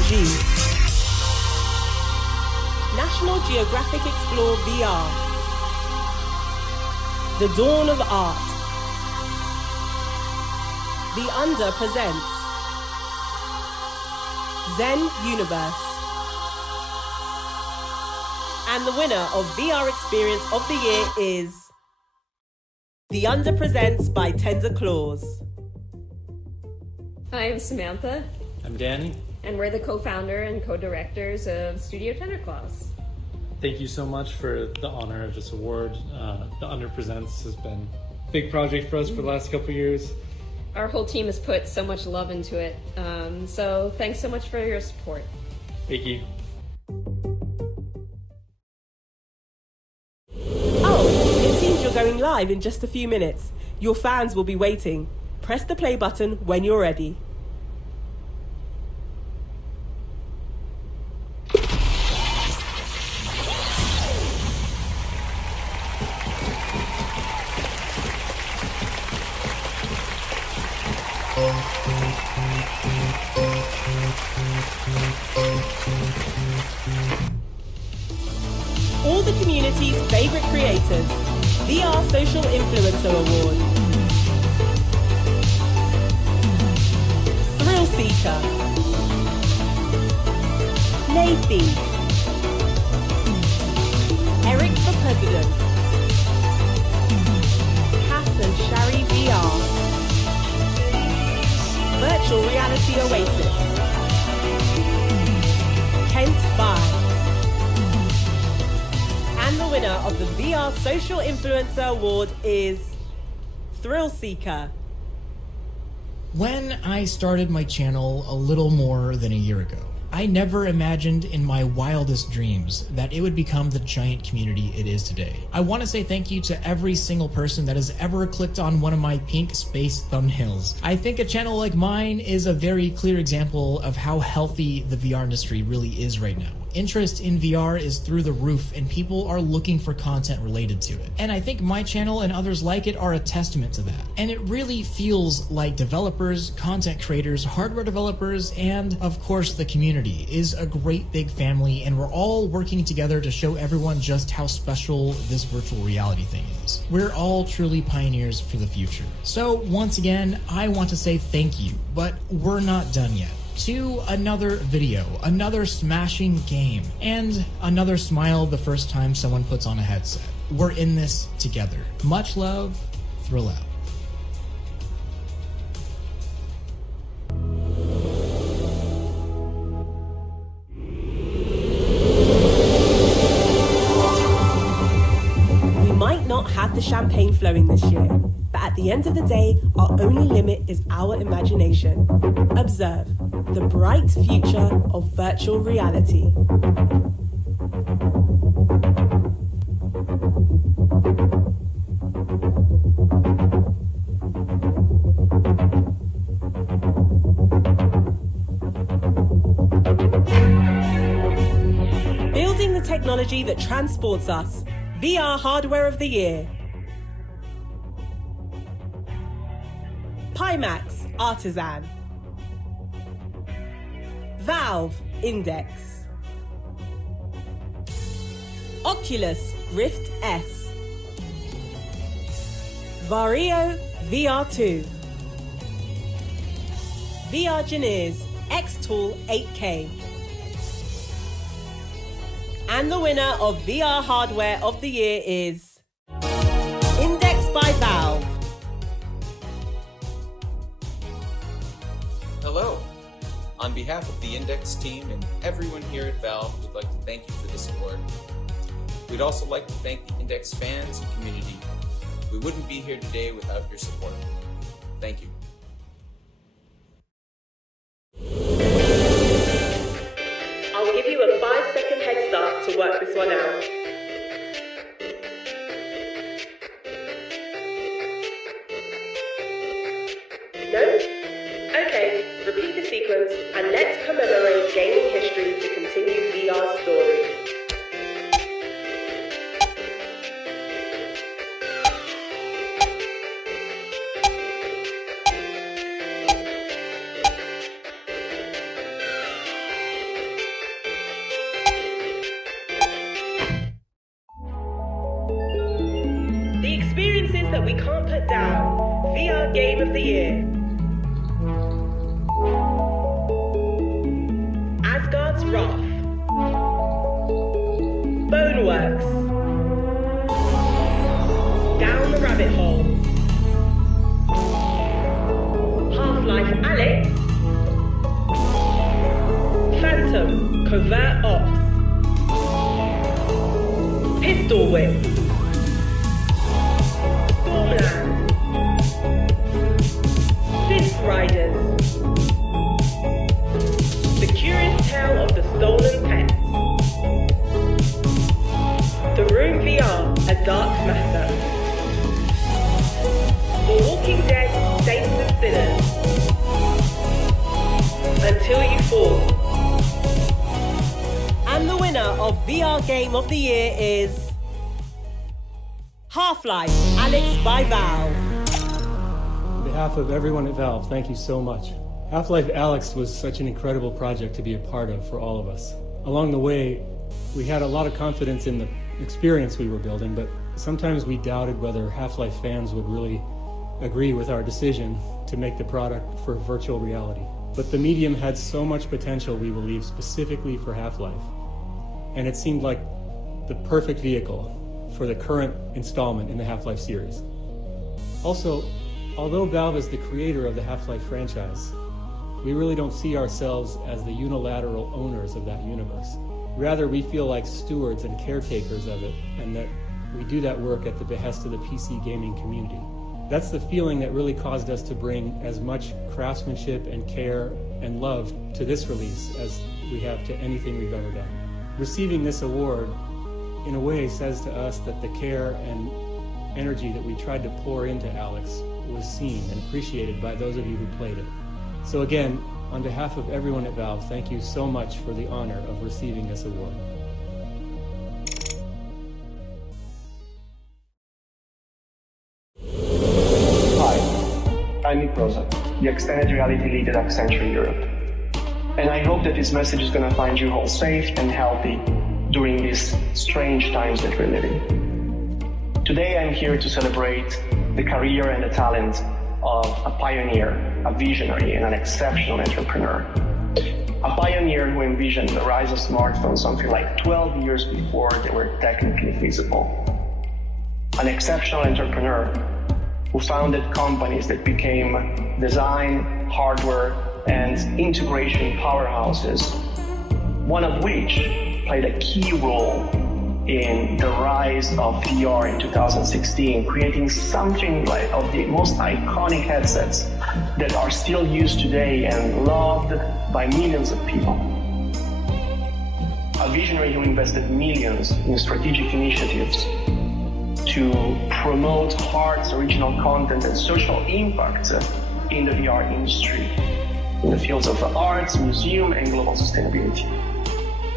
G. National Geographic Explore VR. The Dawn of Art. The Under presents Zen Universe. And the winner of VR Experience of the Year is The Under Presents by Tender Claws. Hi, I'm Samantha. I'm Danny. And we're the co-founder and co-directors of Studio Tender Claws. Thank you so much for the honor of this award. The Under Presents has been a big project for us for the last couple of years. Our whole team has put so much love into it. So thanks so much for your support. Thank you. It seems you're going live in just a few minutes. Your fans will be waiting. Press the play button when you're ready. All the community's favorite creators. VR Social Influencer Award. Thrill Seeker. Nathy. Eric for President. Cass and Shari VR. Virtual Reality Oasis. Kent Bye. And the winner of the VR Social Influencer Award is Thrill Seeker. When I started my channel a little more than a year ago, I never imagined in my wildest dreams that it would become the giant community it is today. I want to say thank you to every single person that has ever clicked on one of my pink space thumbnails. I think a channel like mine is a very clear example of how healthy the VR industry really is right now. Interest in VR is through the roof and people are looking for content related to it. And I think my channel and others like it are a testament to that. And it really feels like developers, content creators, hardware developers, and of course the community is a great big family, and we're all working together to show everyone just how special this virtual reality thing is. We're all truly pioneers for the future. So once again, I want to say thank you, but we're not done yet. To another video, another smashing game, and another smile the first time someone puts on a headset. We're in this together. Much love, Thrill Out. We might not have the champagne flowing this year, but at the end of the day, our only limit is our imagination. Observe the bright future of virtual reality. Building the technology that transports us. VR Hardware of the Year. Pimax Artisan. Valve Index. Oculus Rift S. Vario VR2. VRGeneers X-Tool 8K. And the winner of VR Hardware of the Year is Index by Valve. Hello. On behalf of the Index team and everyone here at Valve, we'd like to thank you for this award. We'd also like to thank the Index fans and community. We wouldn't be here today without your support. Thank you. I'll give you a 5-second head start to work this one out. No? Okay, repeat the sequence and let's commemorate gaming history to continue VR's story. down, VR Game of the Year. Asgard's Wrath. Boneworks. Down the Rabbit Hole. Half-Life Alyx. Phantom Covert Ops. Pistol Whip. Stormland. Synth Riders. The Curious Tale of the Stolen Pets. The Room VR, A Dark Matter. The Walking Dead, Saints and Sinners. Until You Fall. And the winner of VR Game of the Year is Half-Life Alyx by Valve. On behalf of everyone at Valve, thank you so much. Half-Life Alyx was such an incredible project to be a part of for all of us. Along the way, we had a lot of confidence in the experience we were building, but sometimes we doubted whether Half-Life fans would really agree with our decision to make the product for virtual reality. But the medium had so much potential, we believe, specifically for Half-Life. And it seemed like the perfect vehicle for the current installment in the Half-Life series. Also, although Valve is the creator of the Half-Life franchise, we really don't see ourselves as the unilateral owners of that universe. Rather, we feel like stewards and caretakers of it, and that we do that work at the behest of the PC gaming community. That's the feeling that really caused us to bring as much craftsmanship and care and love to this release as we have to anything we've ever done. Receiving this award, in a way, says to us that the care and energy that we tried to pour into Alyx was seen and appreciated by those of you who played it. So again, on behalf of everyone at Valve, thank you so much for the honor of receiving this award. Hi, I'm Nick Rosa, the extended reality lead at Accenture Europe. And I hope that this message is going to find you all safe and healthy during these strange times that we're living. Today I'm here to celebrate the career and the talent of a pioneer, a visionary, and an exceptional entrepreneur. A pioneer who envisioned the rise of smartphones something like 12 years before they were technically feasible. An exceptional entrepreneur who founded companies that became design, hardware, and integration powerhouses, one of which played a key role in the rise of VR in 2016, creating something like of the most iconic headsets that are still used today and loved by millions of people. A visionary who invested millions in strategic initiatives to promote Heart's original content and social impact in the VR industry, in the fields of arts, museum, and global sustainability,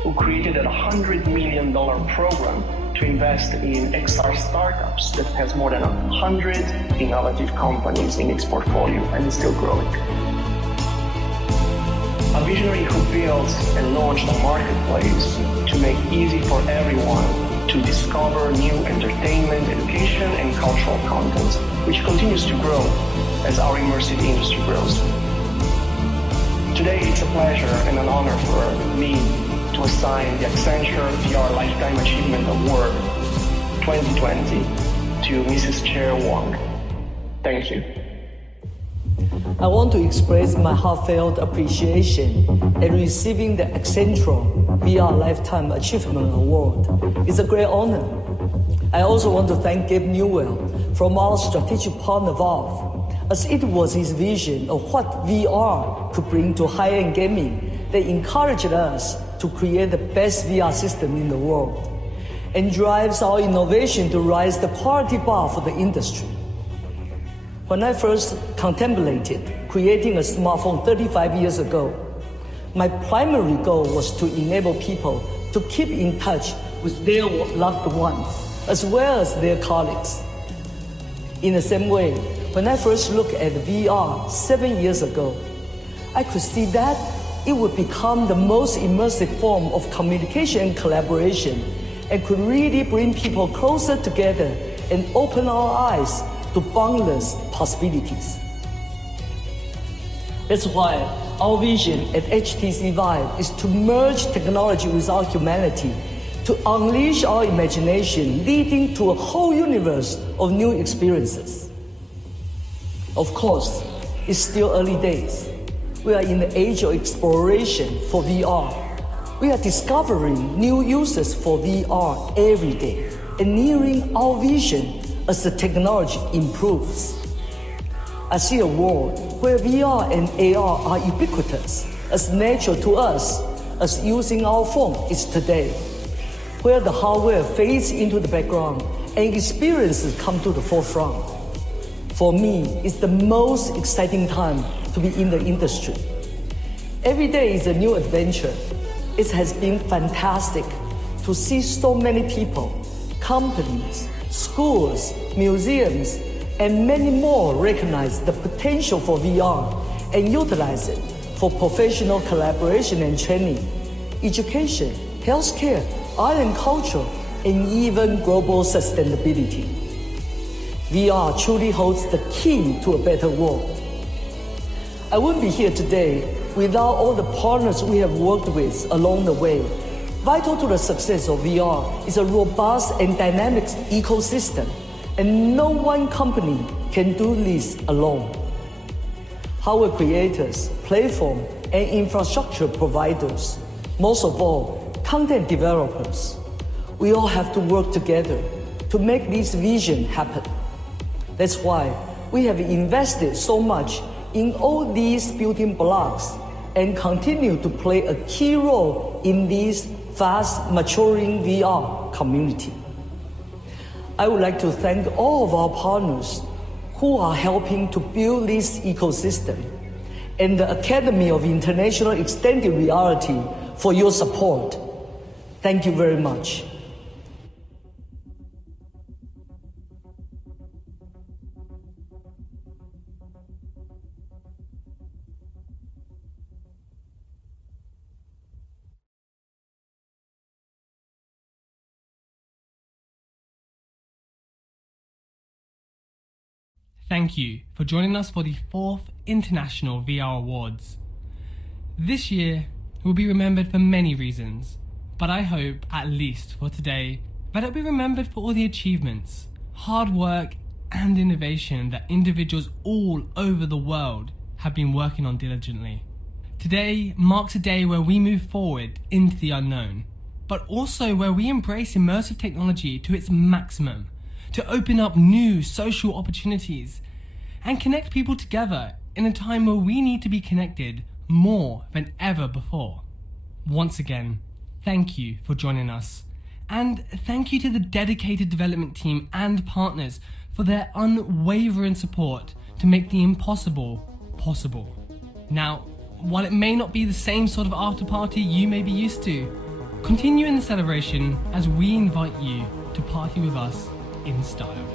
who created a $100 million program to invest in XR startups that has more than 100 innovative companies in its portfolio and is still growing. A visionary who built and launched a marketplace to make it easy for everyone to discover new entertainment, education, and cultural content, which continues to grow as our immersive industry grows. Today, it's a pleasure and an honor for me to assign the Accenture VR Lifetime Achievement Award 2020 to Mrs. Chair Wong. Thank you. I want to express my heartfelt appreciation at receiving the Accenture VR Lifetime Achievement Award. It's a great honor. I also want to thank Gabe Newell from our strategic partner Valve, as it was his vision of what VR could bring to high-end gaming that encouraged us to create the best VR system in the world and drives our innovation to rise the quality bar for the industry. When I first contemplated creating a smartphone 35 years ago, my primary goal was to enable people to keep in touch with their loved ones as well as their colleagues. In the same way, when I first looked at VR 7 years ago, I could see that it would become the most immersive form of communication and collaboration and could really bring people closer together and open our eyes to to boundless possibilities. That's why our vision at HTC Vive is to merge technology with our humanity, to unleash our imagination, leading to a whole universe of new experiences. Of course, it's still early days. We are in the age of exploration for VR. We are discovering new uses for VR every day and nearing our vision as the technology improves. I see a world where VR and AR are ubiquitous, as natural to us as using our phone is today, where the hardware fades into the background and experiences come to the forefront. For me, it's the most exciting time to be in the industry. Every day is a new adventure. It has been fantastic to see so many people, companies, schools, museums, and many more recognize the potential for VR and utilize it for professional collaboration and training, education, healthcare, art and culture, and even global sustainability. VR truly holds the key to a better world. I wouldn't be here today without all the partners we have worked with along the way. Vital to the success of VR is a robust and dynamic ecosystem, and no one company can do this alone. Hardware creators, platform, and infrastructure providers, most of all, content developers, we all have to work together to make this vision happen. That's why we have invested so much in all these building blocks and continue to play a key role in this fast maturing VR community. I would like to thank all of our partners who are helping to build this ecosystem and the Academy of International Extended Reality for your support. Thank you very much. Thank you for joining us for the 4th International VR Awards. This year will be remembered for many reasons, but I hope, at least for today, that it will be remembered for all the achievements, hard work and innovation that individuals all over the world have been working on diligently. Today marks a day where we move forward into the unknown, but also where we embrace immersive technology to its maximum, to open up new social opportunities and connect people together in a time where we need to be connected more than ever before. Once again, thank you for joining us, and thank you to the dedicated development team and partners for their unwavering support to make the impossible possible. Now, while it may not be the same sort of after party you may be used to, continue in the celebration as we invite you to party with us in style.